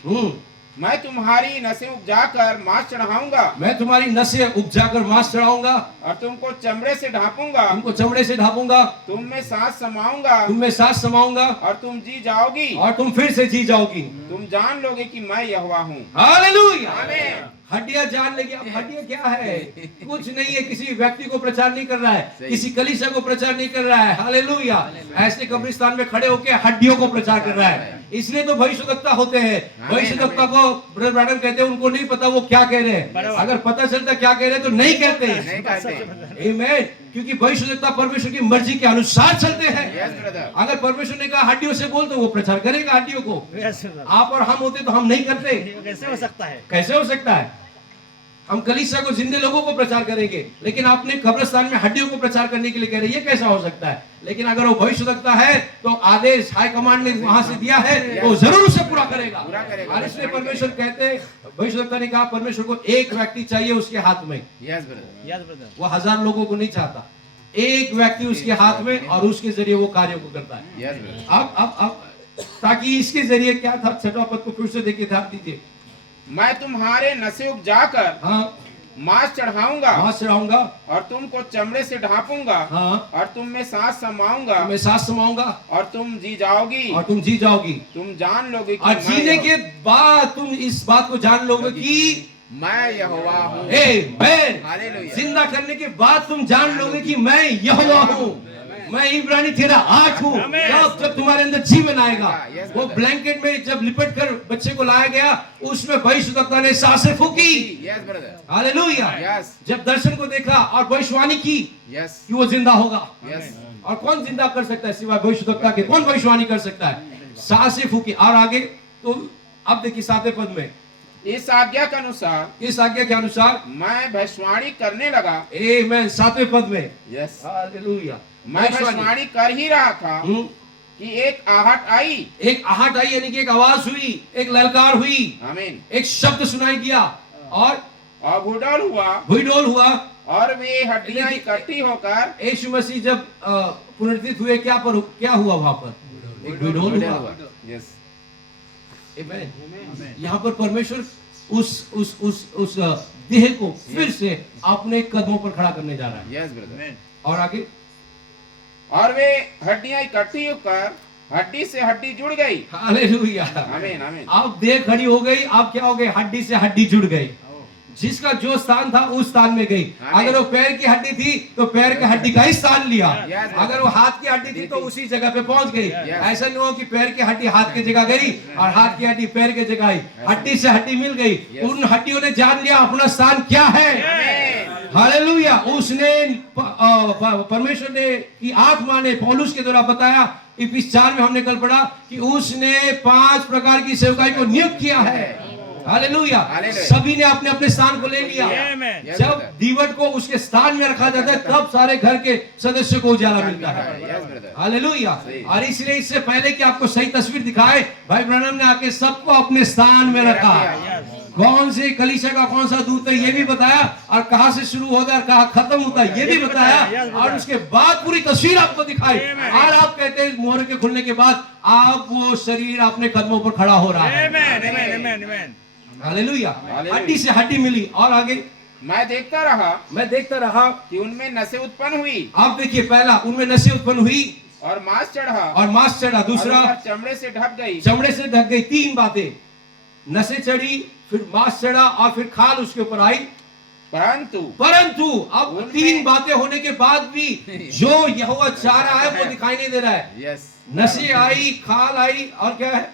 मैं तुम्हारी नसें उपजाकर मांस चढ़ाऊंगा मैं तुम्हारी नसें उपजाकर मांस चढ़ाऊंगा, और तुमको चमड़े से ढांपूंगा। तुमको चमड़े से ढापूंगा, तुम में सांस समाऊंगा तुम में सांस समाऊंगा, और तुम जी जाओगी। और तुम फिर से जी जाओगी। तुम जान लोगे कि मैं यहोवा हूँ। हालेलुया। आमीन। हड्डियां जान लेगी। अब हड्डियां क्या है? कुछ नहीं है, किसी व्यक्ति को प्रचार नहीं कर रहा है, किसी कलीसिया को प्रचार नहीं कर रहा है। हालेलुया। ऐसे कब्रिस्तान में खड़े होकर हड्डियों को प्रचार कर रहा है। इसलिए तो भविष्यवक्ता होते हैं। भविष्यवक्ता को ब्रदर ब्रैडन कहते हैं, उनको नहीं पता वो क्या कह रहे हैं। अगर पता चलता क्या कह रहे हैं तो नहीं कहते। नहीं कहते। आमीन। क्योंकि भविष्यवक्ता परमेश्वर की मर्जी के अनुसार चलते हैं। यस ब्रदर अगर परमेश्वर ने कहा हड्डियों से बोल, तो वो प्रचार करेगा हड्डियों को। Yes, brother. आप और हम होते तो हम नहीं करते। ये कैसे हो सकता है? कैसे हो सकता है? हम कलीसिया को जिंदे लोगों को प्रचार करेंगे, लेकिन आपने कब्रिस्तान में हड्डियों को प्रचार करने के लिए कह रहे हैं, ये कैसा हो सकता है? लेकिन अगर वो भविष्यवक्ता है तो आदेश हाई कमांड ने वहां से दिया है तो जरूर उसे पूरा करेगा। पूरा करेगा। और इसलिए परमेश्वर कहते हैं, भविष्यवक्ता ने कहा परमेश्वर को एक व्यक्ति चाहिए उसके हाथ में। Yes brother Yes, brother. वो 1000 लोगों को नहीं चाहता, एक व्यक्ति उसके हाथ में, और उसके जरिए वो कार्यों को करता है। यस ब्रदर अब ताकि इसके जरिए क्या था? छठवां पद को फिर से देखिए, ध्यान दीजिए। मैं तुम्हारे नसें उपजाकर हाँ, मांस चढ़ाऊंगा वहां से रहूंगा, और तुमको चमड़े से ढांपूंगा। हाँ, और तुम में सांस समाऊंगा मैं सांस समाऊंगा, और तुम जी जाओगी। और तुम जी जाओगी। तुम जान लोगे कि और मैं जीने यहोवा- के बाद तुम इस बात को जान लोगे कि मैं यहोवा हूँ। आमीन। हालेलुया। जिंदा करने के बाद तुम जान लोगे कि मैं यहोवा हूँ। मैं इब्रानी 13:8 हूँ। जब तुम्हारे अंदर जीवन आएगा, Yes, वो brother. ब्लैंकेट में जब लिपट कर बच्चे को लाया गया, उसमें भविष्यद्वक्ता ने सांसें फूकी। Yes, brother. हालेलुया। Yes. जब दर्शन को देखा और भविष्यवाणी की Yes. कि वो जिंदा होगा। Yes. और कौन जिंदा कर सकता है सिवाय भविष्यद्वक्ता के? कौन भविष्यवाणी कर सकता है? सांसें फूकी। और आगे तो अब देखिए 7वें पद में, इस आज्ञा के अनुसार इस आज्ञा के अनुसार मैं भविष्यवाणी करने लगा। आमेन। 7वें पद में यस, हालेलुया। मैं भविष्यवाणी कर ही रहा था कि एक आहट आई। एक आहट आई यानी कि एक आवाज हुई, एक ललकार हुई, आमीन। एक शब्द सुनाई दिया और भूडोल हुआ भूडोल हुआ। और वे हड्डियां इकट्ठी होकर यीशु मसीह जब पुनरुत्थित हुए, क्या हुआ वहां पर? एक भूडोल हुआ। यस, आमेन। यहाँ पर परमेश्वर उस देह को फिर से अपने कदमों पर खड़ा करने जा रहा है। Yes brother. और आगे, और वे हड्डियां इकट्ठी होकर हड्डी से हड्डी जुड़ गई। हालेलुया। आमीन, आमीन। अब देह खड़ी हो गई, अब क्या हो गई? हड्डी से हड्डी जुड़ गई। जिसका जो स्थान था उस स्थान में गई। अगर वो पैर की हड्डी थी तो पैर की हड्डी का ही स्थान लिया। अगर वो हाथ की हड्डी थी तो उसी जगह पे पहुंच गई। ऐसा नहीं हो कि पैर की हड्डी हाथ की जगह गई और हाथ की हड्डी पैर की जगह आई। हड्डी से हड्डी मिल गई। उन हड्डियों ने जान लिया अपना स्थान क्या है। हालेलुया। उसने परमेश्वर ने की आत्मा ने पौलुस के द्वारा बताया, इफिस 4 में हमने कल पढ़ा कि उसने 5 प्रकार की सेवकाई को नियुक्त किया है। हालेलुया। सभी ने अपने अपने स्थान को ले लिया। जब दीवट को उसके स्थान में रखा जाता है तब सारे घर के सदस्यों को उजाला मिलता है। हालेलुया। और इसलिए इससे पहले कि आपको सही तस्वीर दिखाए, भाई ब्रैनम ने आके सबको अपने स्थान में रखा। कौन से कलीसिया का कौन सा दूत है ये भी बताया, और कहां से शुरू होता है कहां खत्म होता है ये भी बताया, और उसके बाद पूरी तस्वीर आपको दिखाई। और आप कहते हैं मोहर के खुलने के बाद आप वो शरीर अपने कदमों पर खड़ा हो रहा है। हालेलुया। हड्डी से हड्डी मिली। और आगे, मैं देखता रहा कि उनमें नसें उत्पन्न हुई। आप देखिए, पहला उनमें नसें उत्पन्न हुई और मांस चढ़ा। और मांस चढ़ा। दूसरा, चमड़े से ढक गई। चमड़े से ढक गई। 3 बातें, नसें चढ़ी, फिर मांस चढ़ा और फिर खाल उसके ऊपर आई। परंतु अब 3 बातें होने के बाद भी जो यहोवा चाह रहा है वो दिखाई नहीं दे रहा है। यस, नसें आई, खाल आई और क्या है?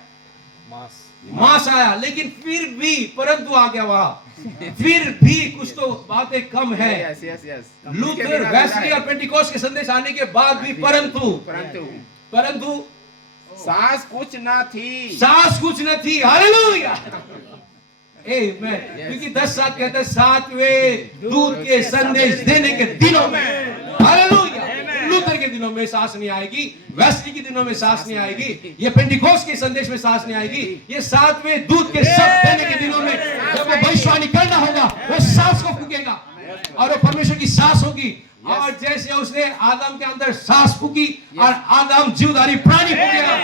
मांस आया। लेकिन फिर भी परंतु आ गया वहां। फिर भी कुछ तो बातें कम है। Yes, yes, yes. Luther, Wesley और पेंटिकोस्ट के संदेश आने के बाद भी परंतु सांस कुछ न थी। हालेलुया। क्योंकि 10:7 कहते हैं 7वें दूत के संदेश देने के दिनों में, हालेलुया, लूथर के दिनों में सांस नहीं आएगी, वेस्ली के दिनों में सांस नहीं आएगी, ये पेंटिकोस्ट के संदेश में सांस नहीं आएगी। ये 7वें दूत के सब देने के दिनों में जब वो भविष्यवाणी करना होगा वो सांस को फूकेगा और वो परमेश्वर की सांस होगी। और जैसे उसने आदम के अंदर सांस फूकी और आदम जीवधारी प्राणी हो गया,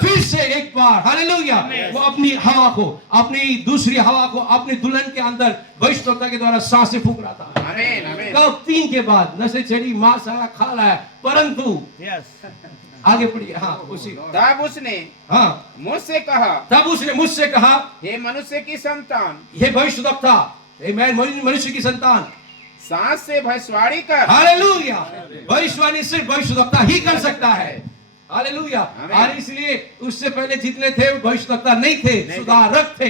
फिर से एक बार हालेलुया वो अपनी हवा को, अपनी दूसरी हवा को अपनी दुल्हन के अंदर भविष्यद्वक्ता के द्वारा सांसें फूक रहा था। आमीन, आमीन। कब? 3 के बाद नसें चढ़ी, मांस आया, खाल आया। परंतु आगे पढ़िए। हाँ, उसी तब उसने मुझसे कहा, हे मनुष्य की संतान, हे भविष्यद्वक्ता, मैं मनुष्य की संतान, सांस से भविष्यवाणी कर। हालेलुया। भविष्यवाणी सिर्फ भविष्यद्वक्ता ही कर सकता है। हालेलुया। और इसलिए उससे पहले जितने थे भविष्यद्वक्ता नहीं थे, सुधारक थे।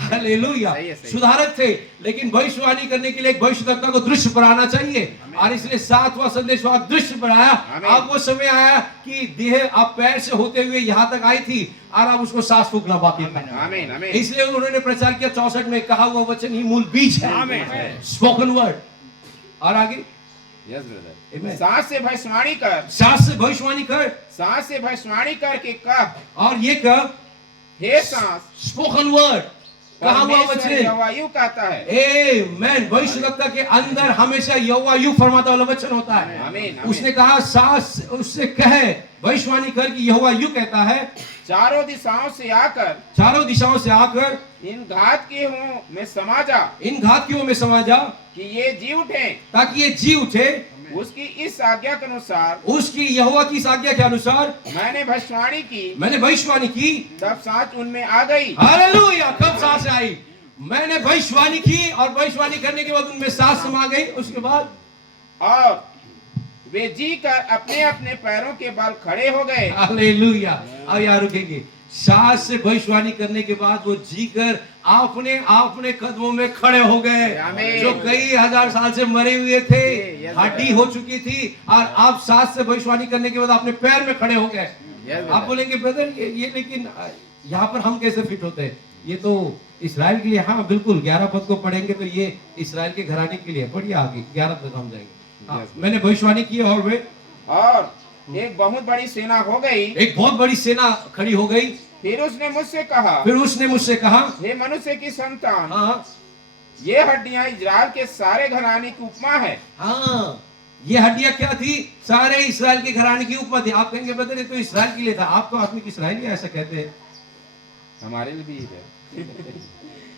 हालेलुया, सुधारक थे। लेकिन भविष्यवाणी करने के लिए एक भविष्यद्वक्ता को दृश्य पर आना चाहिए, और इसलिए 7वां संदेश दृश्य पर आया। अब वो समय आया कि देह अब पैर से होते हुए यहाँ तक आई थी और अब उसको सांस फूकना बाकी था। इसलिए उन्होंने प्रचार किया 64 में, कहा हुआ वचन ही मूल बीज है, स्पोकन वर्ड। और आगे, यस ब्रदर, सांस से भविष्यवाणी कर, सांस से भविष्यवाणी कर, सांस से भविष्यवाणी करके कह, और ये कह, हे सांस, स्पोकन वर्ड, कहा हुआ वचन यहोवा यूं कहता है। आमीन। भविष्यद्वक्ता के अंदर हमेशा यहोवा यूं फरमाता वाला वचन होता है। आमीन। उसने कहा सांस उससे कहे, भविष्यवाणी कर कि यहोवा यूं कहता है, चारों दिशाओं से आकर इन घातकियों में समा जा कि ये जी उठे, ताकि ये जी उठे उसकी इस आज्ञा के अनुसार, उसकी यहोवा की इस आज्ञा के अनुसार मैंने भविष्यवाणी की, तब सांस उनमें आ गई। हालेलुया। कब सांस आई? मैंने भविष्यवाणी की और भविष्यवाणी करने के बाद उनमें सांस समा गई। उसके बाद और वे जी कर अपने अपने पैरों के बल खड़े हो गए। हालेलुया। अब यहाँ रुकेंगे। सास से भविष्यवाणी करने के बाद वो जीकर अपने अपने कदमों में खड़े हो गए। आमीन। जो कई हजार साल से मरे हुए थे, यस, हड्डी हो चुकी थी, और आप सास से भविष्यवाणी करने के बाद अपने पैर में खड़े हो गए। यस, आप बोलेंगे ब्रदर ये लेकिन यहाँ पर हम कैसे फिट होते हैं? ये तो इसराइल के लिए, हाँ बिल्कुल। 11 पद को पढ़ेंगे तो ये इसराइल के घराने के लिए। पढ़िए आगे 11 पद हम जाएंगे। हाँ, यस। मैंने भविष्यवाणी की और वे और एक बहुत बड़ी सेना हो गई। एक बहुत बड़ी सेना खड़ी हो गई। फिर उसने मुझसे कहा, फिर उसने मुझसे कहा, हे मनुष्य की संतान, हाँ ये हड्डियां इजराइल के सारे घराने की उपमा है। हाँ, ये हड्डियां क्या थी? सारे इसराइल के घराने की उपमा थी। आप कहेंगे ब्रदर ये तो इसराइल के लिए था। आप तो आत्मिक इसराइली ऐसा कहते हैं। हमारे लिए भी है।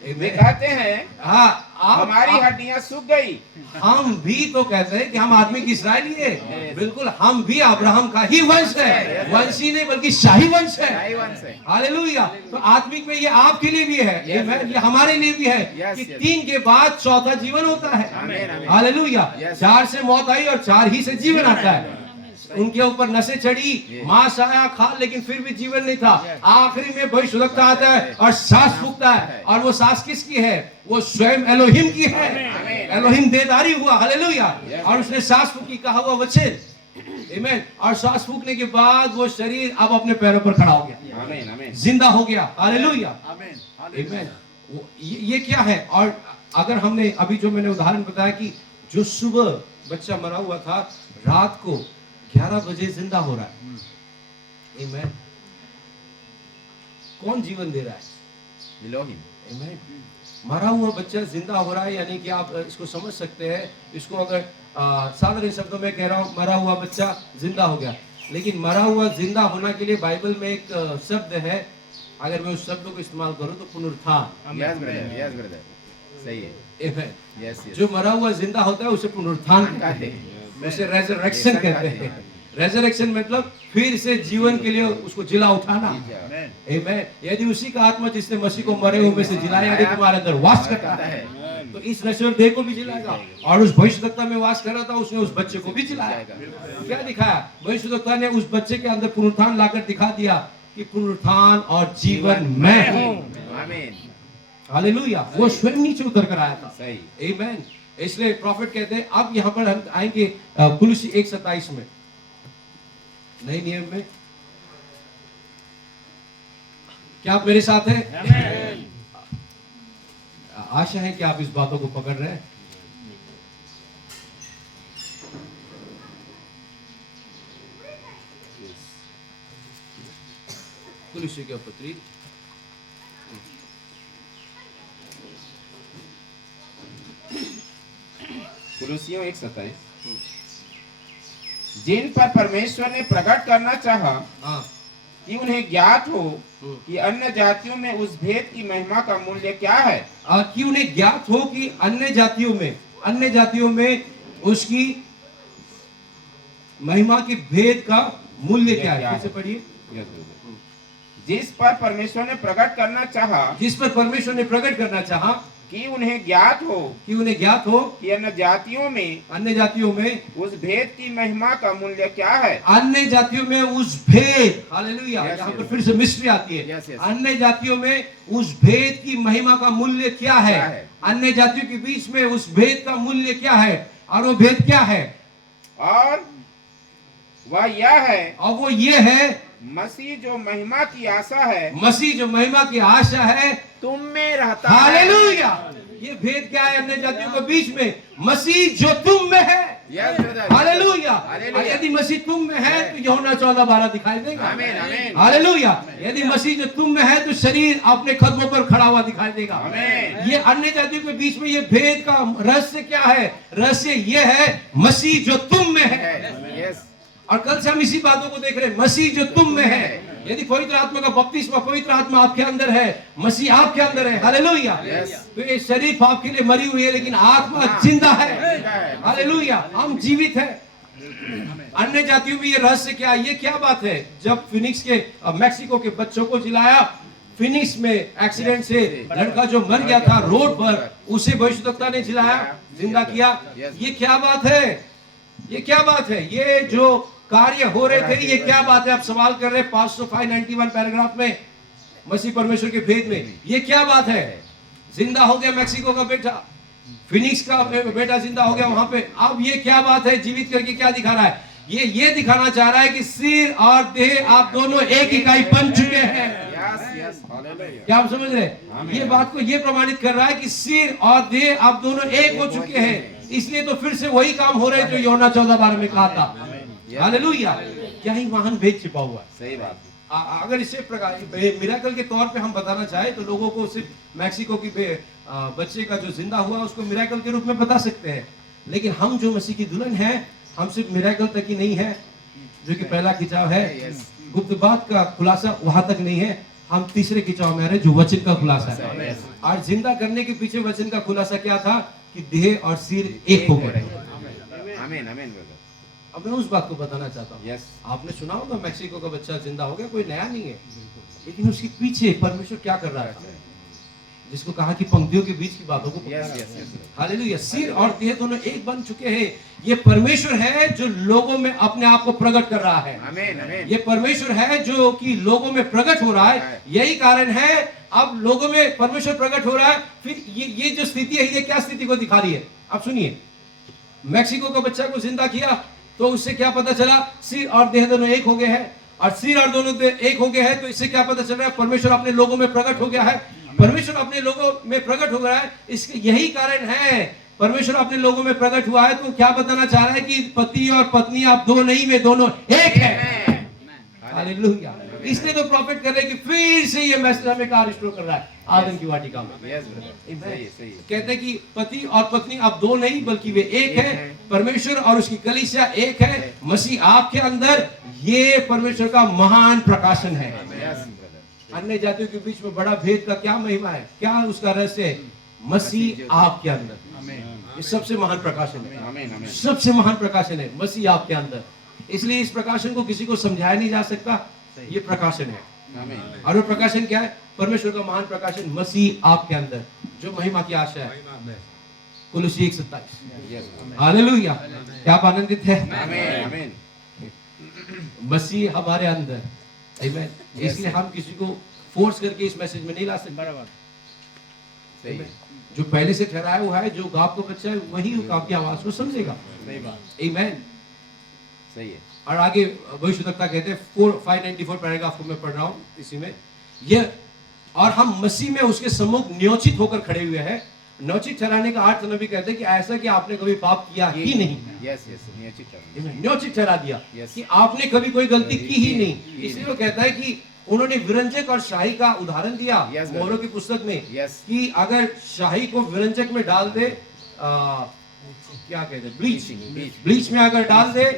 वे Amen. कहते हैं हाँ, हमारी हड्डियां सूख गई। हम भी तो कहते हैं कि हम आत्मिक इसराइली है। बिल्कुल, हम भी अब्राहम का ही वंश है। वंशी नहीं बल्कि शाही वंश है। शाही वंश है। हालेलुया। तो आत्मिक में ये आपके लिए भी है, Yes, ये हमारे लिए भी है Yes, कि yes. 3 के बाद चौथा जीवन होता है। आमीन, आमीन। हालेलुया। Yes. 4 से मौत आई और 4 ही से जीवन आता है। उनके ऊपर नशे चढ़ी, मांस आया खा, लेकिन फिर भी जीवन नहीं था। आखिरी में भविष्यवक्ता आता है और सांस फूकता है। और वो सांस किसकी है? वो स्वयं एलोहिम की है। एलोहिम देदारी हुआ। हालेलुया। और उसने सांस फूकी, कहा हुआ वचन, आमीन। और सांस फूकने के बाद वो शरीर अब अपने पैरों पर खड़ा हो गया, आमीन, आमीन। जिंदा हो गया। हालेलुया, आमीन। आमीन। ये क्या है? और अगर हमने अभी जो मैंने उदाहरण बताया कि जो सुबह बच्चा मरा हुआ था, रात को 11 बजे जिंदा हो रहा है। आमीन। कौन जीवन दे रहा है? इलोहिम। आमीन। मरा हुआ बच्चा जिंदा हो रहा है, यानी कि आप इसको समझ सकते हैं। इसको अगर साधारण शब्दों में कह रहा हूं, मरा हुआ बच्चा जिंदा हो गया। लेकिन मरा हुआ जिंदा होना के लिए बाइबल में एक शब्द है, अगर मैं उस शब्द को इस्तेमाल करूं तो पुनरुत्थान। यस ब्रदर, यस ब्रदर, सही है। आमीन। Yes, yes. जो मरा हुआ जिंदा होता है उसे पुनरुत्थान कहते हैं, उसे रेजरेक्शन कहते हैं। रेजरेक्शन मतलब फिर से जीवन के लिए उसको जिला उठाना। आमीन। यदि उसी का आत्मा जिसने मसीह को मरे हुए में से जिलाया यदि तुम्हारे अंदर वास करता है, तो इस नश्वर देह को भी जिलाएगा। और उस भविष्यवक्ता में वास कर रहा था, उसने उस बच्चे को भी जिलाया। क्या दिखाया? भविष्यवक्ता ने उस बच्चे के अंदर पुनरुत्थान लाकर दिखा दिया कि पुनरुत्थान और जीवन मैं हूँ। आमीन। हालेलुया। वो स्वयं नीचे उतर कर आया था। सही। आमीन। इसलिए प्रॉफिट कहते हैं, अब यहाँ पर हम आएंगे कुलुसी 1:27 में, नए नियम में। क्या आप मेरे साथ हैं? आशा है कि आप इस बातों को पकड़ रहे हैं। कुलुसी के पत्री कुलुसियों 1:27। जिन पर परमेश्वर ने प्रकट करना चाहा हाँ कि उन्हें ज्ञात हो कि अन्य जातियों में उस भेद की महिमा का मूल्य क्या है। कि उन्हें ज्ञात हो कि अन्य जातियों में उसकी महिमा के भेद का मूल्य क्या है। कैसे पढ़िए? Yes brother. जिस पर परमेश्वर ने प्रकट करना चाहा, जिस पर परमेश्वर ने प्रकट करना चाहा कि उन्हें ज्ञात हो कि कि अन्य जातियों में उस भेद की महिमा का मूल्य क्या है। अन्य जातियों में उस भेद, हालेलुया, Yes, यहाँ पर yes. फिर से मिस्ट्री आती है। Yes, yes. अन्य जातियों में उस भेद की महिमा का मूल्य क्या है? क्या है? अन्य जातियों के बीच में उस भेद का मूल्य क्या है? और वो भेद क्या है? और वह यह है, और वो ये है, मसीह जो महिमा की आशा है मसीह जो महिमा की आशा है तुम में रहता है। हालेलुया। ये भेद क्या है अन्य जातियों के बीच में? मसीह जो तुम में है। Yes brother. हालेलुया। हालेलुया। और यदि मसीह तुम में है तो यूहन्ना 14:12 दिखाई देगा। आमीन, आमीन। हालेलुया। यदि मसीह जो तुम में है तो शरीर अपने कदमों पर खड़ा हुआ दिखाई देगा। आमीन। ये अन्य जातियों के बीच में ये भेद का रहस्य क्या है? रहस्य ये है, मसीह जो तुम में है। यस। और कल से हम इसी बातों को देख रहे हैं, मसीह जो तुम में है। यदि पवित्र आत्मा का बपतिस्मा, पवित्र आत्मा आपके अंदर है, मसीह आपके अंदर है। हालेलुया। Yes. तो ये शरीर आपके लिए मरी हुई है, लेकिन आत्मा जिंदा है। हालेलुया। हम जीवित है। अन्य जातियों में ये रहस्य क्या है? ये क्या बात है? जब फिनिक्स के मैक्सिको के बच्चों को जिलाया, फिनिक्स में एक्सीडेंट से लड़का जो मर गया था रोड पर, उसे भविष्यवक्ता ने जिलाया, जिंदा किया। ये क्या बात है? ये क्या बात है? ये जो कार्य हो रहे थे, ये क्या बात है? आप सवाल कर रहे हैं 591 पैराग्राफ में, मसीह परमेश्वर के भेद में, ये क्या बात है? जिंदा हो गया मैक्सिको का बेटा, फिनिक्स का बेटा जिंदा हो गया वहां पे। अब ये क्या बात है? जीवित करके क्या दिखा रहा है? ये दिखाना चाह रहा है कि सिर और देह आप दोनों एक इकाई बन चुके हैं। क्या आप समझ रहे हैं? ये बात को ये प्रमाणित कर रहा है कि सिर और देह आप दोनों एक हो चुके हैं। इसलिए तो फिर से वही काम हो रहे जो यूहन्ना 14:12 में कहा था। हालेलुया! क्या ही महान भेद छिपा हुआ है। सही बात। अगर इसे प्रकार मिराकल के तौर पे हम बताना चाहे तो लोगों को सिर्फ मैक्सिको की बच्चे का जो जिंदा हुआ उसको मिराकल के रूप में बता सकते हैं, लेकिन हम जो मसीह की दुल्हन है, हम सिर्फ मिराकल तक ही नहीं है जो कि पहला खिंचाव है, गुप्त बात का खुलासा वहां तक नहीं है, हम तीसरे खिंचाव में आ रहे जो वचन का खुलासा है। और जिंदा करने के पीछे वचन का खुलासा क्या था? कि देह और सिर एक हो गए। आमीन आमीन ब्रदर। अब मैं उस बात को बताना चाहता हूँ। यस। आपने सुना होगा मैक्सिको का बच्चा जिंदा हो गया, कोई नया नहीं है, लेकिन उसके पीछे परमेश्वर क्या कर रहा है, जिसको कहा कि पंक्तियों के बीच की बातों को यस यस यस। हालेलुया! सिर और देह दोनों एक बन चुके हैं। ये परमेश्वर है जो लोगों में अपने आप को प्रकट कर रहा है। आमीन आमीन। ये परमेश्वर है जो कि लोगों में प्रकट हो रहा है। यही कारण है अब लोगों में परमेश्वर प्रकट हो रहा है। फिर ये जो स्थिति है, ये क्या स्थिति को दिखा रही है? आप सुनिए, मैक्सिको का बच्चा को जिंदा किया तो उससे क्या पता चला? सिर और देह दोनों एक हो गए हैं। और सिर और दोनों एक हो गए हैं तो इससे क्या पता चल रहा है? परमेश्वर अपने लोगों में प्रकट हो गया है। परमेश्वर अपने लोगों में प्रकट हो गया है। इसके यही कारण है, परमेश्वर अपने लोगों में प्रकट हुआ है तो क्या बताना चाह रहा है? कि पति और पत्नी आप दो नहीं, वे दोनों एक है। हालेलुया! इसलिए तो प्रॉफिट कर रहे हैं कि फिर से ये मैसेज हमें कहाँ रिस्टोर कर रहा है? आदम की वाटिका में। Yes brother. सही सही। कहते हैं कि पति और पत्नी अब दो नहीं बल्कि वे एक है। परमेश्वर और उसकी कलीसिया एक है, मसीह आपके अंदर। ये परमेश्वर का महान प्रकाशन है। Yes brother. अन्य जातियों के बीच में बड़ा भेद का क्या महिमा है, क्या उसका रहस्य है? मसीह आपके अंदर। ये सबसे महान प्रकाशन है। आमीन आमीन। सबसे महान प्रकाशन है मसीह आपके अंदर। इसलिए इस प्रकाशन को किसी को समझाया नहीं जा सकता। ये प्रकाशन है। आमीन। और वो प्रकाशन क्या है? परमेश्वर का महान प्रकाशन मसीह आपके अंदर, जो महिमा की आशा है। कुलुसी 1:27। यस। हालेलुया! क्या आप आनंदित है? आमीन आमीन। मसीह हमारे अंदर। आमीन। इसलिए हम किसी को फोर्स करके इस मैसेज में नहीं ला सकते। बराबर। सही है। जो पहले से ठहराया हुआ है, जो गाँव का बच्चा है, वही आपकी आवाज को समझेगा। सही बात। आमीन। सही है। और आगे भविष्यवक्ता कहते हैं 594 पैराग्राफ को मैं पढ़ रहा हूँ इसी में, ये और हम मसीह में उसके सम्मुख न्योचित होकर खड़े हुए हैं। न्योचित ठहराने का अर्थ नबी कहते हैं कि ऐसा कि आपने कभी पाप किया ही नहीं। Yes yes. नियोजित करना। न्योचित ठहरा दिया Yes. कि आपने कभी कोई गलती की ही नहीं। इसलिए वो कहता है कि उन्होंने विरंजक और शाही का उदाहरण दिया Yes, मोहरों की पुस्तक में। Yes. कि अगर शाही को विरंजक में डाल दे, क्या कहते हैं, ब्लीच में अगर डाल दे,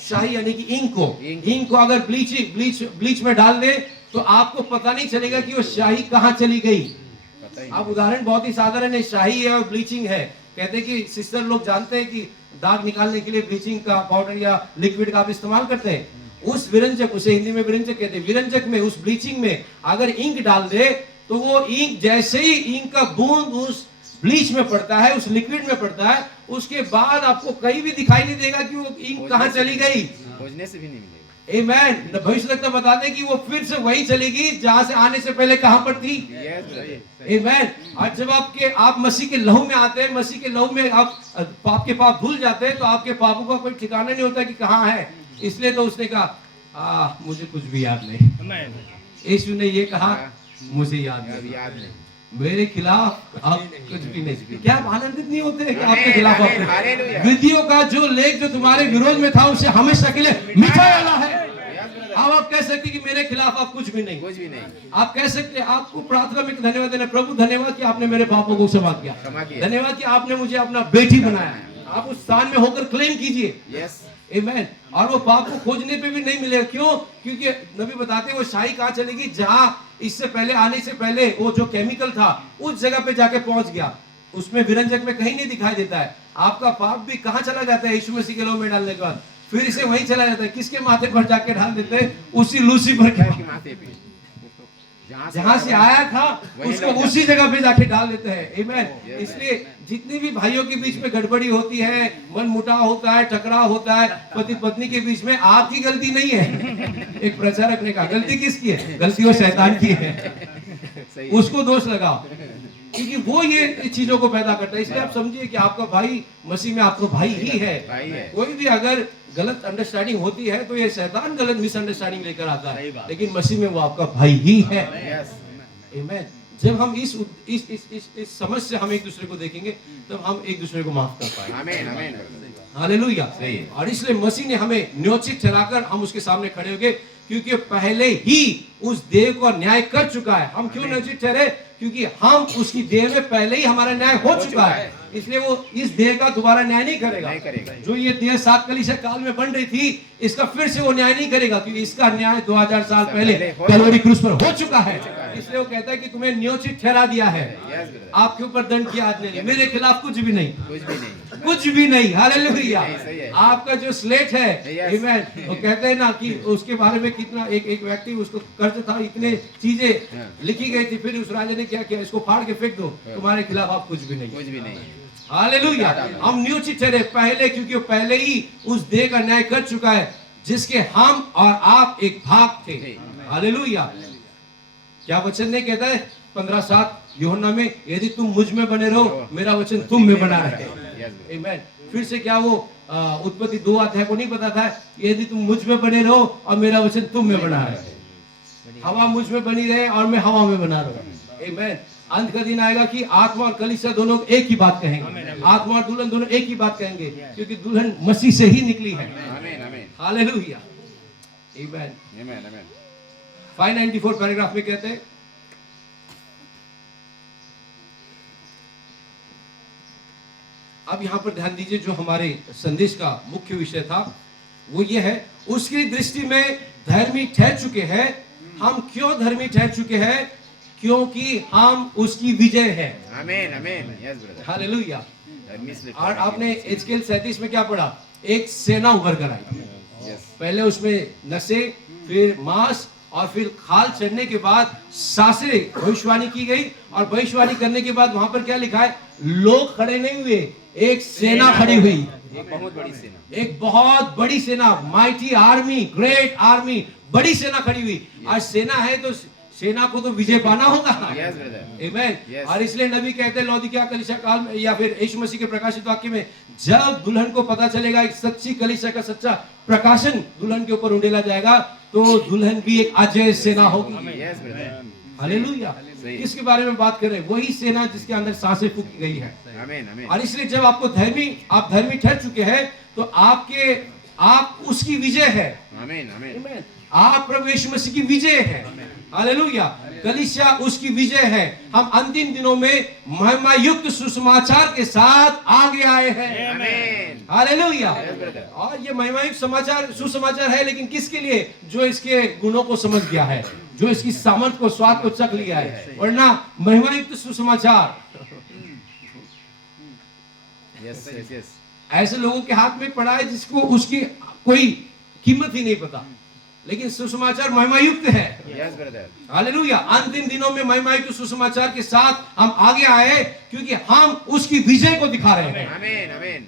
शाही यानी कि इंक को अगर ब्लीच में डाल दे तो आपको पता नहीं चलेगा कि वो शाही कहाँ चली गई। पता ही अब उदाहरण बहुत ही साधारण है, शाही है और ब्लीचिंग है। कहते हैं कि सिस्टर लोग जानते हैं कि दाग निकालने के लिए ब्लीचिंग का पाउडर या लिक्विड का आप इस्तेमाल करते हैं। उस विरंजक, उसे हिंदी में विरंजक कहते हैं, विरंजक में, उस ब्लीचिंग में अगर इंक डाल दे तो वो इंक, जैसे ही इंक का बूंद उस ब्लीच में पड़ता है, उस लिक्विड में पड़ता है, उसके बाद आपको कहीं भी दिखाई नहीं देगा कि वो इंक कहाँ चली गई। खोजने से भी नहीं मिलेगा। आमेन। भविष्यवक्ता बताते हैं कि वो फिर से वही चलेगी जहां से आने से पहले कहां पर थी। Yes brother. आमेन। और जब आप मसीह के लहू में आते हैं, मसीह के लहू में आप पाप के पाप धुल जाते हैं, तो आपके पापों का कोई ठिकाना नहीं होता कि कहाँ है। इसलिए तो उसने कहा मुझे कुछ भी याद नहीं। आमेन। यीशु ने ये कहा मुझे याद अब नहीं, याद नहीं। मेरे खिलाफ आप कुछ भी नहीं। क्या आप आनंदित नहीं होते हैं कि आपके खिलाफ आमीन, हालेलुया। विधियों का जो लेख जो तुम्हारे विरोध में था उसे हमेशा के लिए मिटा डाला है। Yes brother. अब आप कह सकते कि मेरे खिलाफ आप कुछ भी नहीं। कुछ भी नहीं। आप कह सकते, आपको प्रार्थना में धन्यवाद देना, प्रभु धन्यवाद कि आपने मेरे पापों को क्षमा किया, क्षमा किया। धन्यवाद कि आपने मुझे अपना बेटी बनाया। आप उस स्थान में होकर क्लेम कीजिए। यस। आमेन। और वो पाप को खोजने पे भी नहीं मिलेगा। क्यों? क्योंकि नबी बताते हैं वो शाही कहाँ चलेगी, जहां इससे पहले आने से पहले वो जो केमिकल था उस जगह पे जाके पहुंच गया। उसमें विरंजक में कहीं नहीं दिखाई देता है। आपका पाप भी कहाँ चला जाता है यीशु मसीह के लहू में डालने के बाद? फिर से वहीं चला जाता है। किसके माथे पर जाके डाल देते हैं? उसी लूसीफर के माथे पे। जहां से आया था उसको उसी जगह पे जाके डाल देते हैं। आमीन। इसलिए जितनी भी भाइयों के बीच में गड़बड़ी होती है, मन मुटाव होता है, टकराव होता है पति पत्नी के बीच में, आपकी गलती नहीं है। एक प्रचारक ने कहा गलती किसकी है? गलती वो शैतान की है, उसको दोष लगाओ, क्योंकि वो ये चीजों को पैदा करता है। इसलिए आप समझिए कि आपका भाई मसीह में आपका भाई ही है। कोई भी अगर गलत अंडरस्टैंडिंग होती है तो ये शैतान गलत मिसअंडरस्टैंडिंग लेकर आता है, लेकिन मसीह में वो आपका भाई ही है। आमीन। जब हम इस समझ से हम एक दूसरे को देखेंगे तब हम एक दूसरे को माफ कर पाएंगे। हालेलुया। और इसलिए मसीह ने हमें न्योचित ठहराकर हम उसके सामने खड़े हो गए, क्योंकि पहले ही उस देव को न्याय कर चुका है। हम क्यों न्योचित ठहरे? क्योंकि हम उसकी देह में पहले ही हमारा न्याय हो चुका है, इसलिए वो इस देह का दोबारा न्याय नहीं करेगा। जो ये देह 7 कलीसिया काल में बन रही थी, इसका फिर से वो न्याय नहीं करेगा, क्योंकि इसका न्याय 2000 साल पहले कैलवरी क्रूस पर हो चुका है। इसलिए वो कहता है कि तुम्हें न्योचित ठहरा दिया है, आपके ऊपर दंड की आज्ञा नहीं, मेरे खिलाफ कुछ भी नहीं, कुछ भी नहीं। हालेलुया। आपका जो स्लेट है, आमीन, वो कहते हैं ना कि उसके बारे में कितना एक व्यक्ति उसको कर्ज था, इतने चीजें लिखी गई थी, फिर उस राजा ने क्या किया? इसको फाड़ के फेंक दो, तुम्हारे खिलाफ आप कुछ भी नहीं। हालेलुया। हम न्योचित ठहरे पहले, क्योंकि वो पहले ही उस देह का न्याय कर चुका है जिसके हम और आप एक भाग थे। हालेलुया। क्या वचन नहीं कहता है 15:7 यूहन्ना में, यदि तुम मुझ में बने रहो मेरा वचन तुम में बना रहे। आमीन। फिर से क्या वो उत्पत्ति 2 अध्याय को नहीं पता था, यदि तुम मुझ में बने रहो और मेरा वचन तुम में बना रहे। हवा मुझ में बनी रहे और मैं हवा में बना रहूं। आमीन। अंत का दिन आएगा कि आत्मा और कलीसिया दोनों एक ही बात कहेंगे, आत्मा और दुल्हन दोनों एक ही बात कहेंगे, क्योंकि दुल्हन मसीह से ही निकली है। हालेलुया। आमीन। 594 पैराग्राफ में कहते हैं, अब यहां पर ध्यान दीजिए, जो हमारे संदेश का मुख्य विषय था वो ये है, उसकी दृष्टि में धर्मी ठहर चुके हैं। हम क्यों धर्मी ठहर चुके हैं? क्योंकि हम उसकी विजय है। आमीन। आमीन। Yes brother. हालेलुया। और आपने एजकेल 37 में क्या पढ़ा? एक सेना उभर कर आई। पहले उसमें नशे, फिर मांस और फिर खाल चढ़ने के बाद सांसें भविष्यवाणी की गई, और भविष्यवाणी करने के बाद वहां पर क्या लिखा है? लोग खड़े नहीं हुए, एक सेना खड़ी हुई, एक बहुत बड़ी सेना, माइटी आर्मी, ग्रेट आर्मी, बड़ी सेना खड़ी हुई। आज सेना है तो सेना को तो विजय पाना होगा। आमीन। और इसलिए नबी कहते हैं लौदीकिया कलीसिया काल में, या फिर यीशु मसीह के प्रकाशित वाक्य में, जब दुल्हन को पता चलेगा एक सच्ची कलीसिया का सच्चा प्रकाशन दुल्हन के ऊपर उंडेला जाएगा, तो दुल्हन भी एक अजय सेना होगी। हालेलुया। किसके बारे में बात कर रहे हैं? वही सेना जिसके अंदर सांसें फूंकी गई है। और इसलिए जब आप धर्मी ठहर चुके हैं तो आप उसकी विजय है। आमीन। आप प्रभु यीशु मसीह की विजय है। हालेलुया। कलीसिया उसकी विजय है। हम अंतिम दिनों में महिमा युक्त सुसमाचार के साथ आगे आए हैं। हालेलुया। और ये महिमा युक्त सुसमाचार है, लेकिन किसके लिए? जो इसके गुणों को समझ गया है, जो इसकी सामर्थ को, स्वाद को चख लिया है। वरना महिमा युक्त सुसमाचार ऐसे लोगों के हाथ में पड़ा है जिसको उसकी कोई कीमत ही नहीं पता, लेकिन सुसमाचार महिमा युक्त है। हालेलुया। अंतिम दिनों में महिमा युक्त सुसमाचार के साथ हम आगे आए, क्योंकि हम उसकी विजय को दिखा रहे हैं। आमीन।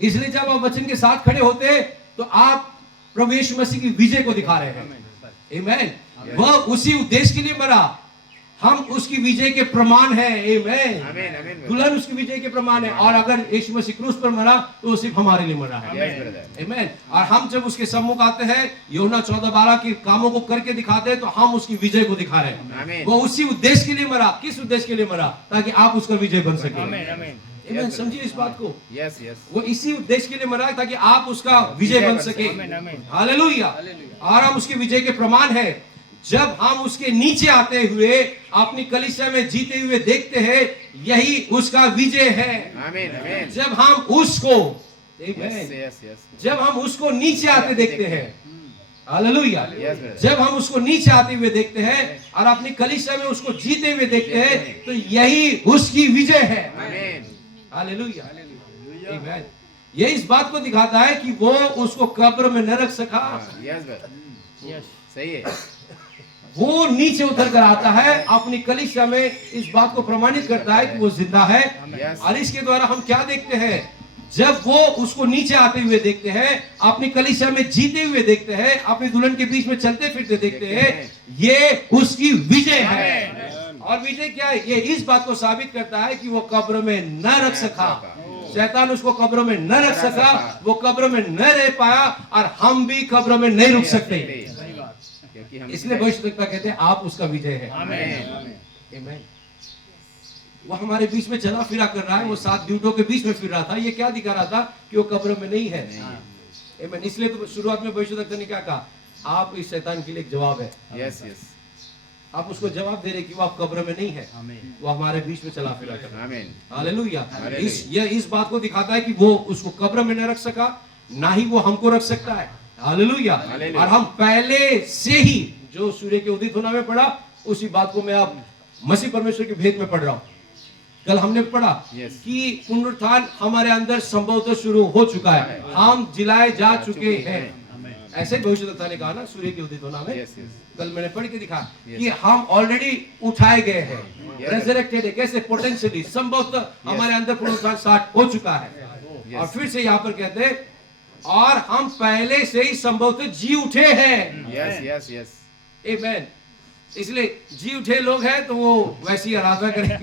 इसलिए जब आप वचन के साथ खड़े होते तो आप प्रभु यीशु मसीह की विजय को दिखा रहे हैं। आमीन। वह उसी उद्देश्य के लिए मरा, हम उसकी विजय के प्रमाण है। आमीन। दुल्हन उसकी विजय के प्रमाण है, और अगर यीशु मसीह क्रूस पर मरा तो सिर्फ हमारे लिए मरा है। आमीन। और हम जब उसके सम्मुख आते हैं, यूहन्ना 14:12 के कामों को करके दिखाते हैं, तो हम उसकी विजय को दिखा रहे हैं। वो उसी उद्देश्य के लिए मरा। किस उद्देश्य के लिए मरा? ताकि आप उसका विजय बन सके। आमीन। समझिए इस बात को। वो इसी उद्देश्य के लिए मरा ताकि आप उसका विजय बन सके। हालेलुया। और हम उसके विजय के प्रमाण है। जब हम उसके नीचे आते हुए अपनी कलीसिया में जीते हुए देखते हैं, यही उसका विजय है। आमीन। जब हम उसको नीचे आते देखते हैं, हालेलुया, जब हम उसको नीचे आते हुए देखते हैं और अपनी कलीसिया में उसको जीते हुए देखते हैं, तो यही उसकी विजय है। हालेलुया। ये इस बात को दिखाता है कि वो उसको कब्र में न रख सका। सही है। वो नीचे उतर कर आता है, अपनी कलीसिया में इस बात को प्रमाणित करता है कि वो जिंदा है। Yes. और इसके द्वारा हम क्या देखते हैं, जब वो उसको नीचे आते हुए देखते हैं, अपनी कलीसिया में जीते हुए देखते हैं, अपनी दुल्हन के बीच में चलते फिरते देखते हैं, ये उसकी विजय है। और विजय क्या है? ये इस बात को साबित करता है कि वो कब्र में न रख सका, शैतान उसको कब्र में न रख सका, वो कब्र में न रह पाया, और हम भी कब्र में नहीं रुक सकते। क्योंकि हम इसलिए भविष्यवक्ता कहते हैं आप उसका विजय है। आमीन। वो हमारे बीच में चला फिरा कर रहा है, वो 7 दूतों के बीच में फिर रहा था। ये क्या दिखा रहा था कि वो कब्र में नहीं है। आमीन। इसलिए तो शुरुआत में भविष्यवक्ता ने क्या कहा, आप इस शैतान के लिए एक जवाब है। यस यस आप उसको जवाब दे रहे कि वो आप कब्र में नहीं है, वो हमारे बीच में चला फिरा कर रहा है। आमीन हालेलुया। हालेलुया। इस बात को दिखाता है कि वो उसको कब्र में न रख सका, ना ही वो हमको रख सकता है। हालेलुया। हालेलुया। और हम पहले से ही जो सूर्य के उदित होना में पढ़ा, उसी बात को मैं अब मसीह परमेश्वर के भेद में पढ़ रहा हूँ। कल हमने पढ़ा Yes. कि पुनरुत्थान हमारे अंदर संभवतः शुरू हो चुका है, हम जिलाए जा चुके हैं। ऐसे भविष्यवक्ता ने कहा ना सूर्य के उदित होना में। यस यस कल मैंने पढ़ के दिखा Yes. कि हम ऑलरेडी उठाए गए हैं, Yes. रेजरेक्टेड है। कैसे? पोटेंशियली, संभवतः हमारे अंदर पुनरुत्थान स्टार्ट हो चुका है। Yes. और फिर से यहाँ पर कहते हैं, और हम पहले से ही संभवतः जी उठे हैं। यस यस यस आमीन। इसलिए जी उठे लोग हैं तो वो वैसी आराधना करेंगे।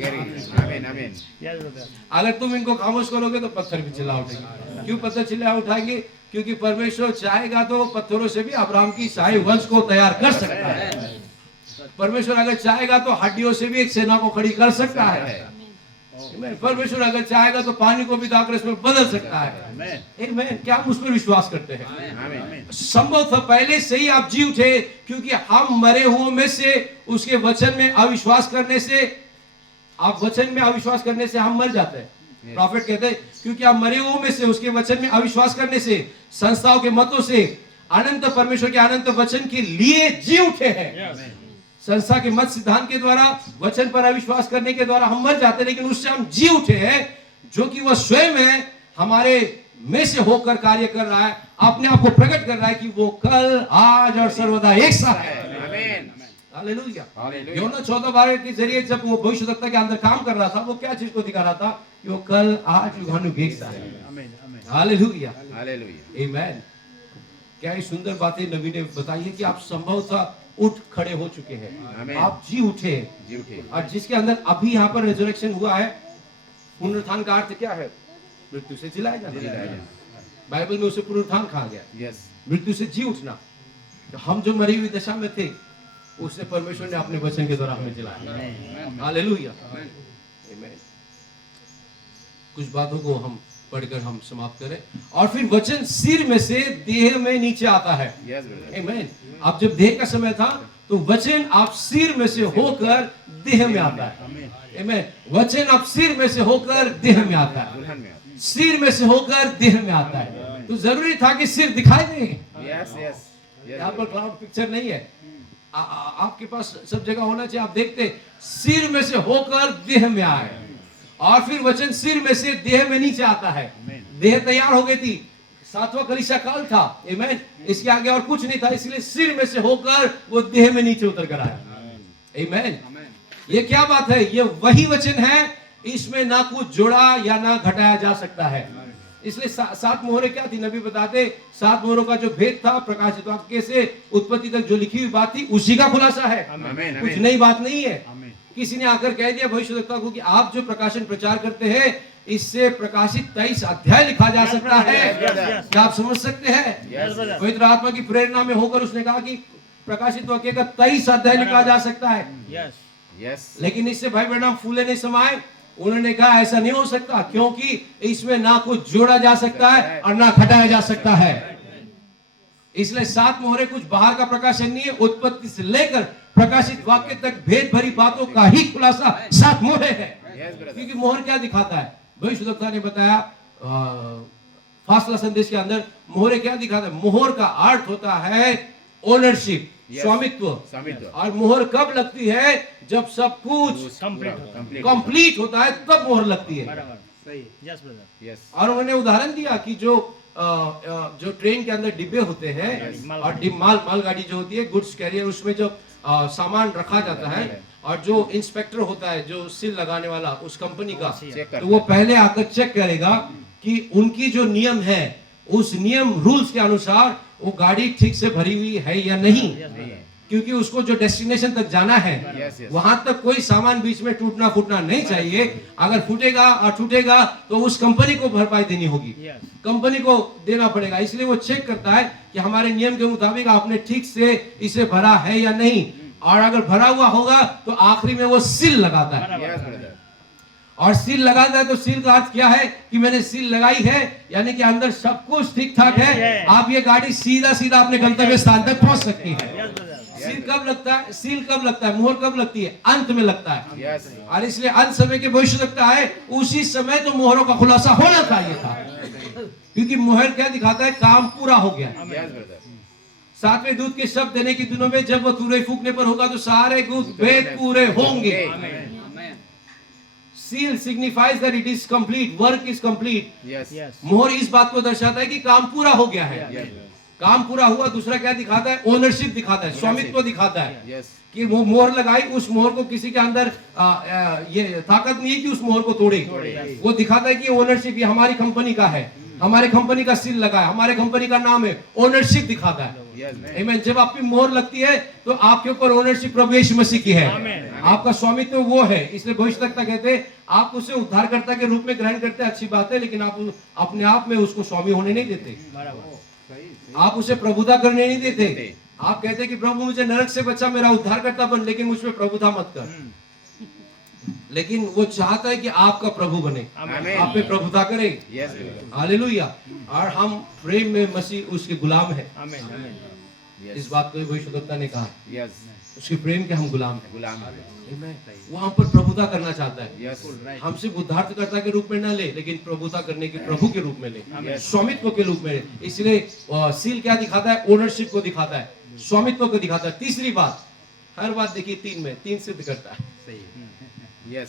आमीन आमीन यस ब्रदर। अगर तुम इनको खामोश करोगे तो पत्थर भी चिल्ला उठेंगे। क्यों पत्थर चिल्ला उठाएंगे? क्योंकि परमेश्वर चाहेगा तो पत्थरों से भी अब्राहम की शाही वंश को तैयार कर सकता है। परमेश्वर अगर चाहेगा तो हड्डियों से भी एक सेना को खड़ी कर सकता है। परमेश्वर अगर चाहेगा तो पानी को भी दाखरस में बदल सकता है। आमीन। क्या हम उस पर विश्वास करते हैं? आमीन संभव था पहले से ही आप जी उठे, क्योंकि हम मरे हुओं में से उसके वचन में अविश्वास करने से, आप वचन में अविश्वास करने से हम मर जाते हैं। प्रॉफिट कहते हैं क्योंकि आप मरे हुओं में से उसके वचन में अविश्वास करने से, संस्थाओं के मतों से, अनंत परमेश्वर के अनंत वचन के लिए जी उठे हैं। संस्था के मत सिद्धांत के द्वारा, वचन पर अविश्वास करने के द्वारा हम मर जाते हैं, लेकिन उससे हम जी उठे हैं, जो कि वह स्वयं है हमारे में से होकर कार्य कर रहा है, अपने आप को प्रकट कर रहा है कि वो कल, आज और सर्वदा एक सा है। आमीन हालेलुया। हालेलुया। यूहन्ना 14:12 के जरिए जब वो भविष्यवक्ता के अंदर काम कर रहा था, वो क्या चीज को दिखा रहा था? कि वो कल, आज, युगानुग एक सा है। हालेलुया। हालेलुया आमीन। क्या ये सुंदर बातें नबी ने बताई है कि आप संभवतः उठ खड़े हो चुके हैं, आमीन। आप जी उठे हैं। जी उठे और जिसके अंदर अभी यहाँ पर रिजरेक्शन हुआ है, पुनरुत्थान का अर्थ क्या है? मृत्यु से जिलाया जाना। बाइबल में उसे पुनरुत्थान कहा गया, यस मृत्यु से जी उठना। तो हम जो मरी हुई दशा में थे, उसने परमेश्वर ने अपने वचन के द्वारा हमें जिलाया। हालेलुया। आमीन। कुछ बातों को हम पढ़कर हम समाप्त करें। और फिर वचन सिर में से देह में नीचे आता है। यस ब्रदर आमीन। अब जब देह का समय था तो वचन आप सिर में से होकर देह में आता है। आमीन। वचन आप सिर में से होकर देह में आता है, दुल्हन में सिर में से होकर देह में आता है। तो जरूरी था कि सिर दिखाई दे। यस यस यहाँ पर क्लाउड पिक्चर नहीं है, आपके पास सब जगह होना चाहिए। आप देखते सिर में से होकर देह में आए, और फिर वचन सिर में से देह में नीचे आता है। देह तैयार हो गई थी, 7वां कलीसिया काल था। आमीन। इसके आगे और कुछ नहीं था, इसलिए सिर में से होकर वो देह में नीचे उतर कर आया। आमीन। ये क्या बात है? ये वही वचन है, इसमें ना कुछ जोड़ा या ना घटाया जा सकता है। इसलिए 7 मोहरें क्या थी? नबी बताते 7 मोहरों का जो भेद था, प्रकाशित वाक्य से उत्पत्ति तक जो लिखी हुई बात थी, उसी का खुलासा है। आमीन कुछ नई बात नहीं है। किसी ने आकर कह दिया भविष्यवक्ता को कि आप जो प्रकाशन प्रचार करते हैं, इससे प्रकाशित 23 अध्याय लिखा जा सकता है। क्या आप समझ सकते हैं? पवित्र आत्मा की प्रेरणा में होकर उसने कहा कि प्रकाशित वाक्य का 23 अध्याय लिखा जा सकता है। यस लेकिन इससे भाई बहन फूले नहीं समाये। उन्होंने कहा ऐसा नहीं हो सकता, क्योंकि इसमें ना कुछ जोड़ा जा सकता है और ना घटाया जा सकता है। इसलिए 7 मोहरें कुछ बाहर का प्रकाशन नहीं है, उत्पत्ति से लेकर प्रकाशित वाक्य तक भेद भरी बातों का ही खुलासा 7 मोहरें है। यस ब्रदर क्योंकि मोहर क्या दिखाता है? भविष्यवक्ता ने बताया फासला संदेश के अंदर मोहरे क्या दिखाता है? मोहर का अर्थ होता है ओनरशिप, स्वामित्व। स्वामित्व और मोहर कब लगती है? जब सब कुछ कंप्लीट कंप्लीट होता है, तब मोहर लगती है। Yes brother. यस और उन्होंने उदाहरण दिया कि जो ट्रेन के अंदर डिब्बे होते हैं, Yes. और मालगाड़ी जो होती है, गुड्स कैरियर, उसमें जो सामान रखा जाता है और जो इंस्पेक्टर होता है, जो सील लगाने वाला उस कंपनी का, तो वो पहले आकर चेक करेगा कि उनकी जो नियम है उस नियम रूल्स के अनुसार वो गाड़ी ठीक से भरी हुई है या नहीं, क्योंकि उसको जो डेस्टिनेशन तक जाना है वहां तक कोई सामान बीच में टूटना फूटना नहीं चाहिए। अगर फूटेगा और टूटेगा तो उस कंपनी को भरपाई देनी होगी, कंपनी को देना पड़ेगा। इसलिए वो चेक करता है कि हमारे नियम के मुताबिक आपने ठीक से इसे भरा है या नहीं, और अगर भरा हुआ होगा तो आखिरी में वो सील लगाता है। और सील लगाता है तो सील का अर्थ क्या है कि मैंने सील लगाई है, यानी कि अंदर सब कुछ ठीक ठाक है, आप ये गाड़ी सीधा सीधा अपने गंतव्य स्थान तक पहुंच सकती है। सील कब लगता है? सील कब लगता है? मोहर कब लगती है? अंत में लगता है। और इसलिए अंत समय के भविष्यवक्ता है, उसी समय तो मोहरों का खुलासा होना चाहिए था, क्योंकि मोहर क्या दिखाता है? काम पूरा हो गया। सातवें दूत के शब्द देने के दिनों में जब वो तुरई फूकने पर होगा तो सारे दूत वेद पूरे होंगे। Seal signifies that it is complete, work is complete. मोहर इस बात को दर्शाता है कि काम पूरा हो गया है। काम पूरा हुआ। दूसरा क्या दिखाता है? ओनरशिप दिखाता है, स्वामित्व दिखाता है कि वो मोहर लगाई, उस मोहर को किसी के अंदर ये ताकत नहीं है कि उस मोहर को तोड़े। वो दिखाता है कि ओनरशिप ये हमारी कंपनी का है, हमारे कंपनी का सील लगा है, हमारे कंपनी का नाम है, ओनरशिप दिखाता है। आमीन। जब आपकी मोहर लगती है तो आपके ऊपर ओनरशिप प्रभु यीशु मसीह की है, आपका स्वामित्व वो है। इसलिए भविष्यवक्ता कहते हैं आप उसे उद्धारकर्ता के रूप में ग्रहण करते हैं, अच्छी बात है, लेकिन आप अपने आप में उसको स्वामी होने नहीं देते, आप उसे प्रभुता करने नहीं देते। आप कहते हैं कि प्रभु मुझे नरक से बचा, मेरा उद्धारकर्ता बन, लेकिन मुझ पे प्रभुता मत कर। लेकिन वो चाहता है कि आपका प्रभु बने, आप पे प्रभुता करे। हालेलुया। और हम प्रेम में मसीह उसके गुलाम है। इस बात को भविष्यवक्ता ने कहा, उसके प्रेम के हम गुलाम हैं। वो हम पर प्रभुता करना चाहता है, हमसे उद्धारकर्ता के रूप में न ले, लेकिन प्रभुता करने के प्रभु के रूप में ले, स्वामित्व के रूप में। इसलिए सील क्या दिखाता है? ओनरशिप को दिखाता है, स्वामित्व को दिखाता है। तीसरी बात, हर बात देखिए तीन सिद्ध करता है।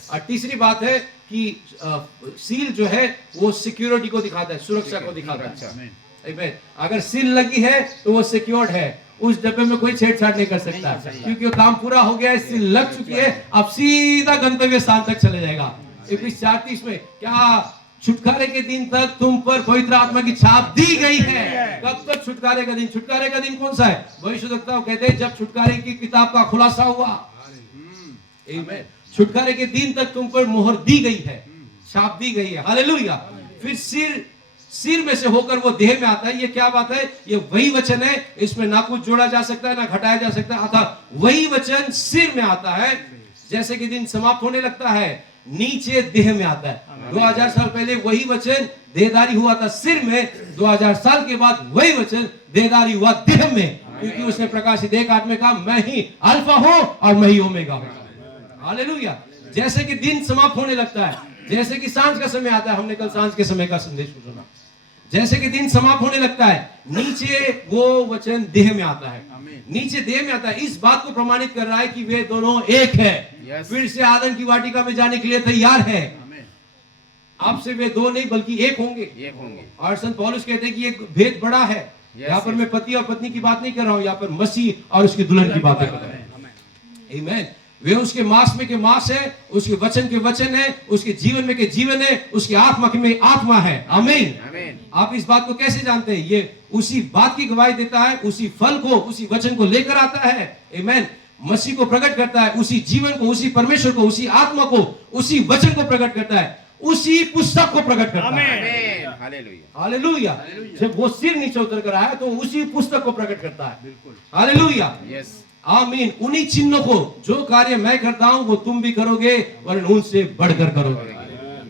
और तीसरी बात है कि सील जो है वो सिक्योरिटी को दिखाता है, सुरक्षा को दिखाता है। अगर सील लगी है तो वो सिक्योर्ड है, उस डब्बे में कोई छेड़छाड़ नहीं कर सकता, क्योंकि वो काम पूरा हो गया है, सील लग चुकी है, अब सीधा गंतव्य स्थान तक चले जाएगा। 4:30 में क्या छुटकारे के दिन तक तुम पर पवित्र आत्मा की छाप दी गई है। कब तक छुटकारे का दिन? छुटकारे का दिन कौन सा है? भविष्यवक्ता कहते हैं जब छुटकारे की किताब का खुलासा हुआ। आमीन। छुटकारे के दिन तक तुम पर मोहर दी गई है, छाप दी गई है। हालेलुया। फिर सिर में से होकर वो देह में आता है। ये क्या बात है? ये वही वचन है, इसमें ना कुछ जोड़ा जा सकता है ना घटाया जा सकता है, अर्थात वही वचन सिर में आता है। जैसे कि दिन समाप्त होने लगता है, नीचे देह में आता है। 2000 साल पहले वही वचन देहधारी हुआ था सिर में, 2000 साल के बाद वही वचन देहधारी हुआ देह में, क्योंकि उसने प्रकाशित 1:8 में कहा मैं ही अल्फा हूं और मैं ही ओमेगा हूं। हालेलुया। जैसे कि दिन समाप्त होने लगता है, जैसे कि सांझ का समय आता है, हमने कल सांझ के समय का संदेश सुना, जैसे कि दिन समाप्त होने लगता है, नीचे वो वचन देह में आता है, नीचे देह में आता है। इस बात को प्रमाणित कर रहा है कि वे दोनों एक है, फिर से आदम की वाटिका में जाने के लिए तैयार है। आपसे वे दो नहीं बल्कि एक होंगे। और संत पौलुस कहते हैं कि ये भेद बड़ा है। यहाँ पर मैं पति और पत्नी की बात नहीं कर रहा हूँ, यहाँ पर मसीह और उसकी दुल्हन की बातें कर रहा हूं। आमीन। वे उसके मांस में के मांस है, उसके वचन के वचन है, उसके जीवन में के जीवन है, उसकी आत्मा में आत्मा है। आमीन। आप इस बात को कैसे जानते हैं? ये उसी बात की गवाही देता है, उसी फल को, उसी वचन को लेकर आता है। आमीन। मसीह को प्रकट करता है, उसी जीवन को, उसी परमेश्वर को, उसी आत्मा को, उसी वचन को प्रकट करता है, उसी पुस्तक को प्रकट करता है। हालेलुया। जब वो सिर नीचे उतर कर आया तो उसी पुस्तक को प्रकट करता है। हालेलुया। आमीन। उन्हीं चिन्हों को जो कार्य मैं करता हूं वो तुम भी करोगे और उनसे बढ़कर करोगे।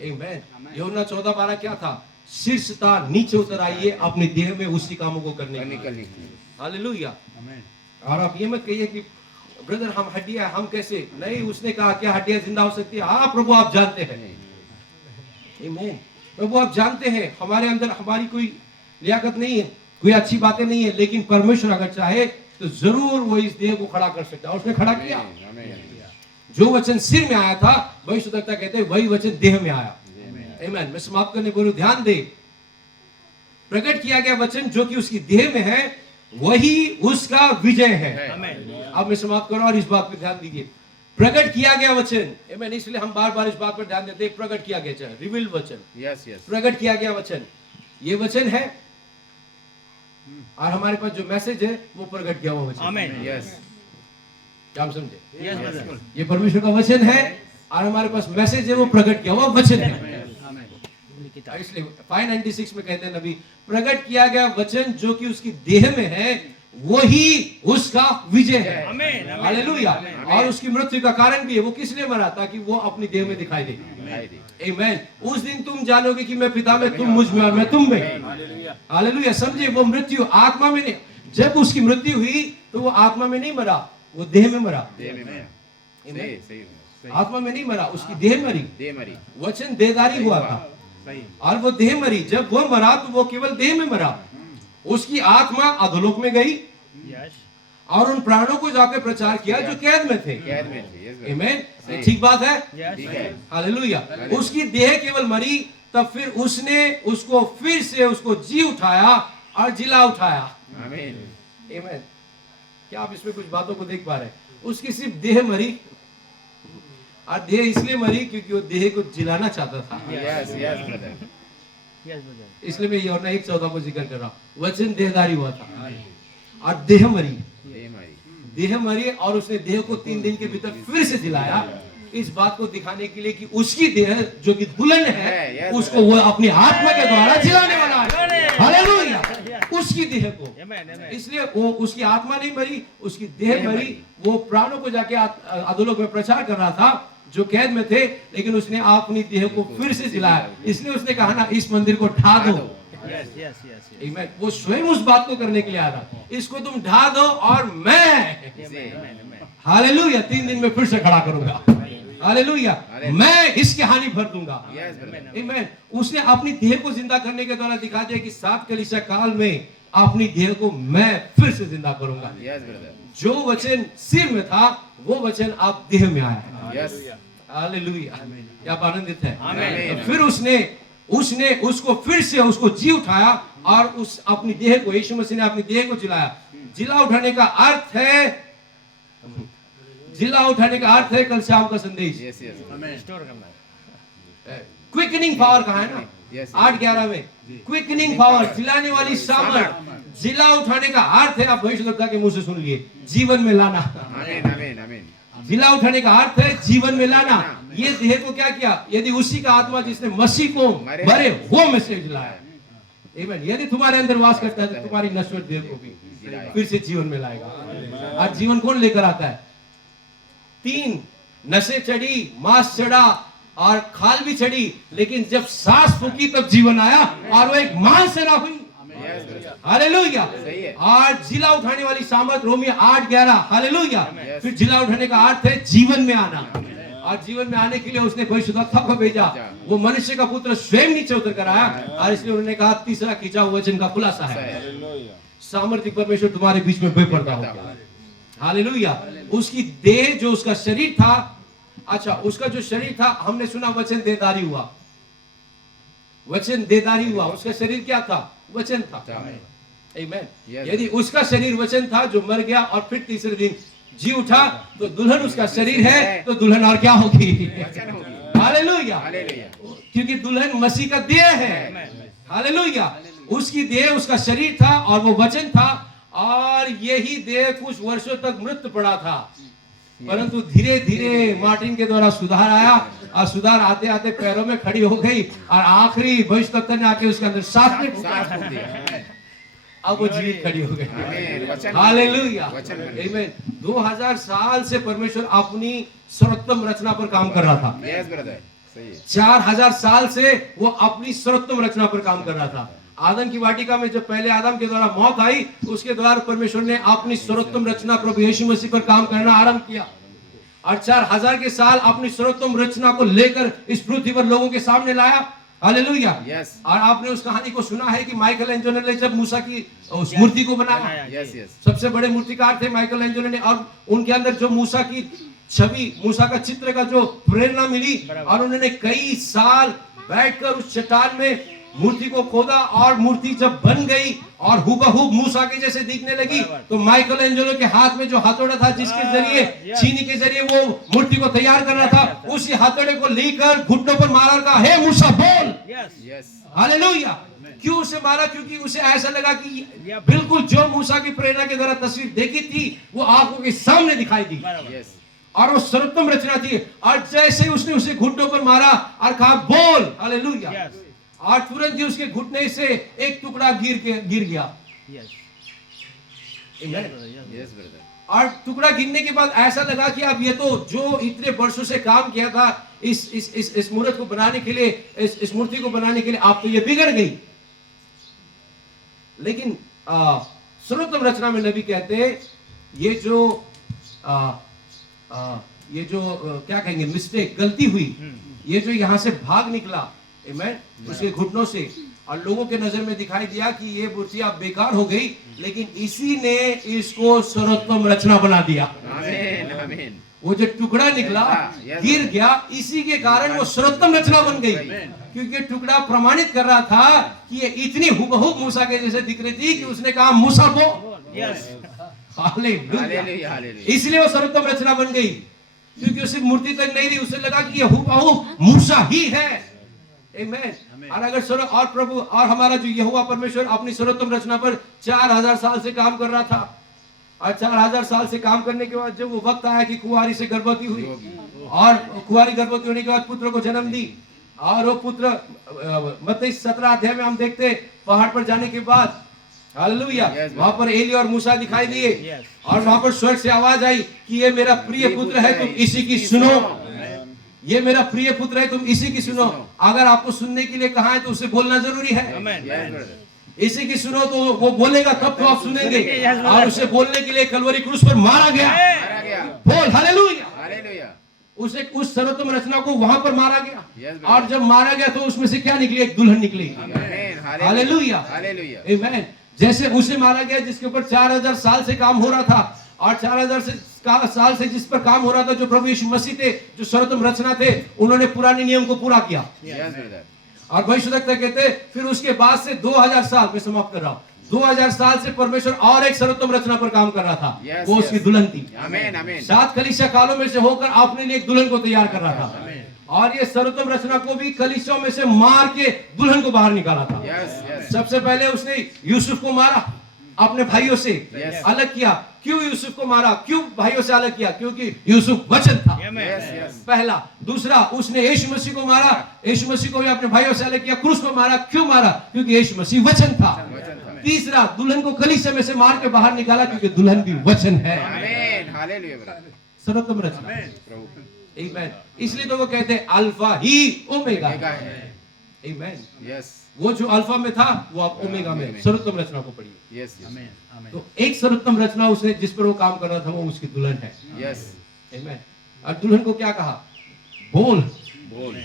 आमीन। यूहन्ना 14:12 क्या था? शीर्षता नीचे उतर आइए अपने देह में उसी कामों को करने के लिए। हालेलुया। और आप ये मत कहिए कि ब्रदर हम हड्डियां, हम कैसे? नहीं, उसने कहा क्या हड्डियां जिंदा हो सकती है? हाँ प्रभु आप जानते हैं। आमीन। प्रभु आप जानते हैं हमारे अंदर हमारी कोई लियाकत नहीं है, कोई अच्छी बातें नहीं है, लेकिन परमेश्वर अगर चाहे तो जरूर वो इस देह को खड़ा कर सकता है। उसने खड़ा किया। जो वचन सिर में आया था, भविष्यवक्ता कहते हैं वही वचन देह में आया। आमीन। मैं समाप्त करने को ध्यान दे। प्रकट किया गया वचन जो कि उसकी देह में है, वही उसका विजय है। आमेन। अब मैं समाप्त करूं और इस बात पे ध्यान दीजिए। प्रकट किया गया वचन, आमेन, इसलिए हम बार बार इस बात पर ध्यान देते हैं। प्रकट किया गया वचन, रिवील्ड वचन, यस यस प्रकट किया गया वचन, ये वचन है। और हमारे पास जो मैसेज है वो प्रकट किया हुआ वचन। आमेन। यस क्या हम समझे? Yes brother. ये परमेश्वर का वचन है और हमारे पास मैसेज है वो प्रकट किया हुआ वचन है। आमेन। इसलिए 596 में कहते हैं नबी, प्रकट किया गया वचन जो कि उसकी देह में है वही उसका विजय है। आमेन। हालेलुया। और उसकी मृत्यु का कारण भी है। वो किस लिए मरा? ताकि वो अपनी देह में दिखाई दे। आमेन। उस दिन तुम जानोगे कि मैं पिता में, तुम मुझ में और मैं तुम में। हालेलुया। समझे? वो मृत्यु आत्मा में नहीं, जब उसकी मृत्यु हुई तो वो आत्मा में नहीं मरा, वो देह में मरा। सही सही आत्मा में नहीं मरा, उसकी देह मरी। दे मरी वचन देहधारी हुआ था सही। और वो देह मरी। जब वो मरा तो वो केवल देह में मरा, उसकी आत्मा अधोलोक में गई यस। और उन प्राणों को जाकर प्रचार किया जो कैद में थे। कैद में थे यस आमेन। सही। ठीक बात है। यस। ठीक है हालेलुया। उसकी देह केवल मरी, तब फिर उसने उसको फिर से उसको जी उठाया और जिला उठाया। आमीन आमेन। क्या आप इसमें कुछ बातों को देख पा रहे हैं? उसकी सिर्फ देह मरी और देह इसलिए मरी क्योंकि वो देह को जिलाना चाहता था। Yes yes brother yes brother. इसलिए मैं यूहन्ना 1:14 को जिक्र कर रहा हूँ। वचन देहधारी हुआ था और देह मरी। दे मरी देह मरी और उसने देह को 3 दिन के भीतर फिर से जिलाया, इस बात को दिखाने के लिए कि उसकी देह जो कि दुल्हन है उसको वो अपनी आत्मा के द्वारा जिलाने वाला है। हालेलुया। उसकी देह को, आमेन। आमेन। इसलिए वो उसकी आत्मा नहीं मरी, उसकी देह मरी। वो प्राणों को जाके अधोलोक में प्रचार कर रहा था जो कैद में थे, लेकिन उसने अपनी देह को फिर से जिलाया। इसलिए उसने कहा ना, इस मंदिर को ढा दो। Yes yes yes. आमीन। वो स्वयं उस बात को करने के लिए आ रहा, इसको तुम ढा दो और मैं आमेन। हालेलुया 3 दिन में फिर से खड़ा करूंगा। हालेलुया। मैं इसकी हानि भर दूंगा। यस ब्रदर आमीन। उसने अपनी देह को जिंदा करने के द्वारा दिखा दिया कि 7 कलीसिया काल में अपनी देह को मैं फिर से जिंदा करूंगा। यस ब्रदर जो वचन सिर में था वो वचन आप देह में आया है। Yes hallelujah. क्या आप आनंदित है? आमीन। तो फिर उसने उसको फिर से उसको जी उठाया और उस अपनी देह को, यीशु मसीह ने अपनी देह को जिलाया। जिला उठाने का अर्थ है, जिला उठाने का अर्थ है कल शाम का संदेश। यस यस स्टोर करना। क्विकनिंग पावर कहा है ना Yes. 8:11 में, क्विकनिंग पावर, जिलाने वाली सामर्थ। जिला उठाने का अर्थ है, आप भविष्यद्वक्ता के मुंह से सुन लिए, जीवन में लाना। आमीन आमीन आमीन जिला उठाने का अर्थ है जीवन में लाना। ये देह को क्या किया? यदि उसी का आत्मा जिसने मसीह को मरे वो में से जिलाया, आमीन, यदि तुम्हारे अंदर वास करता है तो तुम्हारी नश्वर देह को भी फिर से जीवन में लाएगा। और जीवन कौन लेकर आता है? 3 नशे चढ़ी, मांस चढ़ा और खाल भी चढ़ी, लेकिन जब सांस फूकी तब जीवन आया और वो एक मान सेना हुई। Yes brother hallelujah. सही है। और जिला उठाने वाली सामर्थ रोमियो 8:11। हालेलुया। Yes. फिर जिला उठाने का अर्थ है जीवन में आना। और जीवन में आने के लिए उसने भविष्यद्वक्ता को भेजा। वो मनुष्य का पुत्र स्वयं नीचे उतर कर आया और इसलिए उन्होंने कहा तीसरा खींचा हुआ वचन का खुलासा है, सामर्थ्य परमेश्वर तुम्हारे बीच में बेपर्दा होगा। हालेलुया। उसकी देह जो उसका शरीर था, अच्छा उसका जो शरीर था, हमने सुना वचन देहधारी हुआ, वचन देहधारी हुआ। उसका शरीर क्या था? वचन था। आमीन। Yes. यदि उसका शरीर वचन था जो मर गया और फिर तीसरे दिन जी उठा, तो दुल्हन उसका शरीर है, तो दुल्हन और क्या होगी? वचन होगी। हालेलुया। हालेलुया क्योंकि दुल्हन मसीह का देह है। हालेलुया। उसकी देह उसका शरीर था और वो वचन था, और यही देह कुछ वर्षों तक मृत पड़ा था, परंतु धीरे धीरे मार्टिन के द्वारा सुधार आया और सुधार आते आते पैरों में खड़ी हो गई और आखिरी भविष्यद्वक्ता ने आके उसके अंदर सांस ले, अब वो जीवित खड़ी हो आमीन। गई। वचन हालेलुया। वचन बन आमीन। 2000 साल से परमेश्वर अपनी सर्वोत्तम रचना पर काम कर रहा था। यस ब्रदर सही है 4000 साल से वो अपनी सर्वोत्तम रचना पर काम कर रहा था। आदम की वाटिका में जब पहले आदम के द्वारा मौत आई, उसके द्वारा परमेश्वर ने अपनी सर्वोत्तम रचना प्रभु यीशु मसीह पर काम करना आरंभ किया, और 4000 के साल अपनी सर्वोत्तम रचना को लेकर इस पृथ्वी पर लोगों के सामने लाया। हालेलुया। Yes. और आपने उस कहानी को सुना है कि माइकल एंजेलो ने जब मूसा की उस मूर्ति को बनाया, यस यस सबसे बड़े मूर्तिकार थे माइकल एंजेलो ने, और उनके अंदर जो मूसा की छवि, मूसा का चित्र का जो प्रेरणा मिली, और उन्होंने कई साल बैठकर उस चट्टान में मूर्ति को खोदा और मूर्ति जब बन गई और हुबहू मूसा के जैसे दिखने लगी, तो माइकल एंजेलो के हाथ में जो हथौड़ा था, जिसके जरिए चीनी के जरिए वो मूर्ति को तैयार करना था, उसी हथौड़े को लेकर घुटनों पर मारा और कहा, हे मूसा बोल। Yes. Yes. हालेलुया। क्यों उसे मारा? क्योंकि उसे ऐसा लगा कि बिल्कुल जो मूसा की प्रेरणा के द्वारा तस्वीर देखी थी वो आंखों के सामने दिखाई दी, Yes. और वो सर्वोत्तम रचना थी। और जैसे ही उसने उसे घुटनों पर मारा और कहा बोल, हालेलुया, Yes. और तुरंत ही उसके घुटने से एक टुकड़ा गिर गया। Yes. Amen. Yes, brother. और टुकड़ा गिरने के बाद ऐसा लगा कि अब ये तो जो इतने वर्षों से काम किया था इस मूर्त को बनाने के लिए, इस मूर्ति को बनाने के लिए, आप तो ये बिगड़ गई। लेकिन सर्वोत्तम रचना में नबी कहते हैं ये जो क्या कहेंगे, मिस्टेक, गलती हुई, ये जो यहाँ से भाग निकला, आमेन, उसके घुटनों से, और लोगों के नजर में दिखाई दिया कि ये मूर्ति अब बेकार हो गई, लेकिन इसी ने इसको सर्वोत्तम रचना बना दिया। Amen. Amen. वो जो टुकड़ा निकला, Yes. गिर गया, इसी के कारण वो सर्वोत्तम रचना बन गई, क्योंकि टुकड़ा प्रमाणित कर रहा था कि ये इतनी हुबहू मूसा के जैसे दिख रही थी कि उसने कहा मूसा को। Yes. हालेलुया। Hallelujah. Hallelujah. इसलिए वो सर्वोत्तम रचना बन गई, क्योंकि उसे मूर्ति तक नहीं थी, उसे लगा कि ये हुबहू मूसा ही है। आमेन। और अगर और प्रभु और हमारा जो यहोवा परमेश्वर अपनी सर्वोत्तम रचना पर 4000 साल से काम कर रहा था, और 4000 साल से काम करने के बाद जब वो वक्त आया कि कुंवारी से गर्भवती हुई, और कुंवारी गर्भवती होने के बाद पुत्र को जन्म दी, और वो पुत्र मत्ती 17 अध्याय में हम देखते पहाड़ पर जाने के बाद, हालेलुया, वहां पर एली और मूसा दिखाई दिए, और वहां पर स्वर्ग से आवाज आई कि ये मेरा प्रिय पुत्र है, तुम इसी की सुनो। ये मेरा प्रिय पुत्र है, तुम इसी की सुनो। अगर आपको सुनने के लिए कहा है तो उसे बोलना जरूरी है। Yes, brother. इसी की सुनो तो वो बोलेगा, तब तो आप सुनेंगे। और उसे बोलने के लिए कलवरी क्रूस पर मारा गया। मारा गया. बोल हालेलुया। Hallelujah. उसे उस सर्वोत्तम रचना को वहां पर मारा गया, Yes, brother. और जब मारा गया तो उसमें से क्या निकली? एक दुल्हन निकली। Amen. हालेलुया। Hallelujah. आमेन। जैसे उसे मारा गया जिसके ऊपर 4000 साल से काम हो रहा था, और 4000 साल से जिस पर काम हो रहा था, जो प्रभु यीशु मसीह थे, जो सर्वोत्तम रचना थे, उन्होंने पुराने नियम को पूरा किया। Yes, brother. और भविष्यवक्ता कहते फिर उसके बाद से 2000 साल में समाप्त कर रहा हूं, 2000 साल से परमेश्वर और एक सर्वोत्तम रचना पर काम कर रहा था। Yes, वो उसकी yes. दुल्हन थी। Amen. Amen. 7 कलीसिया कालों में से होकर अपने लिए एक दुल्हन को तैयार कर रहा था, और ये सर्वोत्तम रचना को भी कलीसियों में से मार के दुल्हन को बाहर निकाला था। Yes, yes. सबसे पहले उसने यूसुफ को मारा, अपने भाइयों से Yes. अलग किया। क्यों यूसुफ को मारा? क्यों भाइयों से अलग किया? क्योंकि यूसुफ वचन था। Yes, yes. पहला। दूसरा, उसने यीशु मसीह को मारा, यीशु मसीह को भी अपने भाइयों से अलग किया, क्रूस पर मारा। क्यों मारा? क्योंकि यीशु मसीह वचन था। वचन था. तीसरा, दुल्हन को कलीसिया में से मार के बाहर निकाला, क्योंकि दुल्हन भी वचन है। Amen. Hallelujah, brother. सर्वोत्तम रचना। प्रभु. आमेन। इसलिए तो वो कहते हैं अल्फा ही ओमेगा Omega है. आमेन। Yes. वो जो अल्फा में था वो अब ओमेगा में। सर्वोत्तम रचना को पढ़िए। Yes, yes. Amen. Amen. तो एक सर्वोत्तम रचना उसने जिस पर वो काम कर रहा था वो उसकी दुल्हन है। Yes. आमेन। और दुल्हन को क्या कहा? बोल। बोल.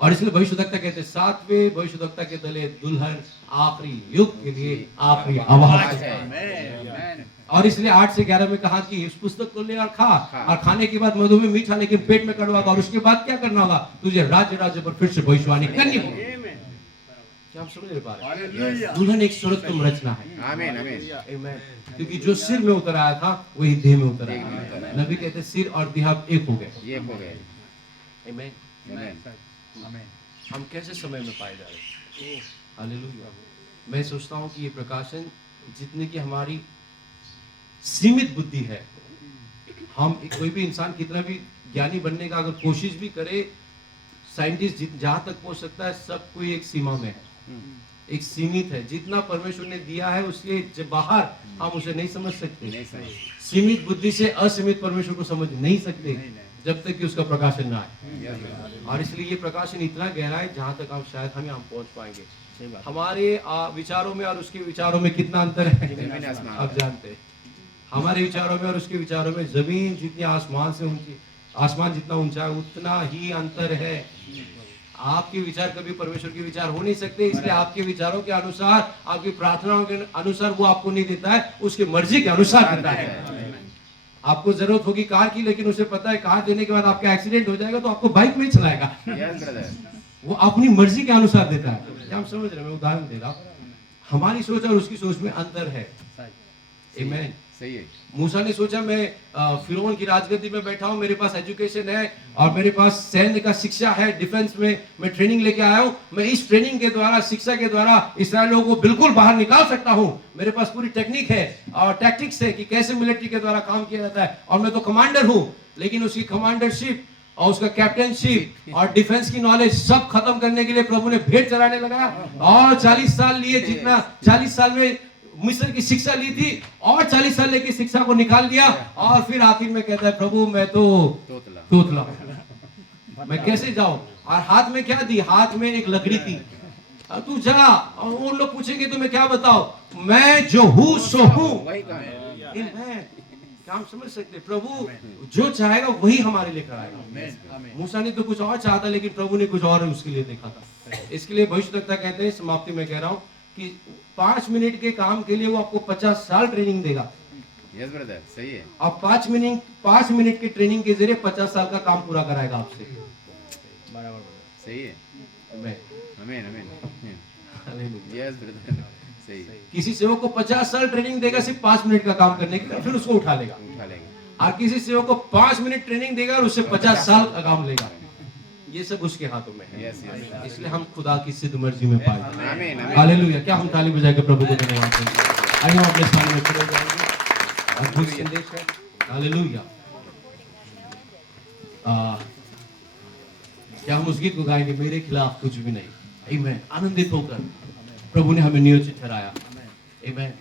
और इसलिए भविष्यद्वक्ता कहते हैं 7वें भविष्यद्वक्ता के तले दुल्हन आखिरी युग के लिए आखिरी आवाज आज है। है. Amen. और इसलिए 8 से 11 में कहा कि इस पुस्तक को ले और खा, खा। और खाने के बाद मधु में मीठा लेकिन पेट में कड़वा होगा, और उसके बाद क्या करना होगा? तुझे राज्य पर फिर से भविष्यवाणी करनी होगी। क्या हम समझ पा रहे हैं? दुल्हन एक सर्वोत्तम रचना है। Amen. Amen. आमेन। क्योंकि जो सिर में उतर आया था वही देह में उतर देह में आया। उतर आया। नबी कहते हैं सिर और देह अब एक हो गए। ये हो गए. आमेन। Amen. हम कैसे समय में पाए जा रहे हैं? हालेलुया। मैं सोचता हूँ कि ये प्रकाशन जितने की हमारी सीमित बुद्धि है, हम कोई भी इंसान कितना भी ज्ञानी बनने का अगर कोशिश भी करे, साइंटिस्ट जहां तक पहुंच सकता है, सब कोई एक सीमा में है, एक सीमित है। जितना परमेश्वर ने दिया है उसके बाहर हम उसे नहीं समझ सकते। नहीं समझ. सीमित बुद्धि से असीमित परमेश्वर को समझ नहीं सकते जब तक कि उसका प्रकाशन ना आए। Yes, brother. और इसलिए ये प्रकाशन इतना गहरा है जहां तक हम शायद हम यहाँ पहुंच पाएंगे। सही बात। हमारे विचारों में और उसके विचारों में कितना अंतर है जमीन आसमान. आप जानते हैं। हमारे विचारों में और उसके विचारों में जमीन जितनी आसमान से ऊंची, आसमान जितना ऊंचा है उतना ही अंतर है। आपके विचार कभी परमेश्वर के विचार हो नहीं सकते, इसलिए आपके विचारों के अनुसार, आपकी प्रार्थनाओं के अनुसार वो आपको नहीं देता है, उसकी मर्जी के अनुसार देता है। आपको जरूरत होगी कार की, लेकिन उसे पता है कार देने के बाद आपका एक्सीडेंट हो जाएगा तो आपको बाइक नहीं चलाएगा। Yes, brother. वो अपनी मर्जी के अनुसार देता है। क्या हम समझ रहे हैं? मैं उदाहरण दे रहा हूँ, हमारी सोच और उसकी सोच में अंतर है। आमीन। सही है। मूसा ने सोचा मैं फिरौन की राजगद्दी में बैठा हूं, मेरे पास एजुकेशन है और मेरे पास सैन्य का शिक्षा है, डिफेंस में मैं ट्रेनिंग लेके आया हूं, मैं इस ट्रेनिंग के द्वारा, शिक्षा के द्वारा इस्राएल लोगों को बिल्कुल बाहर निकाल सकता हूं, मेरे पास पूरी टेक्निक है और टैक्टिक्स है कि कैसे मिलिट्री के द्वारा काम किया जाता है और मैं तो कमांडर हूं। लेकिन उसकी कमांडरशिप और उसका कैप्टनशिप और डिफेंस की नॉलेज सब खत्म करने के लिए प्रभु ने भेंट चढ़ाने लगा और 40 साल लिए, जितना 40 साल में मिस्र की शिक्षा ली थी और 40 साल लेके शिक्षा को निकाल दिया और फिर आखिर में कहता है प्रभु मैं तो तोतला मैं कैसे जाऊं? और हाथ में क्या दी? हाथ में एक लकड़ी थी। अब तू जा, और वो लोग पूछेंगे तुम्हें क्या बताओ, मैं जो हूं सो हूं। वही कहा है। क्या हम समझ सकते? प्रभु जो चाहेगा वही हमारे लिए कराएगा। मूसा ने तो कुछ और चाहा था, लेकिन प्रभु ने कुछ और उसके लिए देखा था। इसके लिए भविष्यवक्ता कहते हैं, समाप्ति में कह रहा हूं कि 5 मिनट के काम के लिए वो आपको 50 साल ट्रेनिंग देगा। यस ब्रदर, सही है। अब 5 मिनट की ट्रेनिंग के जरिए 50 साल का काम पूरा कराएगा आपसे। बराबर सही है। आमीन। आमीन आमीन। हालेलुया। यस ब्रदर, सही है। किसी सेवक को 50 साल ट्रेनिंग देगा सिर्फ 5 मिनट का काम करने के लिए, फिर उसको उठा लेगा। उठा लेंगे। और किसी सेवक को 5 मिनट ट्रेनिंग देगा और उससे 50 साल का काम लेगा। ये सब उसके हाथों में है। Yes yes. इसलिए हम खुदा की सिद्ध मर्जी में पाए। आमीन आमीन। हालेलुया। क्या हम ताली बजा के प्रभु को धन्यवाद देंगे? आइए हम अपने स्थान में खड़े हो जाएंगे। अद्भुत संदेश है। हालेलुया। क्या हम उस गीत को गाएंगे, मेरे खिलाफ कुछ भी नहीं? आमीन। आनंदित होकर प्रभु ने हमें नियोजित ठहराया। आमीन।